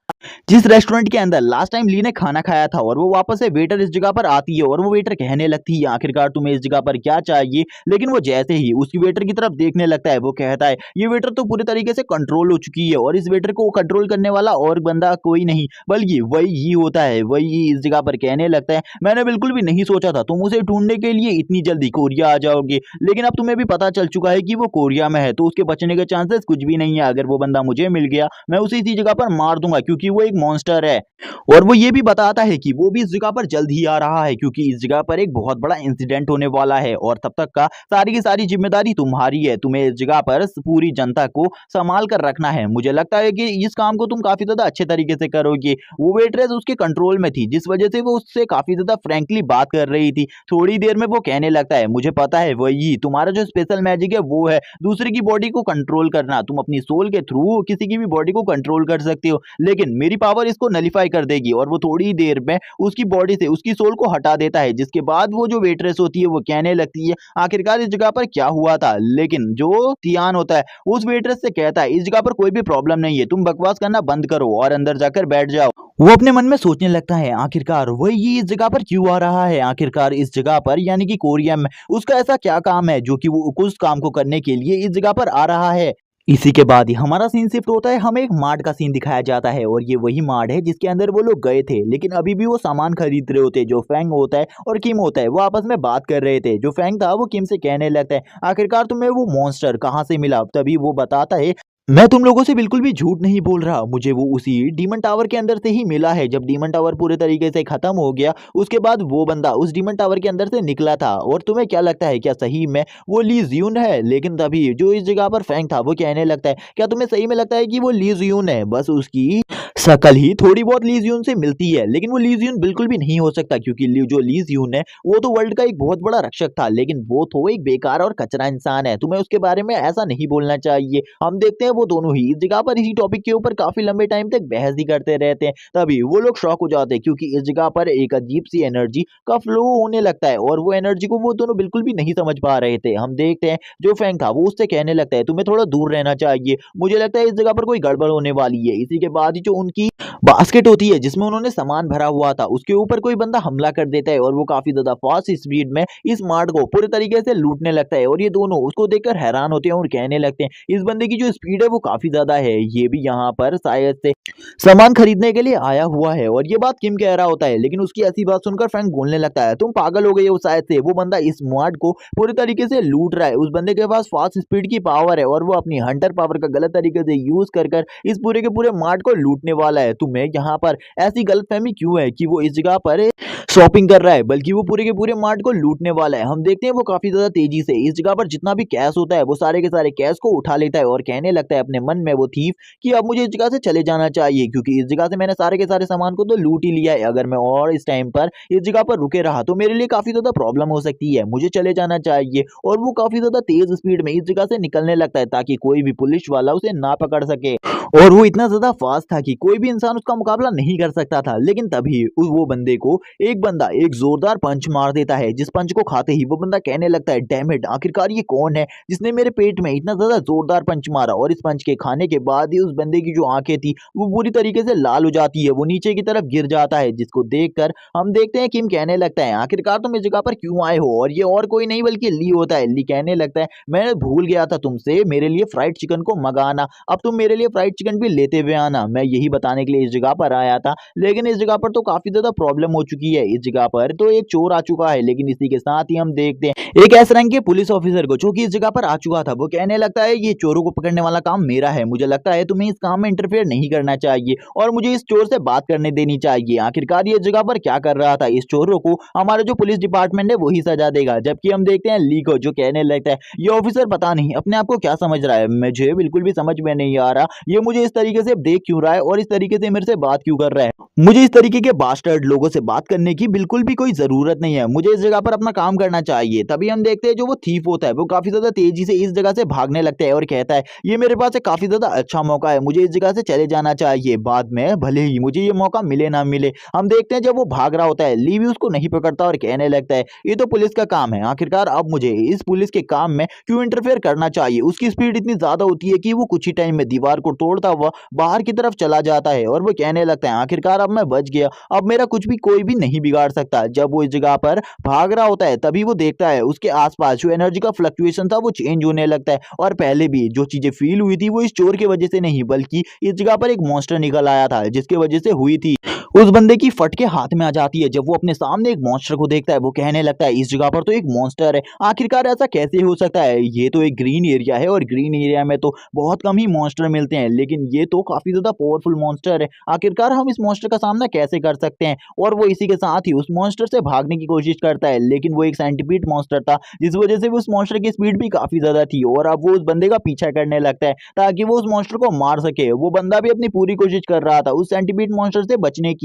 जिस रेस्टोरेंट के अंदर लास्ट टाइम ली ने खाना खाया था। और वो वापस से वेटर इस जगह पर आती है और वो वेटर कहने लगती है आखिरकार तुम्हें इस जगह पर क्या चाहिए, लेकिन वो जैसे ही उसकी वेटर की तरफ देखने लगता है वो कहता है ये वेटर तो पूरी तरीके से कंट्रोल हो चुकी है और इस वेटर को कंट्रोल करने वाला और बंदा कोई नहीं बल्कि वही ही होता है। वही इस जगह पर कहने लगता है मैंने बिल्कुल भी नहीं सोचा था तुम उसे ढूंढने के लिए इतनी जल्दी कोरिया आ जाओगे, लेकिन अब तुम्हें भी पता चल चुका है कि वो कोरिया में है तो उसके बचने के चांसेस कुछ भी नहीं है। अगर वो बंदा मुझे मिल गया मैं उसे इसी जगह पर मार दूंगा क्योंकि वो एक मॉन्स्टर है। और वो ये भी बताता है कि वो भी इस जगह पर जल्द ही आ रहा है क्योंकि इस जगह पर एक बहुत बड़ा इंसिडेंट होने वाला है और तब तक का सारी की सारी जिम्मेदारी तुम्हारी है, तुम्हें इस जगह पर पूरी जनता को संभाल कर रखना है। मुझे लगता है कि इस काम को तुम काफी ज्यादा अच्छे तरीके से करोगे। वो वेट्रेस उसके कंट्रोल में थी जिस वजह से वो उससे काफी ज्यादा फ्रेंकली बात कर रही थी। थोड़ी देर में वो कहने लगता है मुझे पता है वही तुम्हारा जो स्पेशल मैजिक है वो है दूसरे की बॉडी को कंट्रोल करना, तुम अपनी सोल के थ्रू किसी की भी बॉडी को कंट्रोल कर सकते हो, लेकिन मेरी पावर इसको नलीफाई कर देगी। और वो थोड़ी देर में उसकी बॉडी से उसकी सोल को हटा देता है, जिसके बाद वो जो वेट्रेस होती है वो कहने लगती है आखिरकार इस जगह पर क्या हुआ था, लेकिन जो तियान होता है उस वेट्रेस से कहता है इस जगह पर कोई भी प्रॉब्लम नहीं है, तुम बकवास करना बंद करो और अंदर जाकर बैठ जाओ। वो अपने मन में सोचने लगता है आखिरकार वही इस जगह पर क्यों आ रहा है, आखिरकार इस जगह पर यानी कि कोरिया में उसका ऐसा क्या काम है जो कि वो उस काम को करने के लिए इस जगह पर आ रहा है। इसी के बाद ही हमारा सीन शिफ्ट होता है, हमें एक मार्ट का सीन दिखाया जाता है और ये वही मार्ट है जिसके अंदर वो लोग गए थे, लेकिन अभी भी वो सामान खरीद रहे होते हैं। जो फैंग होता है और किम होता है वो आपस में बात कर रहे थे। जो फैंग था वो किम से कहने लगता है आखिरकार तुम्हें वो मॉन्स्टर कहाँ से मिला। तभी वो बताता है मैं तुम लोगों से बिल्कुल भी झूठ नहीं बोल रहा, मुझे वो उसी डीमन टावर के अंदर से ही मिला है। जब डीमन टावर पूरे तरीके से खत्म हो गया उसके बाद वो बंदा उस डीमन टावर के अंदर से निकला था। और तुम्हें क्या लगता है क्या सही में वो ली जियून है। लेकिन तभी जो इस जगह पर फैंग था वो कहने लगता है क्या तुम्हें सही में लगता है कि वो ली जियून है, बस उसकी शकल ही थोड़ी बहुत ली जियून से मिलती है, लेकिन वो ली जियून बिल्कुल भी नहीं हो सकता क्योंकि जो ली जियून है वो तो वर्ल्ड का एक बहुत बड़ा रक्षक था, लेकिन वो तो एक बेकार और कचरा इंसान है, तुम्हें उसके बारे में ऐसा नहीं बोलना चाहिए। हम देखते हैं वो दोनों ही इस जगह पर इसी टॉपिक के ऊपर काफी लंबे टाइम तक बहस ही करते रहते हैं। तभी वो लोग शॉक हो जाते हैं क्योंकि इस जगह पर एक अजीब सी एनर्जी का फ्लो होने लगता है और वो एनर्जी को वो दोनों बिल्कुल भी नहीं समझ पा रहे थे। हम देखते हैं जो फैंग था वो उससे कहने लगता है तुम्हें थोड़ा दूर रहना चाहिए, मुझे लगता है इस जगह पर कोई गड़बड़ होने वाली है। इसी के बाद ही जो उनकी बास्केट होती है जिसमें उन्होंने सामान भरा हुआ था उसके ऊपर कोई बंदा हमला कर देता है और वो काफी ज्यादा फास्ट स्पीड में इस मार्ट को पूरे तरीके से लूटने लगता है। और ये दोनों उसको देखकर हैरान होते हैं और कहने लगते हैं इस बंदे की जो स्पीड स्पीड है वो काफी ज्यादा है। ये भी यहाँ पर शायद से सामान खरीदने के लिए आया हुआ है और ये बात किम कह रहा होता है, लेकिन उसकी ऐसी बात सुनकर फ्रैंक बोलने लगता है, तुम पागल हो गए हो शायद से। वो बंदा इस मार्ट को पूरी तरीके से लूट रहा है। उस बंदे के पास फास्ट स्पीड की पावर है और वो अपनी हंटर पावर का गलत तरीके से यूज कर कर इस पूरे के पूरे मार्ट को लूटने वाला है। तुम्हें यहाँ पर ऐसी गलतफहमी क्यों है कि वो इस जगह पर शॉपिंग कर रहा है, बल्कि वो पूरे के पूरे मार्ट को लूटने वाला है। हम देखते हैं वो काफी ज्यादा तेजी से इस जगह पर जितना भी कैश होता है वो सारे के सारे कैश को उठा लेता है और कहने लगता है अपने मन में वो थीफ कि अब मुझे इस जगह से चले जाना चाहिए, क्योंकि इस जगह से मैंने सारे के सारे सामान को तो लूट ही लिया है। अगर मैं और इस टाइम पर इस जगह पर रुके रहा तो मेरे लिए काफी ज्यादा प्रॉब्लम हो सकती है, मुझे चले जाना चाहिए। और वो काफी ज्यादा तेज स्पीड में इस जगह से निकलने लगता है ताकि कोई भी पुलिस वाला उसे ना पकड़ सके। और वो इतना ज्यादा फास्ट था कि कोई भी इंसान उसका मुकाबला नहीं कर सकता था। लेकिन तभी वो बंदे को एक बंदा एक जोरदार पंच मार देता है, जिस पंच को खाते ही वो बंदा कहने लगता है, डैम इट, आखिरकार ये कौन है जिसने मेरे पेट में इतना ज्यादा जोरदार पंच मारा। और इस पंच के खाने के बाद ही उस बंदे की जो आंखें थी वो पूरी तरीके से लाल हो जाती है, वो नीचे की तरफ गिर जाता है, जिसको देखकर हम देखते हैं किम कहने लगता है, आखिरकार तुम इस जगह पर क्यों आए हो। और ये और कोई नहीं बल्कि ली होता है। ली कहने लगता है, मैं भूल गया था तुमसे मेरे लिए फ्राइड चिकन को मंगाना, अब तुम मेरे लिए फ्राइड चिकन भी लेते हुए आना। मैं यही बताने के लिए इस जगह पर आया था, लेकिन इस जगह पर तो काफी ज्यादा प्रॉब्लम हो चुकी है। इस जगह पर तो एक चोर आ चुका है। लेकिन इसी के साथ ही हम देखते हैं एक एस रैंक के पुलिस ऑफिसर को जो कि इस जगह पर आ चुका था। वो कहने लगता है, ये चोरों को पकड़ने वाला काम मेरा है, मुझे लगता है तुम्हें इस काम में इंटरफेयर नहीं करना चाहिए और मुझे इस चोर से बात करने देनी चाहिए। आखिरकार ये इस जगह पर क्या कर रहा था, इस चोरों को हमारा जो पुलिस डिपार्टमेंट है वही सजा देगा। जबकि हम देखते हैं ली को जो कहने लगता है, ये ऑफिसर पता नहीं अपने आप को क्या समझ रहा है, मुझे बिल्कुल भी समझ में नहीं आ रहा ये मुझे इस तरीके से देख क्यों रहा है और इस तरीके से मेरे से बात क्यों कर रहा है। मुझे इस तरीके के बास्टर्ड लोगों से बात करने की बिल्कुल भी कोई जरूरत नहीं है, मुझे इस जगह पर अपना काम करना चाहिए। तभी हम देखते हैं जो वो थीफ होता है वो काफी ज्यादा तेजी से इस जगह से भागने लगता है और कहता है, ये मेरे पास एक काफी ज्यादा अच्छा मौका है, मुझे इस जगह से चले जाना चाहिए, बाद में भले ही मुझे ये मौका मिले ना मिले। हम देखते हैं जब वो भाग रहा होता है ली भी उसको नहीं पकड़ता और कहने लगता है, ये तो पुलिस का काम है, आखिरकार अब मुझे इस पुलिस के काम में क्यों इंटरफेयर करना चाहिए। उसकी स्पीड इतनी ज्यादा होती है कि वो कुछ ही टाइम में दीवार को तोड़ता हुआ बाहर की तरफ चला जाता है और वो कहने लगता है, आखिरकार अब मैं बच गया, अब मेरा कुछ भी कोई भी नहीं बिगाड़ सकता। जब वो इस जगह पर भाग रहा होता है तभी वो देखता है उसके आसपास जो एनर्जी का फ्लक्चुएशन था वो चेंज होने लगता है और पहले भी जो चीजें फील हुई थी वो इस चोर की वजह से नहीं बल्कि इस जगह पर एक मॉन्स्टर निकल आया था जिसकी वजह से हुई थी। उस बंदे की फटके हाथ में आ जाती है जब वो अपने सामने एक मॉन्स्टर को देखता है। वो कहने लगता है, इस जगह पर तो एक मॉन्स्टर है, आखिरकार ऐसा कैसे हो सकता है, ये तो एक ग्रीन एरिया है और ग्रीन एरिया में तो बहुत कम ही मॉन्स्टर मिलते हैं, लेकिन ये तो काफी ज्यादा पावरफुल मॉन्स्टर है, आखिरकार हम इस मॉन्स्टर का सामना कैसे कर सकते हैं। और वो इसी के साथ ही उस मॉन्स्टर से भागने की कोशिश करता है, लेकिन वो एक सेंटीपीड मॉन्स्टर था जिस वजह से उस मॉन्स्टर की स्पीड भी काफी ज्यादा थी और अब वो उस बंदे का पीछा करने लगता है ताकि वो उस मॉन्स्टर को मार सके। वो बंदा भी अपनी पूरी कोशिश कर रहा था उस सेंटीपीड मॉन्स्टर से बचने की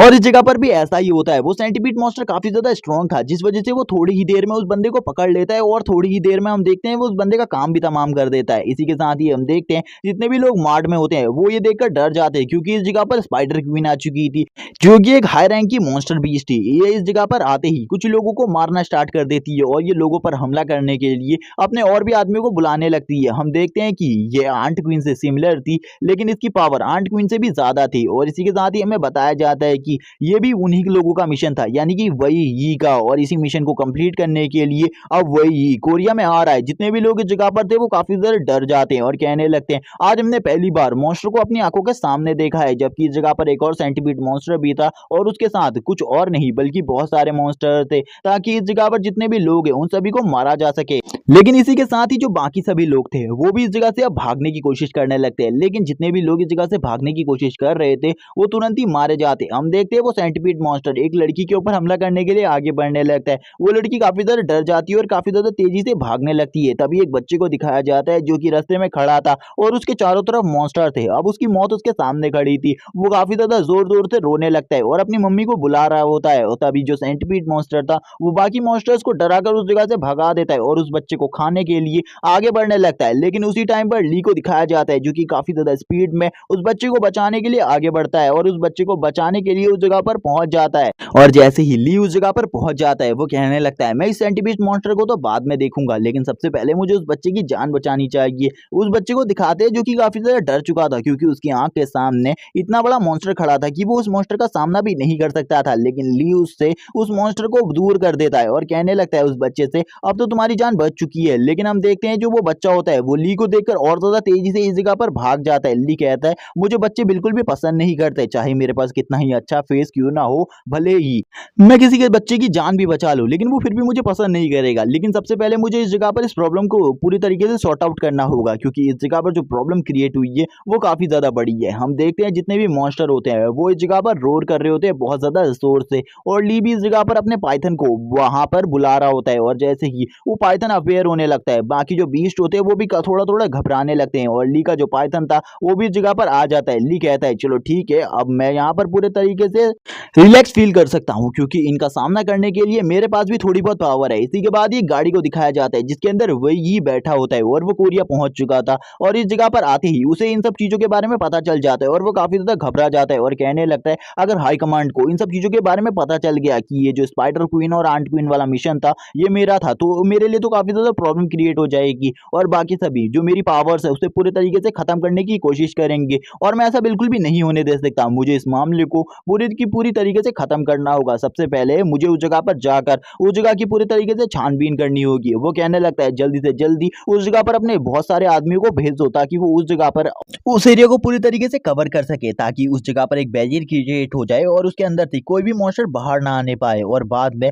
और इस जगह पर भी ऐसा ही होता है। वो सेंटीपीड मॉन्स्टर काफी ज्यादा स्ट्रॉन्ग था जिस वजह से वो थोड़ी ही देर में उस बंदे को पकड़ लेता है और थोड़ी ही देर में हम देखते हैं वो उस बंदे का काम भी तमाम कर देता है। इसी के साथ ही हम देखते हैं जितने भी लोग मार्ट में होते हैं वो ये देखकर डर जाते हैं क्योंकि इस जगह पर स्पाइडर क्वीन आ चुकी थी जो कि एक हाई रैंक की मॉन्स्टर बीस्ट थी। ये इस जगह पर आते ही कुछ लोगों को मारना स्टार्ट कर देती है और ये लोगों पर हमला करने के लिए अपने और भी आदमियों को बुलाने लगती है। हम देखते हैं कि ये आंट क्वीन से सिमिलर थी लेकिन इसकी पावर आंट क्वीन से भी ज्यादा थी और इसी के साथ ही हमें बताया जाता है कि ये भी उन्हीं लोगों का मिशन था, यानी कि वही ही का, और इसी मिशन को कंप्लीट करने के लिए अब वही ही कोरिया में आ रहा है। जितने भी लोग इस जगह पर थे वो काफी ज्यादा डर जाते हैं और कहने लगते हैं, आज हमने पहली बार मॉन्स्टर को अपनी आंखों के सामने देखा है। जबकि इस जगह पर एक और सेंटीपीड मॉन्स्टर भी था और उसके साथ कुछ और नहीं बल्कि बहुत सारे मॉन्स्टर थे ताकि इस जगह पर जितने भी लोग हैं उन सभी को मारा जा सके। लेकिन इसी के साथ ही जो बाकी सभी लोग थे वो भी इस जगह से अब भागने की कोशिश करने लगते हैं, लेकिन जितने भी लोग इस जगह से भागने की कोशिश कर रहे थे वो तुरंत ही मारे जाते। हम देखते हैं वो सेंटीपीड मॉन्स्टर एक लड़की के ऊपर हमला करने के लिए आगे बढ़ने लगता है। वो लड़की काफी ज्यादा डर जाती है और काफी ज्यादा तेजी से भागने लगती है। तभी एक बच्चे को दिखाया जाता है जो कि रास्ते में खड़ा था और उसके चारों तरफ मॉन्स्टर थे। अब उसकी मौत उसके सामने खड़ी थी। वो काफी ज्यादा जोर जोर से रोने लगता है और अपनी मम्मी को बुला रहा होता है और तभी जो सेंटीपीड मॉन्स्टर था वो बाकी मॉन्स्टर्स को डराकर उस जगह से भगा देता है और उस बच्चे को खाने के लिए आगे बढ़ने लगता है। लेकिन उसी टाइम पर ली को दिखाया जाता है जो कि काफी ज्यादा स्पीड में उस बच्चे को बचाने के लिए आगे बढ़ता है और उस बच्चे को बचाने के लिए उस जगह पर पहुंच जाता है। और जैसे ही ली उस जगह पर पहुंच जाता है वो कहने लगता है, मैं इस सेंटीपीड मॉन्स्टर को तो बाद में देखूंगा, लेकिन सबसे पहले मुझे उस बच्चे की जान बचानी चाहिए। उस बच्चे को दिखाते हैं जो कि काफी ज्यादा डर चुका था क्योंकि उसकी आंख के सामने इतना बड़ा मॉन्स्टर खड़ा था कि वो उस मॉन्स्टर का सामना भी नहीं कर सकता था। लेकिन ली उससे उस मॉन्स्टर को दूर कर देता है और कहने लगता है उस बच्चे से, अब तो तुम्हारी जान बच चुकी है। लेकिन हम देखते हैं जो वो बच्चा होता है वो ली को देखकर और ज्यादा तेजी से इस जगह पर भाग जाता है। ली कहता है मुझे बच्चे बिल्कुल भी पसंद नहीं करते, चाहे मेरे पास कितना ही अच्छा फेस क्यों ना हो, भले ही मैं किसी के बच्चे की जान भी बचा लूं, लेकिन वो फिर भी मुझे पसंद नहीं करेगा। लेकिन सबसे पहले मुझे इस जगह पर इस प्रॉब्लम को पूरी तरीके से सॉर्ट आउट करना होगा, क्योंकि इस जगह पर जो प्रॉब्लम क्रिएट हुई है वो काफी ज्यादा बड़ी है। हम देखते हैं जितने भी मॉन्स्टर होते हैं वो इस जगह पर रोर कर रहे होते हैं बहुत ज्यादा जोर से, और ली भी इस जगह पर अपने पाइथन को वहां पर बुला रहा होता है। और जैसे ही वो पाइथन अवेयर होने लगता है, बाकी जो बीस्ट होते हैं वो भी थोड़ा थोड़ा घबराने लगते हैं, और ली का जो पाइथन था वो भी इस जगह पर आ जाता है। ली कहता है चलो ठीक है, अब मैं यहाँ पर पूरे तरीके से रिलैक्स फील कर सकता हूँ, क्योंकि इनका सामना करने के लिए मेरे पास भी थोड़ी बहुत पावर है। इसी के बाद ये गाड़ी को दिखाया जाता है जिसके अंदर वही बैठा होता है, और वो कोरिया पहुंच चुका था। और इस जगह पर आते ही उसे इन सब चीजों के बारे में पता चल जाता है, और वो काफी ज्यादा घबरा जाता है और कहने लगता है अगर हाई कमांड को इन सब चीजों के बारे में पता चल गया कि ये जो स्पाइडर क्वीन और आंट क्वीन वाला मिशन था ये मेरा था, तो मेरे लिए तो काफी ज्यादा प्रॉब्लम क्रिएट हो जाएगी, और बाकी सभी जो मेरी पावर्स है उसे पूरे तरीके से खत्म करने की कोशिश करेंगे। और मैं ऐसा बिल्कुल भी नहीं होने दे सकता, मुझे इस मामले को पूरी की पूरी तरीके से खत्म करना होगा। सबसे पहले मुझे उस जगह पर जाकर उस जगह की पूरी तरीके से छानबीन करनी होगी। वो कहने लगता है जल्दी से जल्दी उस जगह पर अपने बहुत सारे आदमियों को भेज दो, ताकि वो उस जगह पर उस एरिया को पूरी तरीके से कवर कर सके, ताकि उस जगह पर एक बैरियर क्रिएट हो जाए और उसके अंदर से कोई भी मॉन्स्टर बाहर ना आने पाए, और बाद में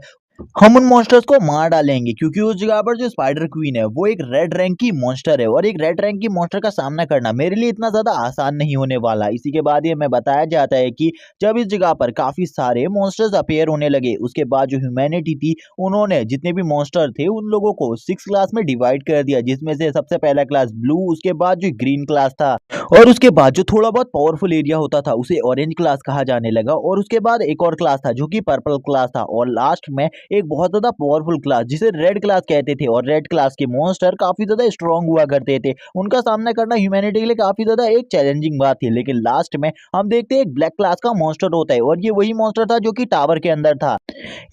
हम उन मॉन्स्टर्स को मार डालेंगे। क्योंकि उस जगह पर जो स्पाइडर क्वीन है वो एक रेड रैंक की मॉन्स्टर है, और एक रेड रैंक की मॉन्स्टर का सामना करना मेरे लिए इतना ज्यादा आसान नहीं होने वाला। इसी के बाद ये हमें बताया जाता है कि जब इस जगह पर काफी सारे मॉन्स्टर्स अपीयर होने लगे, उसके बाद जो ह्यूमैनिटी थी उन्होंने जितने भी मॉन्स्टर थे उन लोगों को 6 क्लास में डिवाइड कर दिया, जिसमें से सबसे पहला क्लास ब्लू, उसके बाद जो ग्रीन क्लास था, और उसके बाद जो थोड़ा बहुत पावरफुल एरिया होता था उसे ऑरेंज क्लास कहा जाने लगा, और उसके बाद एक और क्लास था जो कि पर्पल क्लास था, और लास्ट में एक बहुत ज्यादा पावरफुल क्लास जिसे रेड क्लास कहते थे। और रेड क्लास के मॉन्स्टर काफी ज्यादा स्ट्रांग हुआ करते थे, उनका सामना करना ह्यूमैनिटी के लिए काफी ज्यादा एक चैलेंजिंग बात थी। लेकिन लास्ट में हम देखते हैं एक ब्लैक क्लास का मॉन्स्टर होता है, और ये वही मॉन्स्टर था जो कि टावर के अंदर था।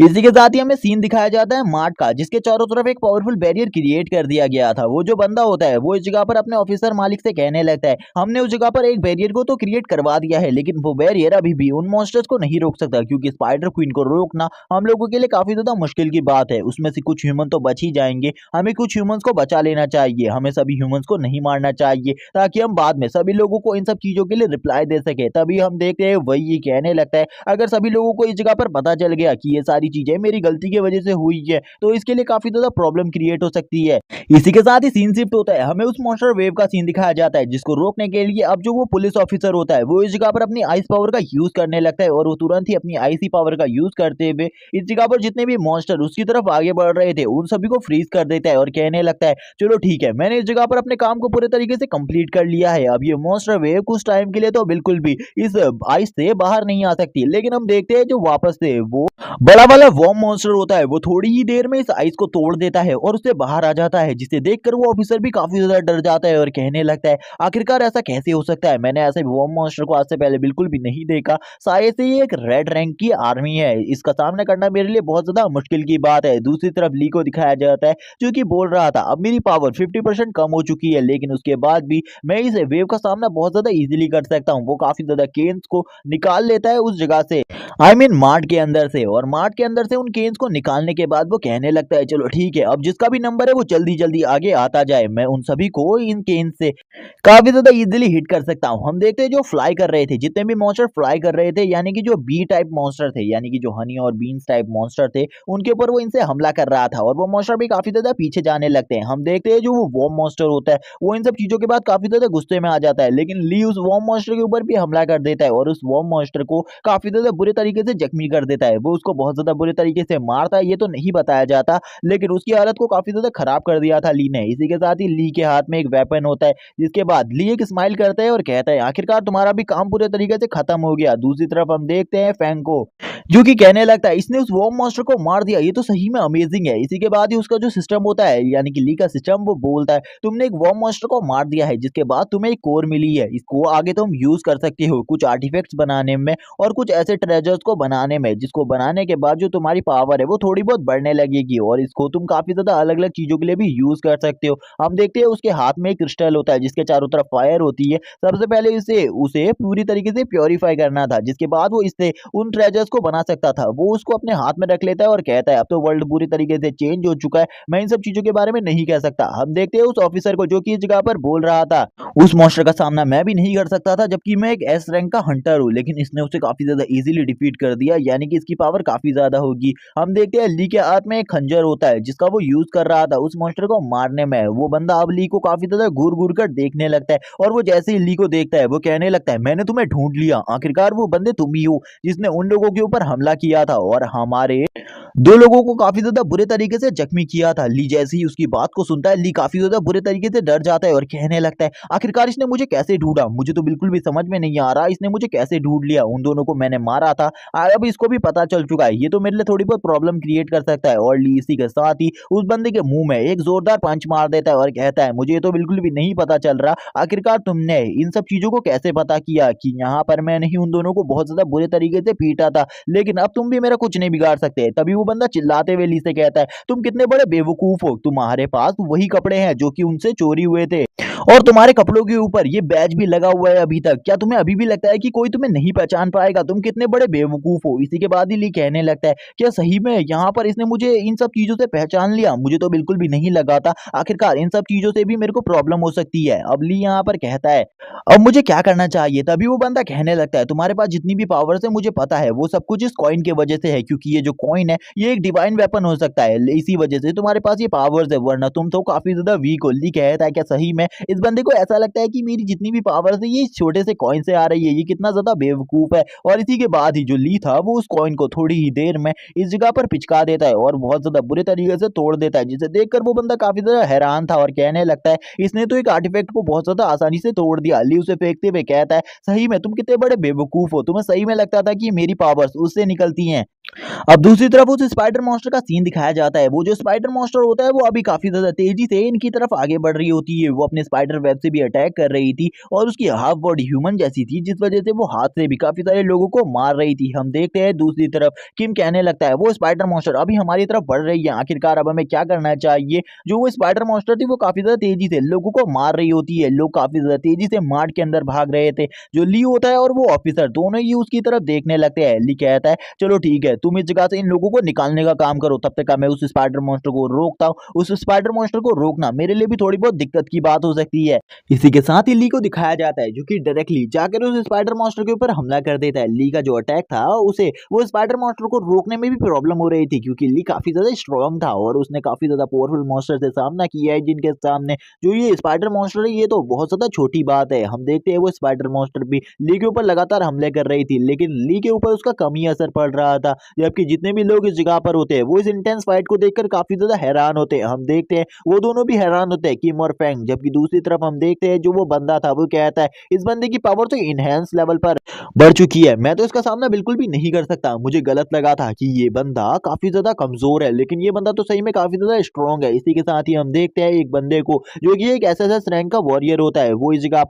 इसी के साथ ही हमें सीन दिखाया जाता है मार्ट का, जिसके चारों तरफ एक पावरफुल बैरियर क्रिएट कर दिया गया था। वो जो बंदा होता है वो इस जगह पर अपने ऑफिसर मालिक से कहने लगता है हमने उस जगह पर एक बैरियर को तो क्रिएट करवा दिया है, लेकिन वो बैरियर अभी भी उन मॉन्स्टर्स को नहीं रोक सकता, क्योंकि स्पाइडर क्वीन को रोकना हम लोगों के लिए काफी ज्यादा मुश्किल की बात है। उसमें से कुछ ह्यूमन तो बच ही जाएंगे, हमें कुछ ह्यूमंस को बचा लेना चाहिए, हमें सभी ह्यूमंस को नहीं मारना चाहिए, ताकि हम बाद में सभी लोगों को इन सब चीजों के लिए रिप्लाई दे सके। तभी हम देखते हैं वही कहने लगता है अगर सभी लोगों को इस जगह पर पता चल गया कि ये सारी चीजें मेरी गलती की वजह से हुई है, तो इसके लिए काफी ज्यादा प्रॉब्लम क्रिएट हो सकती है। इसी के साथ ही सीन शिफ्ट होता है, हमें उस मॉन्स्टर वेव का सीन दिखाया जाता है, जिसको रोकने के लिए अब जो वो पुलिस ऑफिसर होता है वो इस जगह पर अपनी आइस पावर का यूज करने लगता है, और वो तुरंत ही अपनी आइसी पावर का यूज करते हुए इस जगह पर जितने भी मॉन्स्टर उसकी तरफ आगे बढ़ रहे थे उन सभी को फ्रीज कर देता है, और कहने लगता है चलो ठीक है, मैंने इस जगह पर अपने काम को पूरे तरीके से कंप्लीट कर लिया है, अब ये मॉन्स्टर वेव कुछ टाइम के लिए तो बिल्कुल भी इस आइस से बाहर नहीं आ सकती। लेकिन हम देखते हैं जो वापस से वो बड़ा वाला वॉर्म मॉन्स्टर होता है वो थोड़ी ही देर में इस आइस को तोड़ देता है और उससे बाहर आ जाता है, जिसे देखकर वो ऑफिसर भी काफी ज्यादा डर जाता है और कहने लगता है आखिरकार ऐसा कैसे हो सकता है, मैंने ऐसे वॉर्म मॉन्स्टर को आज से पहले बिल्कुल भी नहीं देखा, शायद से ये एक रेड रैंक की आर्मी है, इसका सामना करना मेरे लिए बहुत ज्यादा मुश्किल की बात है। दूसरी तरफ ली को दिखाया जाता है जो कि बोल रहा था अब मेरी पावर 50% कम हो चुकी है, लेकिन उसके बाद भी मैं इस वेव का सामना बहुत ज्यादा इजीली कर सकता हूँ। वो काफी ज्यादा केन्स को निकाल लेता है उस जगह से, आई मीन मार्ट के अंदर से, और मार्ट के अंदर से उन केन्स को निकालने के बाद वो कहने लगता है चलो ठीक है, अब जिसका भी नंबर है वो जल्दी जल्दी आगे आता जाए, मैं उन सभी को इन केन्स से काफी ज्यादा इजीली हिट कर सकता हूँ। हम देखते हैं जो फ्लाई कर रहे थे, जितने भी मॉन्स्टर फ्लाई कर रहे थे, यानी कि जो बी टाइप मॉन्स्टर थे, यानी कि जो हनी और बीन्स टाइप मॉन्स्टर थे, उनके ऊपर वो इनसे हमला कर रहा था, और वो मॉन्स्टर भी काफी ज्यादा पीछे जाने लगते हैं। हम देखते हैं जो वो वॉर्म मॉन्स्टर होता है वो इन सब चीजों के बाद काफी ज्यादा गुस्से में आ जाता है, लेकिन ली उस वॉर्म मॉन्स्टर के ऊपर भी हमला कर देता है और उस वॉर्म मॉन्स्टर को काफी ज्यादा बुरे तरीके से जख्मी कर देता है। वो उसको बहुत ज्यादा बुरे तरीके से मारता है, ये तो नहीं बताया जाता, लेकिन उसकी हालत को काफी ज्यादा खराब कर दिया था ली ने। इसी के साथ ही ली के हाथ में एक वेपन होता है, जिसके बाद ली एक स्माइल करता है और कहता है आखिरकार तुम्हारा भी काम पूरे तरीके से खत्म हो गया। दूसरी तरफ हम देखते हैं फैंग को, जो कि कहने लगता है इसने उस वॉर्म मॉन्स्टर को मार दिया, ये तो सही में अमेजिंग है। इसी के बाद ही उसका जो सिस्टम होता है, यानी कि ली का सिस्टम, वो बोलता है तुमने एक वॉर्म मॉन्स्टर को मार दिया है, जिसके बाद तुम्हें एक कोर मिली है, इसको आगे तुम यूज कर सकते हो कुछ आर्टिफैक्ट्स बनाने में और कुछ ऐसे ट्रेजर्स को बनाने में, जिसको बनाने के बाद जो तुम्हारी पावर है वो थोड़ी बहुत बढ़ने लगेगी, और इसको तुम काफी ज्यादा अलग अलग चीजों के लिए भी यूज कर सकते हो। हम देखते हैं उसके हाथ में एक क्रिस्टल होता है जिसके चारों तरफ फायर होती है। सबसे पहले उसे पूरी तरीके से प्योरीफाई करना था, जिसके बाद वो इससे उन ट्रेजर्स को बना बना सकता था वो उसको अपने हाथ में रख लेता है और कहता है अब तो वर्ल्ड पूरी तरीके से चेंज हो चुका है, मैं इन सब चीजों के बारे में नहीं कह सकता। हम देखते हैं उस ऑफिसर को जो कि इस जगह पर बोल रहा था उस मॉन्स्टर का सामना मैं भी नहीं कर सकता था जबकि मैं एक एस रैंक का हंटर हूँ, लेकिन इसने उसे काफी ज्यादा इजीली डिफीट कर दिया, यानी कि इसकी पावर काफी ज्यादा होगी। हम देखते हैं ली के हाथ में एक खंजर होता है जिसका वो यूज कर रहा था उस मॉन्स्टर को मारने में। वो बंदा अब ली को काफी ज्यादा घूर घूर कर देखने लगता है और वो जैसे ही ली को देखता है वो कहने लगता है मैंने तुम्हें ढूंढ लिया, आखिरकार वो बंदे तुम ही हो जिसने उन लोगों के ऊपर हमला किया था और हमारे दो लोगों को काफी ज्यादा बुरे तरीके से जख्मी किया था। ली जैसे ही उसकी बात को सुनता है ली काफी ज्यादा बुरे तरीके से डर जाता है और कहने लगता है आखिरकार इसने मुझे कैसे ढूंढा, मुझे तो बिल्कुल भी समझ में नहीं आ रहा इसने मुझे कैसे ढूंढ लिया, उन दोनों को मैंने मारा था अब इसको भी पता चल चुका है, ये तो मेरे लिए थोड़ी बहुत प्रॉब्लम क्रिएट कर सकता है। और ली इसी के साथ ही उस बंदे के मुंह में एक जोरदार पंच मार देता है और कहता है मुझे तो बिल्कुल भी नहीं पता चल रहा आखिरकार तुमने इन सब चीजों को कैसे पता किया कि यहाँ पर मैंने ही उन दोनों को बहुत ज्यादा बुरे तरीके से पीटा था, लेकिन अब तुम भी मेरा कुछ नहीं बिगाड़ सकते। तभी वो बंदा चिल्लाते हुए ली से कहता है तुम कितने बड़े बेवकूफ हो, तुम्हारे पास वही कपड़े हैं जो कि उनसे चोरी हुए थे और तुम्हारे कपड़ों के ऊपर ये बैज भी लगा हुआ है अभी तक, क्या तुम्हें अभी भी लगता है कि कोई तुम्हें नहीं पहचान पाएगा, तुम कितने बड़े बेवकूफ हो। इसी के बाद ही ली कहने लगता है क्या सही में यहाँ पर इसने मुझे इन सब चीजों से पहचान लिया, मुझे तो बिल्कुल भी नहीं लगा था, आखिरकार इन सब चीजों से भी मेरे को प्रॉब्लम हो सकती है। अब ली यहाँ पर कहता है अब मुझे क्या करना चाहिए। तभी वो बंदा कहने लगता है तुम्हारे पास जितनी भी पावर्स है मुझे पता है वो सब कुछ इस कॉइन की वजह से है, क्योंकि ये जो कॉइन है ये एक डिवाइन वेपन हो सकता है, इसी वजह से तुम्हारे पास ये पावर्स है, वरना तुम तो काफी ज्यादा वीक हो। ली कहता है क्या सही में। इस बंदे को ऐसा लगता है कि मेरी जितनी भी पावर्स है ये इस छोटे से कॉइन से आ रही है, ये कितना ज्यादा बेवकूफ है। और इसी के बाद ही जो ली था वो उस कॉइन को थोड़ी ही देर में इस जगह पर पिचका देता है और बहुत ज्यादा बुरे तरीके से तोड़ देता है, जिसे देखकर वो बंदा काफी ज्यादा हैरान था और कहने लगता है इसने तो एक आर्टिफैक्ट को बहुत ज्यादा आसानी से तोड़ दिया। ली उसे फेंकते हुए कहता है सही में तुम कितने बड़े बेवकूफ हो, तुम्हें सही में लगता था कि मेरी पावर्स उससे निकलती हैं। अब दूसरी तरफ उस स्पाइडर मॉन्स्टर का सीन दिखाया जाता है। वो जो स्पाइडर मॉन्स्टर होता है वो अभी काफी ज्यादा तेजी से इनकी तरफ आगे बढ़ रही होती है, वो अपने स्पाइडर वेब से भी अटैक कर रही थी और उसकी हाफ बॉडी ह्यूमन जैसी थी जिस वजह से वो हाथ से भी काफी सारे लोगों को मार रही थी। हम देखते हैं दूसरी तरफ किम कहने लगता है वो स्पाइडर मॉन्स्टर अभी हमारी तरफ बढ़ रही है, आखिरकार अब हमें क्या करना चाहिए। जो वो स्पाइडर मॉन्स्टर थी वो काफी ज्यादा तेजी से लोगों को मार रही होती है, लोग काफी ज्यादा तेजी से मार्ट के अंदर भाग रहे थे। जो ली होता है और वो ऑफिसर दोनों ही उसकी तरफ देखने लगते हैं। ली कहता है चलो ठीक है तुम इस जगह से इन लोगों को निकालने का काम करो, तब तक मैं उस स्पाइडर मॉन्स्टर को रोकता हूँ। उस स्पाइडर मॉन्स्टर को रोकना मेरे लिए भी थोड़ी बहुत दिक्कत की बात हो सकती है। इसी के साथ ही ली को दिखाया जाता है जो कि डायरेक्टली जाकर उस स्पाइडर मॉन्स्टर के ऊपर हमला कर देता है। ली का जो अटैक था उसे वो स्पाइडर मॉन्स्टर को रोकने में भी प्रॉब्लम हो रही थी, क्योंकि ली काफी ज्यादा स्ट्रॉन्ग था और उसने काफी ज्यादा पावरफुल मॉन्स्टर से सामना किया है, जिनके सामने जो ये स्पाइडर मॉन्स्टर है ये तो बहुत ज्यादा छोटी बात है। हम देखते हैं वो स्पाइडर मॉन्स्टर भी ली के ऊपर लगातार हमले कर रही थी, लेकिन ली के ऊपर उसका कम ही असर पड़ रहा था, जबकि जितने भी लोग इस जगह पर होते हैं वो इस इंटेंस फाइट को देखकर काफी ज्यादा हैरान होते हैं। हम देखते हैं वो दोनों भी हैरान होते हैं किम और फैंग, जबकि दूसरी तरफ हम देखते हैं जो वो बंदा था वो कहता है इस बंदे की पावर तो इनहेंस लेवल पर बढ़ चुकी है, मैं तो इसका सामना बिल्कुल भी नहीं कर सकता। मुझे गलत लगा था कि ये बंदा काफी ज्यादा कमजोर है, लेकिन ये बंदा तो सही में काफी ज्यादा स्ट्रॉन्ग है। इसी के साथ ही हम देखते हैं एक बंदे को जो कि एक एसएसएस रैंक का वॉरियर होता है, वो इस जगह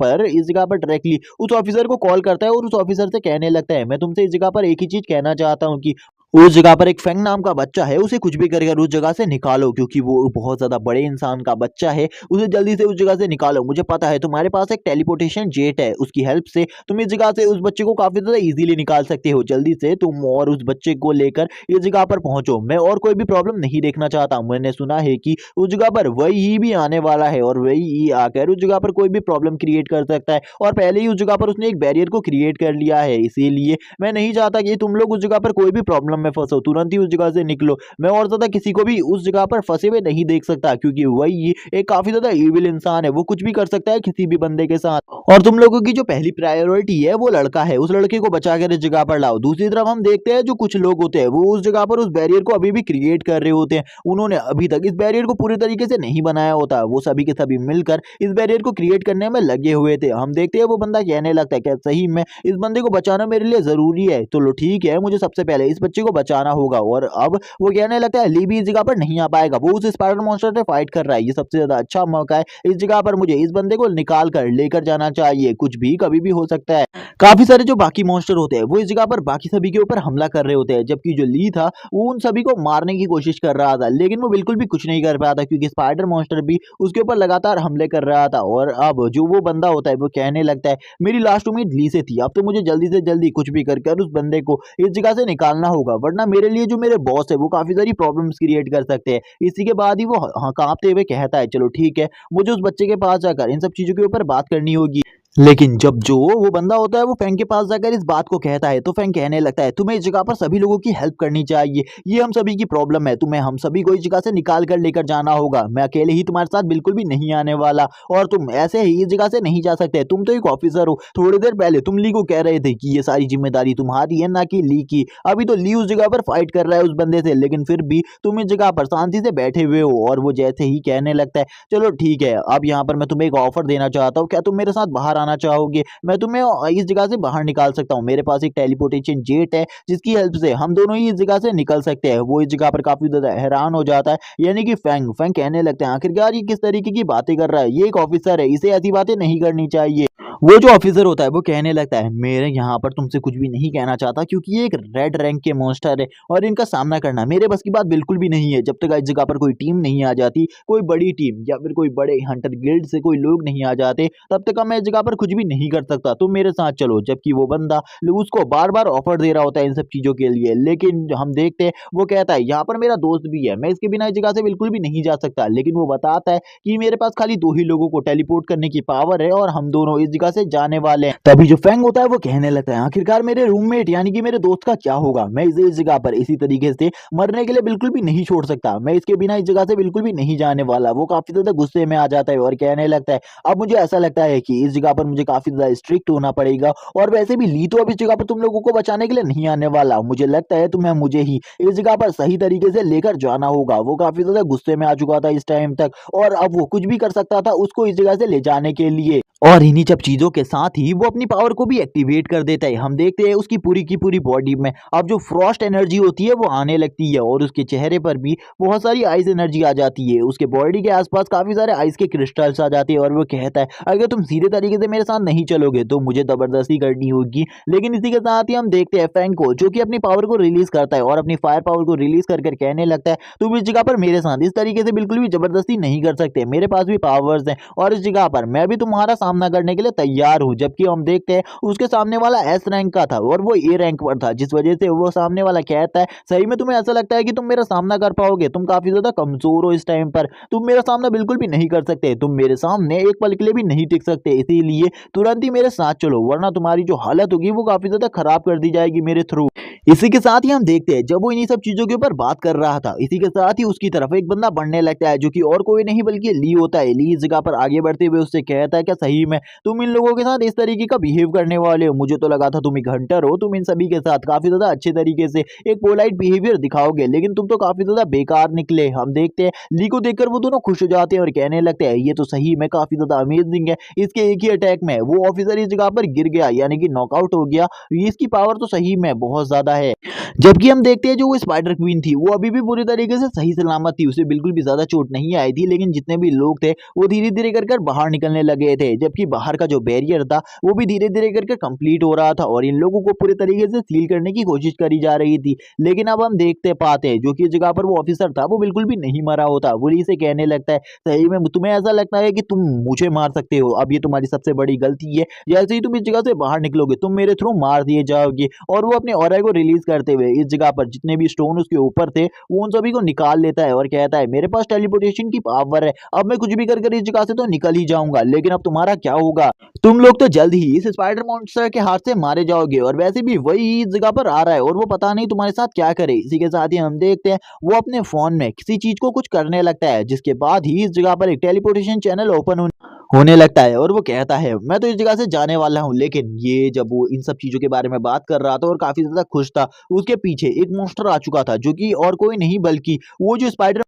पर डायरेक्टली उस ऑफिसर को कॉल करता है और उस ऑफिसर से कहने लगता है मैं तुमसे इस जगह पर एक ही चीज कहना चाहता हूँ कि उस जगह पर एक फेंग नाम का बच्चा है, उसे कुछ भी करके उस जगह से निकालो, क्योंकि वो बहुत ज्यादा बड़े इंसान का बच्चा है, उसे जल्दी से उस जगह से निकालो। मुझे पता है तुम्हारे पास एक टेलीपोर्टेशन जेट है, उसकी हेल्प से तुम इस जगह से उस बच्चे को काफी ज्यादा इजीली निकाल सकते हो। जल्दी से तुम और उस बच्चे को लेकर इस जगह पर पहुंचो, मैं और कोई भी प्रॉब्लम नहीं देखना चाहता। मैंने सुना है कि उस जगह पर वही भी आने वाला है और वही आकर उस जगह पर कोई भी प्रॉब्लम क्रिएट कर सकता है, और पहले ही उस जगह पर उसने एक बैरियर को क्रिएट कर लिया है, इसीलिए मैं नहीं चाहता कि तुम लोग उस जगह पर कोई भी प्रॉब्लम में फंसो, तुरंत ही उस जगह से निकलो। मैं और ज्यादा किसी को भी उस जगह पर फंसे हुए नहीं देख सकता, क्योंकि वही एक काफी ज्यादा इविल इंसान है, वो कुछ भी कर सकता है किसी भी बंदे के साथ। और तुम लोगों की जो पहली प्रायोरिटी है वो लड़का है, उस लड़के को बचा कर इस जगह पर लाओ। दूसरी तरफ हम देखते हैं जो कुछ लोग होते हैं वो उस जगह पर उस बैरियर को अभी भी क्रिएट कर रहे होते हैं, उन्होंने अभी तक इस बैरियर को पूरी तरीके से नहीं बनाया होता, वो सभी के सभी मिलकर इस बैरियर को क्रिएट करने में लगे हुए थे। हम देखते हैं वो बंदा कहने लगता है कि सही में इस बंदे को बचाना मेरे लिए जरूरी है, तो लो ठीक है, मुझे सबसे पहले इस बच्चे को को बचाना होगा। और अब वो कहने लगता है ली भी इस जगह पर नहीं आ पाएगा, वो उस स्पाइडर मॉन्स्टर से फाइट कर रहा है, ये सबसे ज्यादा अच्छा मौका है, इस जगह पर मुझे इस बंदे को निकाल कर लेकर जाना चाहिए, कुछ भी कभी भी हो सकता है। काफी सारे जो बाकी मॉन्स्टर होते हैं वो इस जगह पर बाकी सभी के ऊपर हमला कर रहे होते हैं, जबकि जो ली था वो उन सभी को मारने की कोशिश कर रहा था, लेकिन वो बिल्कुल भी कुछ नहीं कर पाया था क्योंकि स्पाइडर मॉन्स्टर भी उसके ऊपर लगातार हमले कर रहा था। और अब जो वो बंदा होता है वो कहने लगता है मेरी लास्ट उम्मीद ली से थी, अब तो मुझे जल्दी से जल्दी कुछ भी कर उस बंदे को इस जगह से निकालना होगा, वरना मेरे लिए जो मेरे बॉस है वो काफी सारी प्रॉब्लम्स क्रिएट कर सकते हैं। इसी के बाद ही वो हाँ कांपते हुए कहता है चलो ठीक है, मुझे उस बच्चे के पास जाकर इन सब चीजों के ऊपर बात करनी होगी। लेकिन जब जो वो बंदा होता है वो फैंग के पास जाकर इस बात को कहता है तो फैंग कहने लगता है तुम्हें इस जगह पर सभी लोगों की हेल्प करनी चाहिए, ये हम सभी की प्रॉब्लम है, तुम्हें हम सभी को इस जगह से निकाल कर लेकर जाना होगा, मैं अकेले ही तुम्हारे साथ बिल्कुल भी नहीं आने वाला, और तुम ऐसे ही इस जगह से नहीं जा सकते, तुम तो एक ऑफिसर हो, थोड़ी देर पहले तुम ली को कह रहे थे कि ये सारी जिम्मेदारी तुम्हारी है ना कि ली की, अभी तो ली उस जगह पर फाइट कर रहा है उस बंदे से, लेकिन फिर भी तुम इस जगह पर शांति से बैठे हुए हो। और वो जैसे ही कहने लगता है चलो ठीक है, अब यहाँ पर मैं तुम्हें एक ऑफर देना चाहता हूँ, क्या तुम मेरे साथ बाहर आना चाहोगे, मैं तुम्हें इस जगह से बाहर निकाल सकता हूँ, मेरे पास एक टेलीपोर्टेशन जेट है जिसकी हेल्प से हम दोनों ही इस जगह से निकल सकते हैं। वो इस जगह पर काफी ज्यादा हैरान हो जाता है, यानी कि फैंग फैंग कहने लगते हैं आखिरकार ये किस तरीके की बातें कर रहा है, ये एक ऑफिसर है, इसे ऐसी बातें नहीं करनी चाहिए। वो जो ऑफिसर होता है वो कहने लगता है मेरे यहाँ पर तुमसे कुछ भी नहीं कहना चाहता क्योंकि ये एक रेड रैंक के मॉन्स्टर है और इनका सामना करना मेरे बस की बात बिल्कुल भी नहीं है, जब तक इस जगह पर कोई टीम नहीं आ जाती, कोई बड़ी टीम या फिर कोई बड़े हंटर गिल्ड से कोई लोग नहीं आ जाते, तब तक मैं इस जगह पर कुछ भी नहीं कर सकता, तुम मेरे साथ चलो। जबकि वो बंदा उसको बार बार ऑफर दे रहा होता है इन सब चीजों के लिए, लेकिन हम देखते हैं वो कहता है यहाँ पर मेरा दोस्त भी है, मैं इसके बिना इस जगह से बिल्कुल भी नहीं जा सकता, लेकिन वो बताता है कि मेरे पास खाली दो ही लोगों को टेलीपोर्ट करने की पावर है और हम दोनों इस जगह से जाने वाले हैं। तभी जो फैंग होता है वो कहने लगता है आखिरकार मेरे रूममेट यानी कि मेरे दोस्त का क्या होगा, मैं इसे इस जगह पर इसी तरीके से मरने के लिए बिल्कुल भी नहीं छोड़ सकता, मैं इसके बिना इस जगह से बिल्कुल भी नहीं जाने वाला। वो काफी ज्यादा गुस्से में आ जाता है और कहने लगता है अब मुझे ऐसा लगता है कि इस जगह पर मुझे काफी ज्यादा स्ट्रिक्ट होना पड़ेगा, और वैसे भी ली तो अब इस जगह पर तुम लोगों को बचाने के लिए नहीं आने वाला, मुझे लगता है तुम्हें मुझे ही इस जगह पर सही तरीके से लेकर जाना होगा। वो काफी ज्यादा गुस्से में आ चुका था इस टाइम तक, और अब वो कुछ भी कर सकता था उसको इस जगह से ले जाने के लिए, और इन्हीं सब चीजों के साथ ही वो अपनी पावर को भी एक्टिवेट कर देता है। हम देखते हैं उसकी पूरी की पूरी बॉडी में अब जो फ्रॉस्ट एनर्जी होती है वो आने लगती है और उसके चेहरे पर भी बहुत सारी आइस एनर्जी आ जाती है, उसके बॉडी के आसपास काफी सारे आइस के क्रिस्टल्स आ जाते हैं, और वो कहता है अगर तुम सीधे तरीके से मेरे साथ नहीं चलोगे तो मुझे जबरदस्ती करनी होगी। लेकिन इसी के साथ ही हम देखते हैं फैंग को जो कि अपनी पावर को रिलीज करता है और अपनी फायर पावर को रिलीज कर कहने लगता है तुम इस जगह पर मेरे साथ इस तरीके से बिल्कुल भी जबरदस्ती नहीं कर सकते, मेरे पास भी पावर्स हैं और इस जगह पर मैं भी तुम्हारा सामना करने के लिए तैयार हूं। जबकि हम देखते हैं उसके सामने वाला एस रैंक का था और वो ए रैंक पर था, जिस वजह से वो सामने वाला कहता है सही में तुम्हें ऐसा लगता है कि तुम मेरा सामना कर पाओगे, तुम काफी ज्यादा कमजोर हो इस टाइम पर, तुम मेरा सामना बिल्कुल भी नहीं कर सकते, तुम मेरे सामने एक पल के लिए भी नहीं टिक सकते, इसीलिए तुरंत ही मेरे साथ चलो वरना तुम्हारी जो हालत होगी वो काफी ज्यादा खराब कर दी जाएगी मेरे थ्रू। इसी के साथ ही हम देखते हैं जब वो इन्हीं सब चीजों के ऊपर बात कर रहा था, इसी के साथ ही उसकी तरफ एक बंदा बढ़ने लगता है जो कि और कोई नहीं बल्कि ली होता है। ली इस जगह पर आगे बढ़ते हुए उससे कहता है क्या सही में तुम इन लोगों के साथ इस तरीके का बिहेव करने वाले हो, मुझे तो लगा था तुम एक हंटर हो, तुम इन सभी के साथ काफी ज्यादा अच्छे तरीके से एक पोलाइट बिहेवियर दिखाओगे, लेकिन तुम तो काफी ज्यादा बेकार निकले। हम देखते हैं ली को देखकर वो दोनों खुश हो जाते हैं और कहने लगते हैं ये तो सही में काफी ज्यादा अमेजिंग है, इसके एक ही अटैक में वो ऑफिसर इस जगह पर गिर गया यानी कि नॉकआउट हो गया, इसकी पावर तो सही में बहुत ज्यादा है। जबकि हम देखते हैं जो वो स्पाइडर क्वीन थी वो अभी भी पूरी तरीके से सही सलामत थी, उसे बिल्कुल भी ज्यादा चोट नहीं आई थी, लेकिन जितने भी लोग थे वो धीरे धीरे कर बाहर निकलने लगे थे, जबकि बाहर का जो बैरियर था वो भी धीरे धीरे कर कंप्लीट हो रहा था और इन लोगों को पूरे तरीके से सील करने की कोशिश करी जा रही थी। लेकिन अब हम देखते पाते हैं जो कि जगह पर वो ऑफिसर था वो बिल्कुल भी नहीं मरा होता, वो ली से कहने लगता है सही में तुम्हें ऐसा लगता है कि तुम मुझे मार सकते हो, अब ये तुम्हारी सबसे बड़ी गलती है, जैसे ही तुम इस जगह से बाहर निकलोगे तुम मेरे थ्रू मार दिए जाओगे। और वो अपने ऑरा को रिलीज करते हुए इस जगह पर जितने भी स्टोन उसके ऊपर थे वो उन सभी को निकाल लेता है और कहता है मेरे पास टेलीपोर्टेशन की पावर है, अब मैं कुछ भी कर इस जगह से तो निकल ही जाऊंगा, लेकिन अब तुम्हारा क्या होगा, तुम लोग तो जल्द ही इस स्पाइडर मॉन्स्टर के हाथ से मारे जाओगे, और वैसे भी वही इस जगह पर आ रहा है और वो पता नहीं तुम्हारे साथ क्या करे। इसी के साथ ही हम देखते हैं वो अपने फोन में किसी चीज को कुछ करने लगता है, जिसके बाद ही इस जगह पर एक टेलीपोर्टेशन चैनल ओपन होने लगता है और वो कहता है मैं तो इस जगह से जाने वाला हूँ। लेकिन ये जब वो इन सब चीजों के बारे में बात कर रहा था और काफी ज्यादा खुश था, उसके पीछे एक मॉन्स्टर आ चुका था जो कि और कोई नहीं बल्कि वो जो स्पाइडर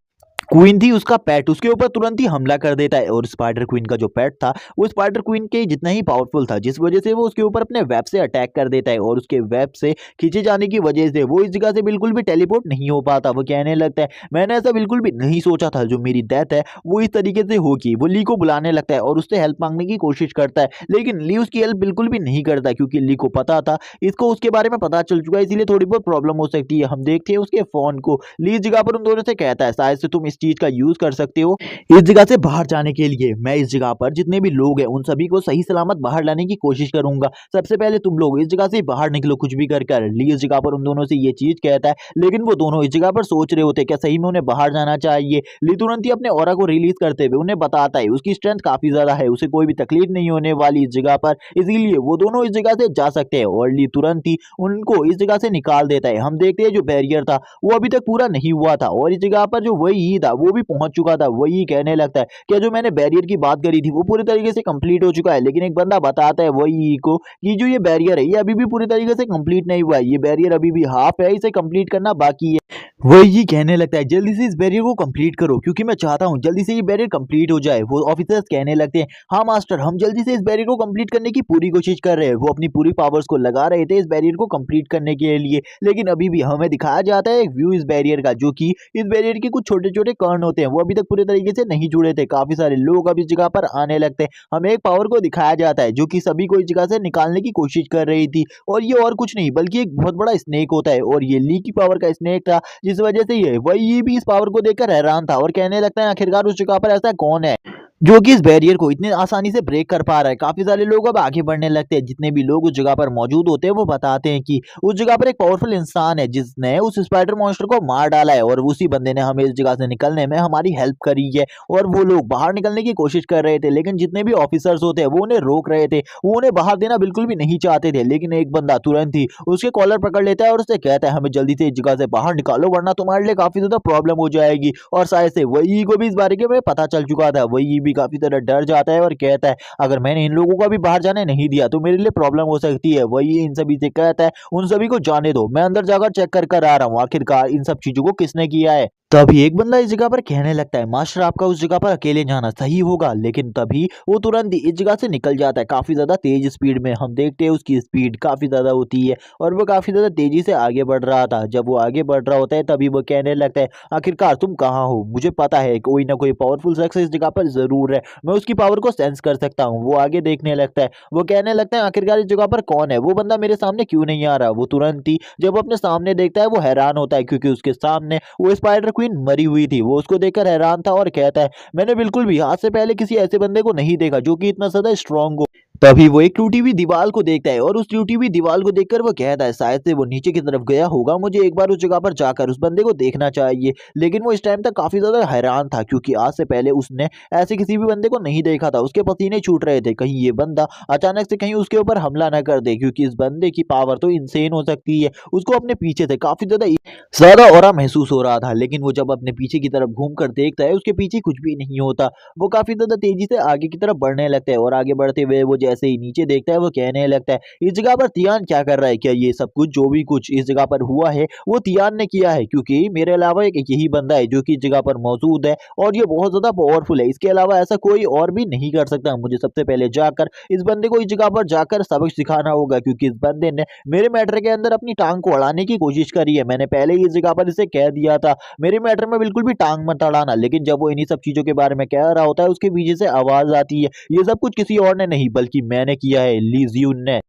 क्वीन थी उसका पेट उसके ऊपर तुरंत ही हमला कर देता है और स्पाइडर क्वीन का जो पेट था वो स्पाइडर क्वीन के जितना ही पावरफुल था, जिस वजह से वो उसके ऊपर अपने वेब से अटैक कर देता है और उसके वेब से खींचे जाने की वजह से वो इस जगह से बिल्कुल भी टेलीपोर्ट नहीं हो पाता। वो कहने लगता है मैंने ऐसा बिल्कुल भी नहीं सोचा था, जो मेरी डेथ है वो इस तरीके से होगी। वो ली को बुलाने लगता है और उससे हेल्प मांगने की कोशिश करता है, लेकिन ली उसकी हेल्प बिल्कुल भी नहीं करता क्योंकि ली को पता था इसको उसके बारे में पता चल चुका है, इसीलिए थोड़ी बहुत प्रॉब्लम हो सकती है। हम देखते हैं उसके फोन को ली इस जगह पर उन दोनों से कहता है शायद से तुम इस चीज का यूज कर सकते हो इस जगह से बाहर जाने के लिए। मैं इस जगह पर जितने भी लोग हैं उन सभी को सही सलामत बाहर लाने की कोशिश करूंगा। सबसे पहले तुम लोग इस जगह से बाहर निकलो कुछ भी कर ली इस जगह पर उन दोनों से ये चीज कहता है, लेकिन वो दोनों इस जगह पर सोच रहे होते क्या सही में उन्हें बाहर जाना चाहिए। ली तुरंत ही अपने ऑरा को रिलीज करते हुए उन्हें बताता है उसकी स्ट्रेंथ काफी ज्यादा है, उसे कोई भी तकलीफ नहीं होने वाली इस जगह पर, इसीलिए वो दोनों इस जगह से जा सकते हैं। और ली तुरंत ही उनको इस जगह से निकाल देता है। हम देखते हैं जो बैरियर था वो अभी तक पूरा नहीं हुआ था और इस जगह पर जो वही था वो भी पहुंच चुका था। वही कहने लगता है क्या जो मैंने बैरियर की बात करी थी वो पूरी तरीके से कंप्लीट हो चुका है, लेकिन एक बंदा बताता है वही को कि जो ये बैरियर है ये अभी भी पूरी तरीके से कंप्लीट नहीं हुआ है, ये बैरियर अभी भी हाफ है, इसे कंप्लीट करना बाकी है। वही कहने लगता है जल्दी से इस बैरियर को कंप्लीट करो क्योंकि मैं चाहता हूँ जल्दी से ये बैरियर कंप्लीट हो जाए। वो ऑफिसर्स कहने लगते हैं हाँ मास्टर, हम जल्दी से इस बैरियर को कंप्लीट करने की पूरी कोशिश कर रहे हैं। वो अपनी पूरी पावर्स को लगा रहे थे इस बैरियर को कंप्लीट करने के लिए, लेकिन अभी भी हमें दिखाया जाता है एक व्यू इस बैरियर का, जो कि इस बैरियर के कुछ छोटे छोटे कर्ण होते हैं वो अभी तक पूरे तरीके से नहीं जुड़े थे। काफी सारे लोग अब इस जगह पर आने लगते हैं। हमें एक पावर को दिखाया जाता है जो कि सभी को इस जगह से निकालने की कोशिश कर रही थी, और ये और कुछ नहीं बल्कि एक बहुत बड़ा स्नेक होता है और ये ली की पावर का स्नेक था, जिस वजह से ये भी इस पावर को देखकर हैरान था और कहने लगता है आखिरकार उस जगह पर ऐसा कौन है जो कि इस बैरियर को इतने आसानी से ब्रेक कर पा रहा है। काफी सारे लोग अब आगे बढ़ने लगते हैं। जितने भी लोग उस जगह पर मौजूद होते हैं वो बताते हैं कि उस जगह पर एक पावरफुल इंसान है जिसने उस स्पाइडर मॉन्स्टर को मार डाला है और उसी बंदे ने हमें इस जगह से निकलने में हमारी हेल्प करी है। और वो लोग बाहर निकलने की कोशिश कर रहे थे, लेकिन जितने भी ऑफिसर्स होते हैं वो उन्हें रोक रहे थे, वो उन्हें बाहर देना बिल्कुल भी नहीं चाहते थे। लेकिन एक बंदा तुरंत ही उसके कॉलर पकड़ लेता है और उससे कहता है हमें जल्दी से इस जगह से बाहर निकालो वरना तुम्हारे लिए काफी ज्यादा प्रॉब्लम हो जाएगी। और शायद से वही को भी इस बारे में पता चल चुका था। वही भी काफी ज्यादा डर जाता है और कहता है अगर मैंने इन लोगों को अभी बाहर जाने नहीं दिया तो मेरे लिए प्रॉब्लम हो सकती है। वही इन सभी से कहता है उन सभी को जाने दो, मैं अंदर जाकर चेक कर कर आ रहा हूँ आखिरकार इन सब चीजों को किसने किया है। तभी एक बंदा इस जगह पर कहने लगता है मास्टर आपका उस जगह पर अकेले जाना सही होगा, लेकिन तभी वो तुरंत ही इस जगह से निकल जाता है काफी ज्यादा तेज स्पीड में। हम देखते हैं उसकी स्पीड काफी ज्यादा होती है और वो काफी ज्यादा तेजी से आगे बढ़ रहा था। जब वो आगे बढ़ रहा होता है तभी वो कहने लगता है आखिरकार तुम कहाँ हो, मुझे पता है कोई ना कोई पावरफुल शख्स इस जगह पर जरूर है, मैं उसकी पावर को सेंस कर सकता हूँ। वो आगे देखने लगता है, वो कहने लगता है आखिरकार इस जगह पर कौन है, वो बंदा मेरे सामने क्यों नहीं आ रहा। वो तुरंत ही जब अपने सामने देखता है वो हैरान होता है क्योंकि उसके सामने वो स्पाइडर क्वीन मरी हुई थी। वो उसको देखकर हैरान था और कहता है मैंने बिल्कुल भी आज से पहले किसी ऐसे बंदे को नहीं देखा जो कि इतना ज्यादा स्ट्रांग हो। तभी वो एक टूटी हुई दीवार को देखता है और उस टूटी हुई दीवार को देखकर वो कहता है शायद से वो नीचे की तरफ गया होगा, मुझे एक बार उस जगह पर जाकर उस बंदे को देखना चाहिए। लेकिन वो इस टाइम तक काफी ज्यादा हैरान था क्योंकि आज से पहले उसने ऐसे किसी भी बंदे को नहीं देखा था। उसके पसीने छूट रहे थे, कहीं ये बंदा अचानक से कहीं उसके ऊपर हमला न कर दे, क्योंकि इस बंदे की पावर तो इंसेन हो सकती है। उसको अपने पीछे से काफी ज्यादा ऑरा महसूस हो रहा था, लेकिन वो जब अपने पीछे की तरफ घूम कर देखता है उसके पीछे कुछ भी नहीं होता। वो काफी ज्यादा तेजी से आगे की तरफ बढ़ने लगता है और आगे बढ़ते हुए वो जैसे ही नीचे देखता है वो कहने लगता है इस जगह पर तियान क्या कर रहा है, क्या ये सब कुछ जो भी कुछ इस जगह पर हुआ है वो तियान ने किया है, क्योंकि मेरे अलावा एक यही बंदा है जो कि इस जगह पर मौजूद है और ये बहुत ज्यादा पावरफुल है, इसके अलावा ऐसा कोई और भी नहीं कर सकता। मुझे सबसे पहले जाकर इस बंदे को इस जगह पर जाकर सबक सिखाना होगा, क्योंकि इस बंदे ने मेरे मैटर के अंदर अपनी टांग को अड़ाने की कोशिश करी है। मैंने पहले ही इस जगह पर इसे कह दिया था मेरे मैटर में बिल्कुल भी टांग मत अड़ाना, लेकिन जब वो इन्हीं सब चीजों के बारे में कह रहा होता है उसके पीछे से आवाज आती है ये सब कुछ किसी और ने नहीं बल्कि मैंने किया है, ली जियून ने।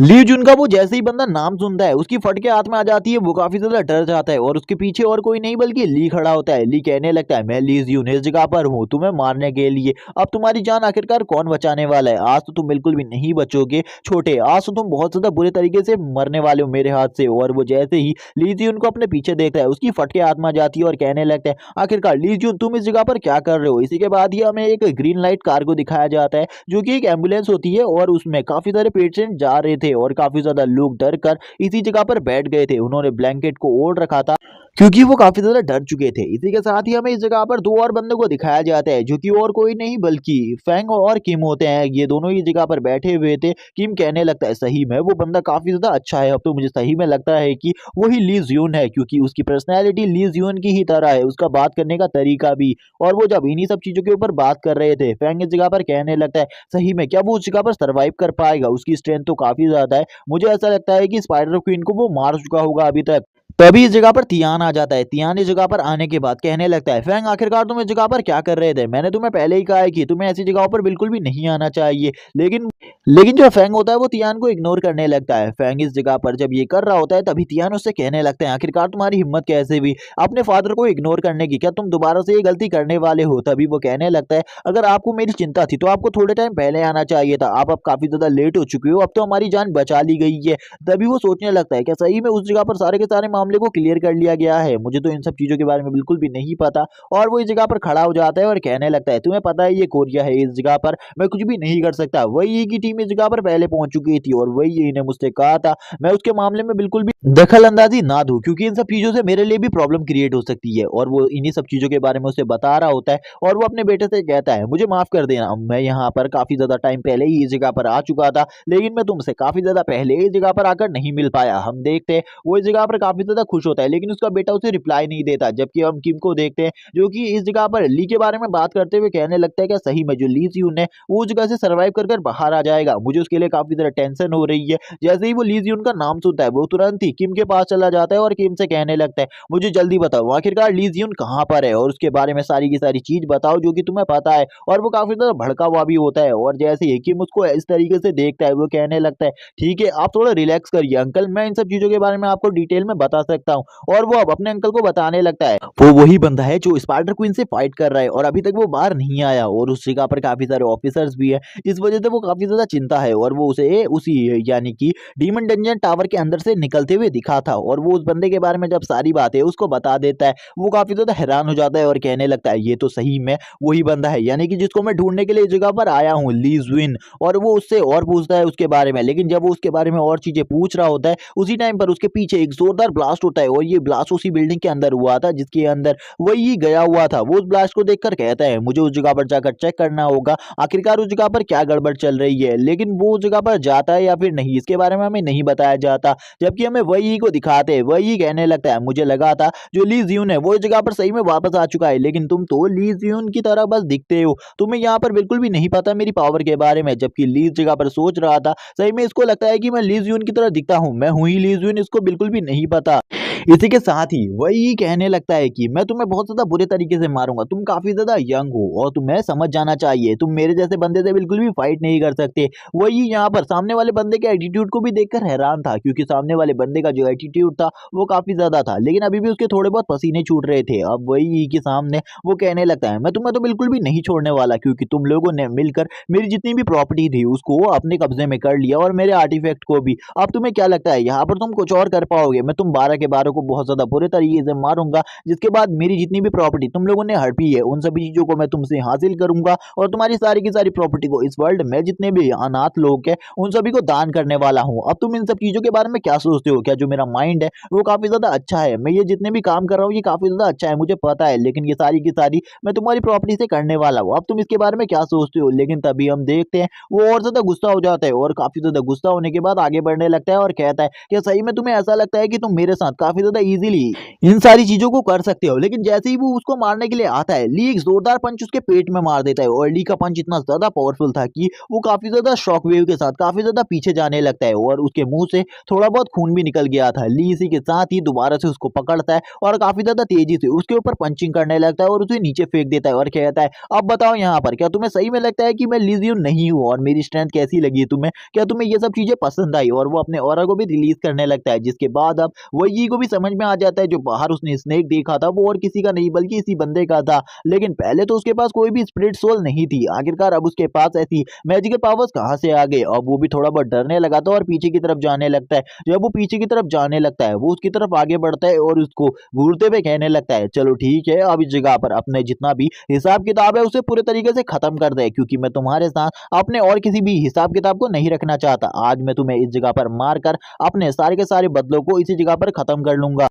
ली जुन का वो जैसे ही बंदा नाम सुनता है उसकी फटके हाथ में आ जाती है, वो काफी ज्यादा डर जाता है और उसके पीछे और कोई नहीं बल्कि ली खड़ा होता है। ली कहने लगता है मैं ली जुन इस जगह पर हूँ तुम्हें मारने के लिए, अब तुम्हारी जान आखिरकार कौन बचाने वाला है, आज तो तुम बिल्कुल भी नहीं बचोगे छोटे, आज तो तुम बहुत ज्यादा बुरे तरीके से मरने वाले हो मेरे हाथ से। और वो जैसे ही ली जुन को अपने पीछे देखता है उसकी फटके हाथ में आ जाती है और कहने लगता है आखिरकार ली जुन तुम इस जगह पर क्या कर रहे हो। इसी के बाद ही हमें एक ग्रीन लाइट कार को दिखाया जाता है जो कि एक एम्बुलेंस होती है और उसमें काफी सारे पेशेंट जा रहे थे और काफी ज्यादा लोग डर कर इसी जगह पर बैठ गए थे। उन्होंने ब्लैंकेट को ओढ़ रखा था क्योंकि वो काफी ज्यादा डर चुके थे। इसी के साथ ही हमें इस जगह पर दो और बंदों को दिखाया जाता है जो कि और कोई नहीं बल्कि फैंग और किम होते हैं। ये दोनों ही जगह पर बैठे हुए थे। किम कहने लगता है सही में वो बंदा काफी ज्यादा अच्छा है, अब तो मुझे सही में लगता है कि वही ली जियोन है, क्योंकि उसकी पर्सनैलिटी ली जियोन की ही तरह है, उसका बात करने का तरीका भी। और वो जब इन्हीं सब चीजों के ऊपर बात कर रहे थे, फैंग इस जगह पर कहने लगता है सही में क्या वो उस जगह पर सर्वाइव कर पाएगा, उसकी स्ट्रेंथ तो काफी ज्यादा है, मुझे ऐसा लगता है कि स्पाइडर क्वीन को वो मार चुका होगा अभी तक। तभी इस जगह पर तियान आ जाता है। तियान इस जगह पर आने के बाद कहने लगता है फैंग आखिरकार तुम इस जगह पर क्या कर रहे थे, मैंने तुम्हें पहले ही कहा है कि तुम्हें ऐसी जगहों पर बिल्कुल भी नहीं आना चाहिए। लेकिन लेकिन जो फैंग होता है वो तियान को इग्नोर करने लगता है। फैंग इस जगह पर जब ये कर रहा होता है तभी तियान उससे कहने लगते हैं आखिरकार तुम्हारी हिम्मत कैसे हुई अपने फादर को इग्नोर करने की, क्या तुम दोबारा से ये गलती करने वाले हो। तभी वो कहने लगता है अगर आपको मेरी चिंता थी तो आपको थोड़े टाइम पहले आना चाहिए था, आप अब काफी ज्यादा लेट हो चुके हो, अब तो हमारी जान बचा ली गई है। तभी वो सोचने लगता है क्या सही में उस जगह पर सारे के सारे मामले को क्लियर कर लिया गया है, मुझे तो इन सब चीजों के बारे में बिल्कुल भी नहीं पता। और वो इस जगह पर खड़ा हो जाता है और कहने लगता है तुम्हें पता है ये कोरिया है, इस जगह पर मैं कुछ भी नहीं कर सकता। वही की टीम इस जगह पर पहले पहुंच चुकी थी और वही ने मुझसे कहा था मैं उसके मामले में बिल्कुल भी दखल अंदाजी ना दूं, क्योंकि इन सब चीजों से मेरे लिए भी प्रॉब्लम क्रिएट हो सकती है। और वो इन्हीं सब चीजों के बारे में उसे बता रहा होता है और वो अपने बेटे से कहता है मुझे माफ कर देना, मैं यहाँ पर काफी ज्यादा टाइम पहले ही इस जगह पर आ चुका था, लेकिन मैं तुमसे काफी ज्यादा पहले इस जगह पर आकर नहीं मिल पाया। हम देखते हैं वो इस जगह पर काफी ज्यादा खुश होता है, लेकिन उसका बेटा उसे रिप्लाई नहीं देता। जबकि हम किम को देखते हैं जो कि इस जगह पर ली के बारे में बात करते हुए कहने लगता है कि सही में जो ली जियून है वो उस जगह से सर्वाइव कर कर बाहर आ जाएगा, मुझे उसके लिए काफी ज्यादा टेंशन हो रही है। जैसे ही वो ली जियून का नाम सुनता है वो तुरंत ही किम के पास चला जाता है और किम से कहने लगता है मुझे जल्दी बताओ आखिरकार ली जियून कहाँ पर है और उसके बारे में सारी की सारी चीज बताओ जो कि तुम्हें पता है। और वो काफी ज्यादा भड़का हुआ भी होता है और जैसे ही किम उसको इस तरीके से देखता है वो कहने लगता है ठीक है आप थोड़ा रिलैक्स करिए अंकल, मैं इन सब चीजों के बारे में आपको डिटेल में बता सकता हूँ। और वो अब अपने अंकल को बताने लगता है वो वही बंदा है जो स्पाइडर क्वीन से फाइट कर रहा है और अभी तक वो बाहर नहीं आया और उस जगह पर काफी सारे ऑफिसर्स भी है, इस वजह से वो काफी ज्यादा चिंता है। और वो उसे उसी यानी कि डीमन डंजन टावर के अंदर से निकलते हुए दिखा था और वो उस बंदे के बारे में जब सारी बातें उसको बता देता है वो काफी ज्यादा हैरान हो जाता है और कहने लगता है ये तो सही में वही बंदा है, यानी कि जिसको मैं ढूंढने के लिए इस जगह पर आया हूँ, ली ज्विन। और वो उससे और पूछता है उसके बारे में, लेकिन जब वो उसके बारे में और चीजें पूछ रहा होता है उसी टाइम पर उसके पीछे एक जोरदार ब्लास्ट होता है और ये ब्लास्ट उसी बिल्डिंग के अंदर हुआ था जिसके अंदर वही गया हुआ था। वो उस ब्लास्ट को देखकर कहता है मुझे उस जगह पर जाकर चेक करना होगा आखिरकार उस जगह पर क्या गड़बड़ चल रही है। लेकिन वो उस जगह पर जाता है या फिर नहीं इसके बारे में हमें नहीं बताया जाता, जबकि हमें वही को दिखाते हैं। वही कहने लगता है मुझे लगा था जो ली जियून है वो इस जगह पर सही में वापस आ चुका है, लेकिन तुम तो ली जियून की तरह बस दिखते हो, तुम्हें यहाँ पर बिल्कुल भी नहीं पता मेरी पावर के बारे में। जबकि ली इस जगह पर सोच रहा था सही में इसको लगता है कि मैं ली जियून की तरह दिखता हूँ, मैं हूँ ही ली जियून, इसको बिल्कुल भी नहीं पता। इसी के साथ ही वही कहने लगता है कि मैं तुम्हें बहुत ज्यादा बुरे तरीके से मारूंगा, तुम काफी ज्यादा यंग हो और तुम्हें समझ जाना चाहिए, तुम मेरे जैसे बंदे से बिल्कुल भी फाइट नहीं कर सकते। वही यहाँ पर सामने वाले बंदे के एटीट्यूड को भी देखकर हैरान था, क्योंकि सामने वाले बंदे का जो एटीट्यूड था वो काफी ज्यादा था, लेकिन अभी भी उसके थोड़े बहुत पसीने छूट रहे थे। अब वही के सामने वो कहने लगता है मैं तुम्हें तो बिल्कुल भी नहीं छोड़ने वाला, क्योंकि तुम लोगों ने मिलकर मेरी जितनी भी प्रॉपर्टी थी उसको अपने कब्जे में कर लिया और मेरे आर्टिफैक्ट को भी। अब तुम्हें क्या लगता है यहाँ पर तुम कुछ और कर पाओगे? मैं तुम 12 के 12 को बहुत ज्यादा बुरे तरीके से मारूंगा, जिसके बाद मेरी जितनी भी प्रॉपर्टी तुम लोगों ने हड़पी है उन सभी चीजों को मैं तुमसे हासिल करूंगा और तुम्हारी सारी की सारी प्रॉपर्टी को इस वर्ल्ड में जितने भी अनाथ लोग हैं उन सभी को दान करने वाला हूँ। अब तुम इन सब चीजों के बारे में क्या सोचते हो? क्या जो मेरा माइंड है वो काफी ज्यादा अच्छा है, मैं ये जितने भी काम कर रहा हूँ ये काफी ज्यादा अच्छा है मुझे पता है, लेकिन ये सारी की सारी मैं तुम्हारी प्रॉपर्टी से करने वाला हूँ। अब तुम इसके बारे में क्या सोचते हो? लेकिन तभी हम देखते हैं वो और ज्यादा गुस्सा हो जाता है और काफी ज्यादा गुस्सा होने के बाद आगे बढ़ने लगता है और कहता है कि सही में तुम्हें ऐसा लगता है कि तुम मेरे साथ काफी ज्यादा इजीली इन सारी चीजों को कर सकते हो? लेकिन जैसे ही वो उसको मारने के लिए आता है ली एक जोरदार पंच उसके पेट में मार देता है और ली का पंच इतना ज्यादा पावरफुल था कि वो काफी ज्यादा शॉक वेव के साथ काफी ज्यादा पीछे जाने लगता है और उसके मुंह से थोड़ा बहुत खून भी निकल गया था। ली इसी के साथ ही दोबारा से उसको पकड़ता है और काफी ज्यादा तेजी से उसके ऊपर पंचिंग करने लगता है और उसे नीचे फेंक देता है और कहता है अब बताओ यहाँ पर क्या तुम्हें सही में लगता है कि मैं लिजियन नहीं हूँ और मेरी स्ट्रेंथ कैसी लगी तुम्हें? क्या तुम्हें ये सब चीजें पसंद आई? और वो अपने ऑरा को भी रिलीज करने लगता है, जिसके बाद अब वही को भी समझ में आ जाता है जो बाहर उसने स्नेक देखा था वो और किसी का नहीं बल्कि इसी बंदे का था। लेकिन पहले तो उसके पास कोई भी स्पिरिट सोल नहीं थी, आखिरकार अब उसके पास ऐसी मैजिकल पावर्स कहाँ से आ गए? अब वो भी थोड़ा बहुत डरने लगा था और पीछे की तरफ जाने लगता है। जब वो पीछे की तरफ जाने लगता है वो उसकी तरफ आगे बढ़ता है और उसको घूरते हुए कहने लगता है चलो ठीक है अब इस जगह पर अपने जितना भी हिसाब किताब है उसे पूरे तरीके से खत्म कर दे, क्योंकि मैं तुम्हारे साथ अपने और किसी भी हिसाब किताब को नहीं रखना चाहता। आज मैं तुम्हें इस जगह पर मार कर अपने सारे के सारे बदलों को इसी जगह पर खत्म कर लूंगा।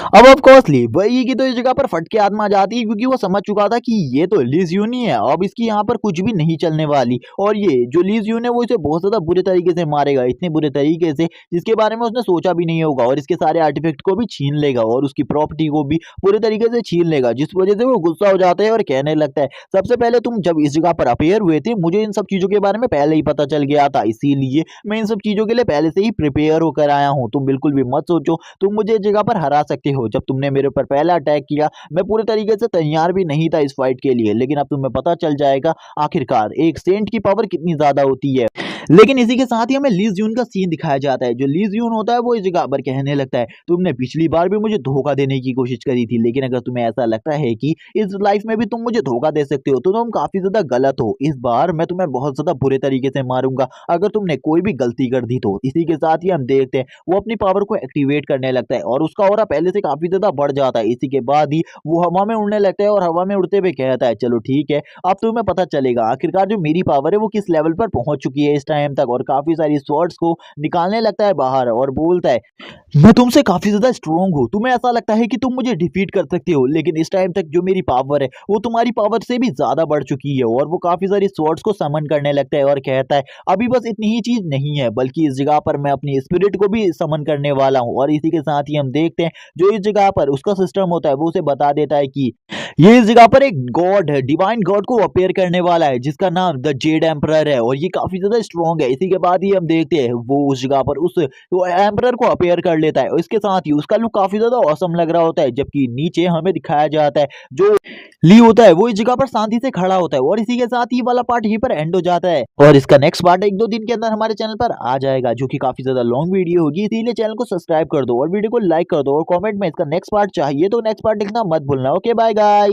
अब ऑफ कोर्सली वही की तो इस जगह पर फट के आत्मा आ जाती है क्योंकि वो समझ चुका था कि ये तो लीज यून ही है, अब इसकी यहाँ पर कुछ भी नहीं चलने वाली और ये जो लीज यून है वो इसे बहुत ज्यादा बुरे तरीके से मारेगा, इतने बुरे तरीके से जिसके बारे में उसने सोचा भी नहीं होगा और इसके सारे आर्टिफैक्ट को भी छीन लेगा और उसकी प्रॉपर्टी को भी पूरे तरीके से छीन लेगा, जिस वजह से वो गुस्सा हो जाता है और कहने लगता है सबसे पहले तुम जब इस जगह पर अपेयर हुए थे मुझे इन सब चीजों के बारे में पहले ही पता चल गया था, इसीलिए मैं इन सब चीजों के लिए पहले से ही प्रिपेयर होकर आया हूँ, तुम बिल्कुल भी मत सोचो तुम मुझे इस जगह पर हरा सकते हो। जब तुमने मेरे ऊपर पहला अटैक किया मैं पूरे तरीके से तैयार भी नहीं था इस फाइट के लिए, लेकिन अब तुम्हें पता चल जाएगा आखिरकार एक सेंट की पावर कितनी ज्यादा होती है। लेकिन इसी के साथ ही हमें ली जून का सीन दिखाया जाता है, जो ली जून होता है वो इस जगह पर कहने लगता है तुमने पिछली बार भी मुझे धोखा देने की कोशिश करी थी, लेकिन अगर तुम्हें ऐसा लगता है कि इस लाइफ में भी तुम मुझे धोखा दे सकते हो तो तुम काफी ज्यादा गलत हो, इस बार मैं तुम्हें बहुत ज्यादा बुरे तरीके से मारूंगा अगर तुमने कोई भी गलती कर दी तो। इसी के साथ ही हम देखते हैं वो अपनी पावर को एक्टिवेट करने लगता है और उसका ऑरा पहले से काफी ज्यादा बढ़ जाता है, इसी के बाद ही वो हवा में उड़ने लगता है और हवा में उड़ते हुए कहता है चलो ठीक है अब तुम्हें पता चलेगा आखिरकार जो मेरी पावर है वो किस लेवल पर पहुंच चुकी है इस टाइम तक, और काफी सारी स्वॉर्ड्स को निकालने लगता है बाहर और बोलता है मैं तुमसे काफी ज्यादा स्ट्रोंग हूँ, तुम्हें ऐसा लगता है कि तुम मुझे डिफीट कर सकते हो लेकिन इस टाइम तक जो मेरी पावर है वो तुम्हारी पावर से भी ज्यादा बढ़ चुकी है, और वो काफी सारी स्वॉर्ड्स को समन करने लगता है और कहता है अभी बस इतनी ही चीज नहीं है बल्कि इस जगह पर मैं अपनी स्पिरिट को भी समन करने वाला हूँ। और इसी के साथ ही हम देखते हैं जो इस जगह पर उसका सिस्टम होता है वो उसे बता देता है कि ये इस जगह पर एक गॉड है, डिवाइन गॉड को अपेयर करने वाला है जिसका नाम द जेड एम्परर है और ये काफी ज्यादा स्ट्रॉन्ग है। इसी के बाद ही हम देखते हैं वो उस जगह पर उस वो एम्परर को अपेयर कर लेता है और इसके साथ ही उसका लुक काफी ज्यादा औसम लग रहा होता है, जबकि नीचे हमें दिखाया जाता है जो ली होता है वो इस जगह पर शांति से खड़ा होता है। और इसी के साथ ही वाला पार्ट यहीं पर एंड हो जाता है और इसका नेक्स्ट पार्ट एक दो दिन के अंदर हमारे चैनल पर आ जाएगा जो कि काफी ज्यादा लॉन्ग वीडियो होगी, इसीलिए चैनल को सब्सक्राइब कर दो और वीडियो को लाइक कर दो और कमेंट में इसका नेक्स्ट पार्ट चाहिए तो नेक्स्ट पार्ट लिखना मत भूलना। Okay bye guys.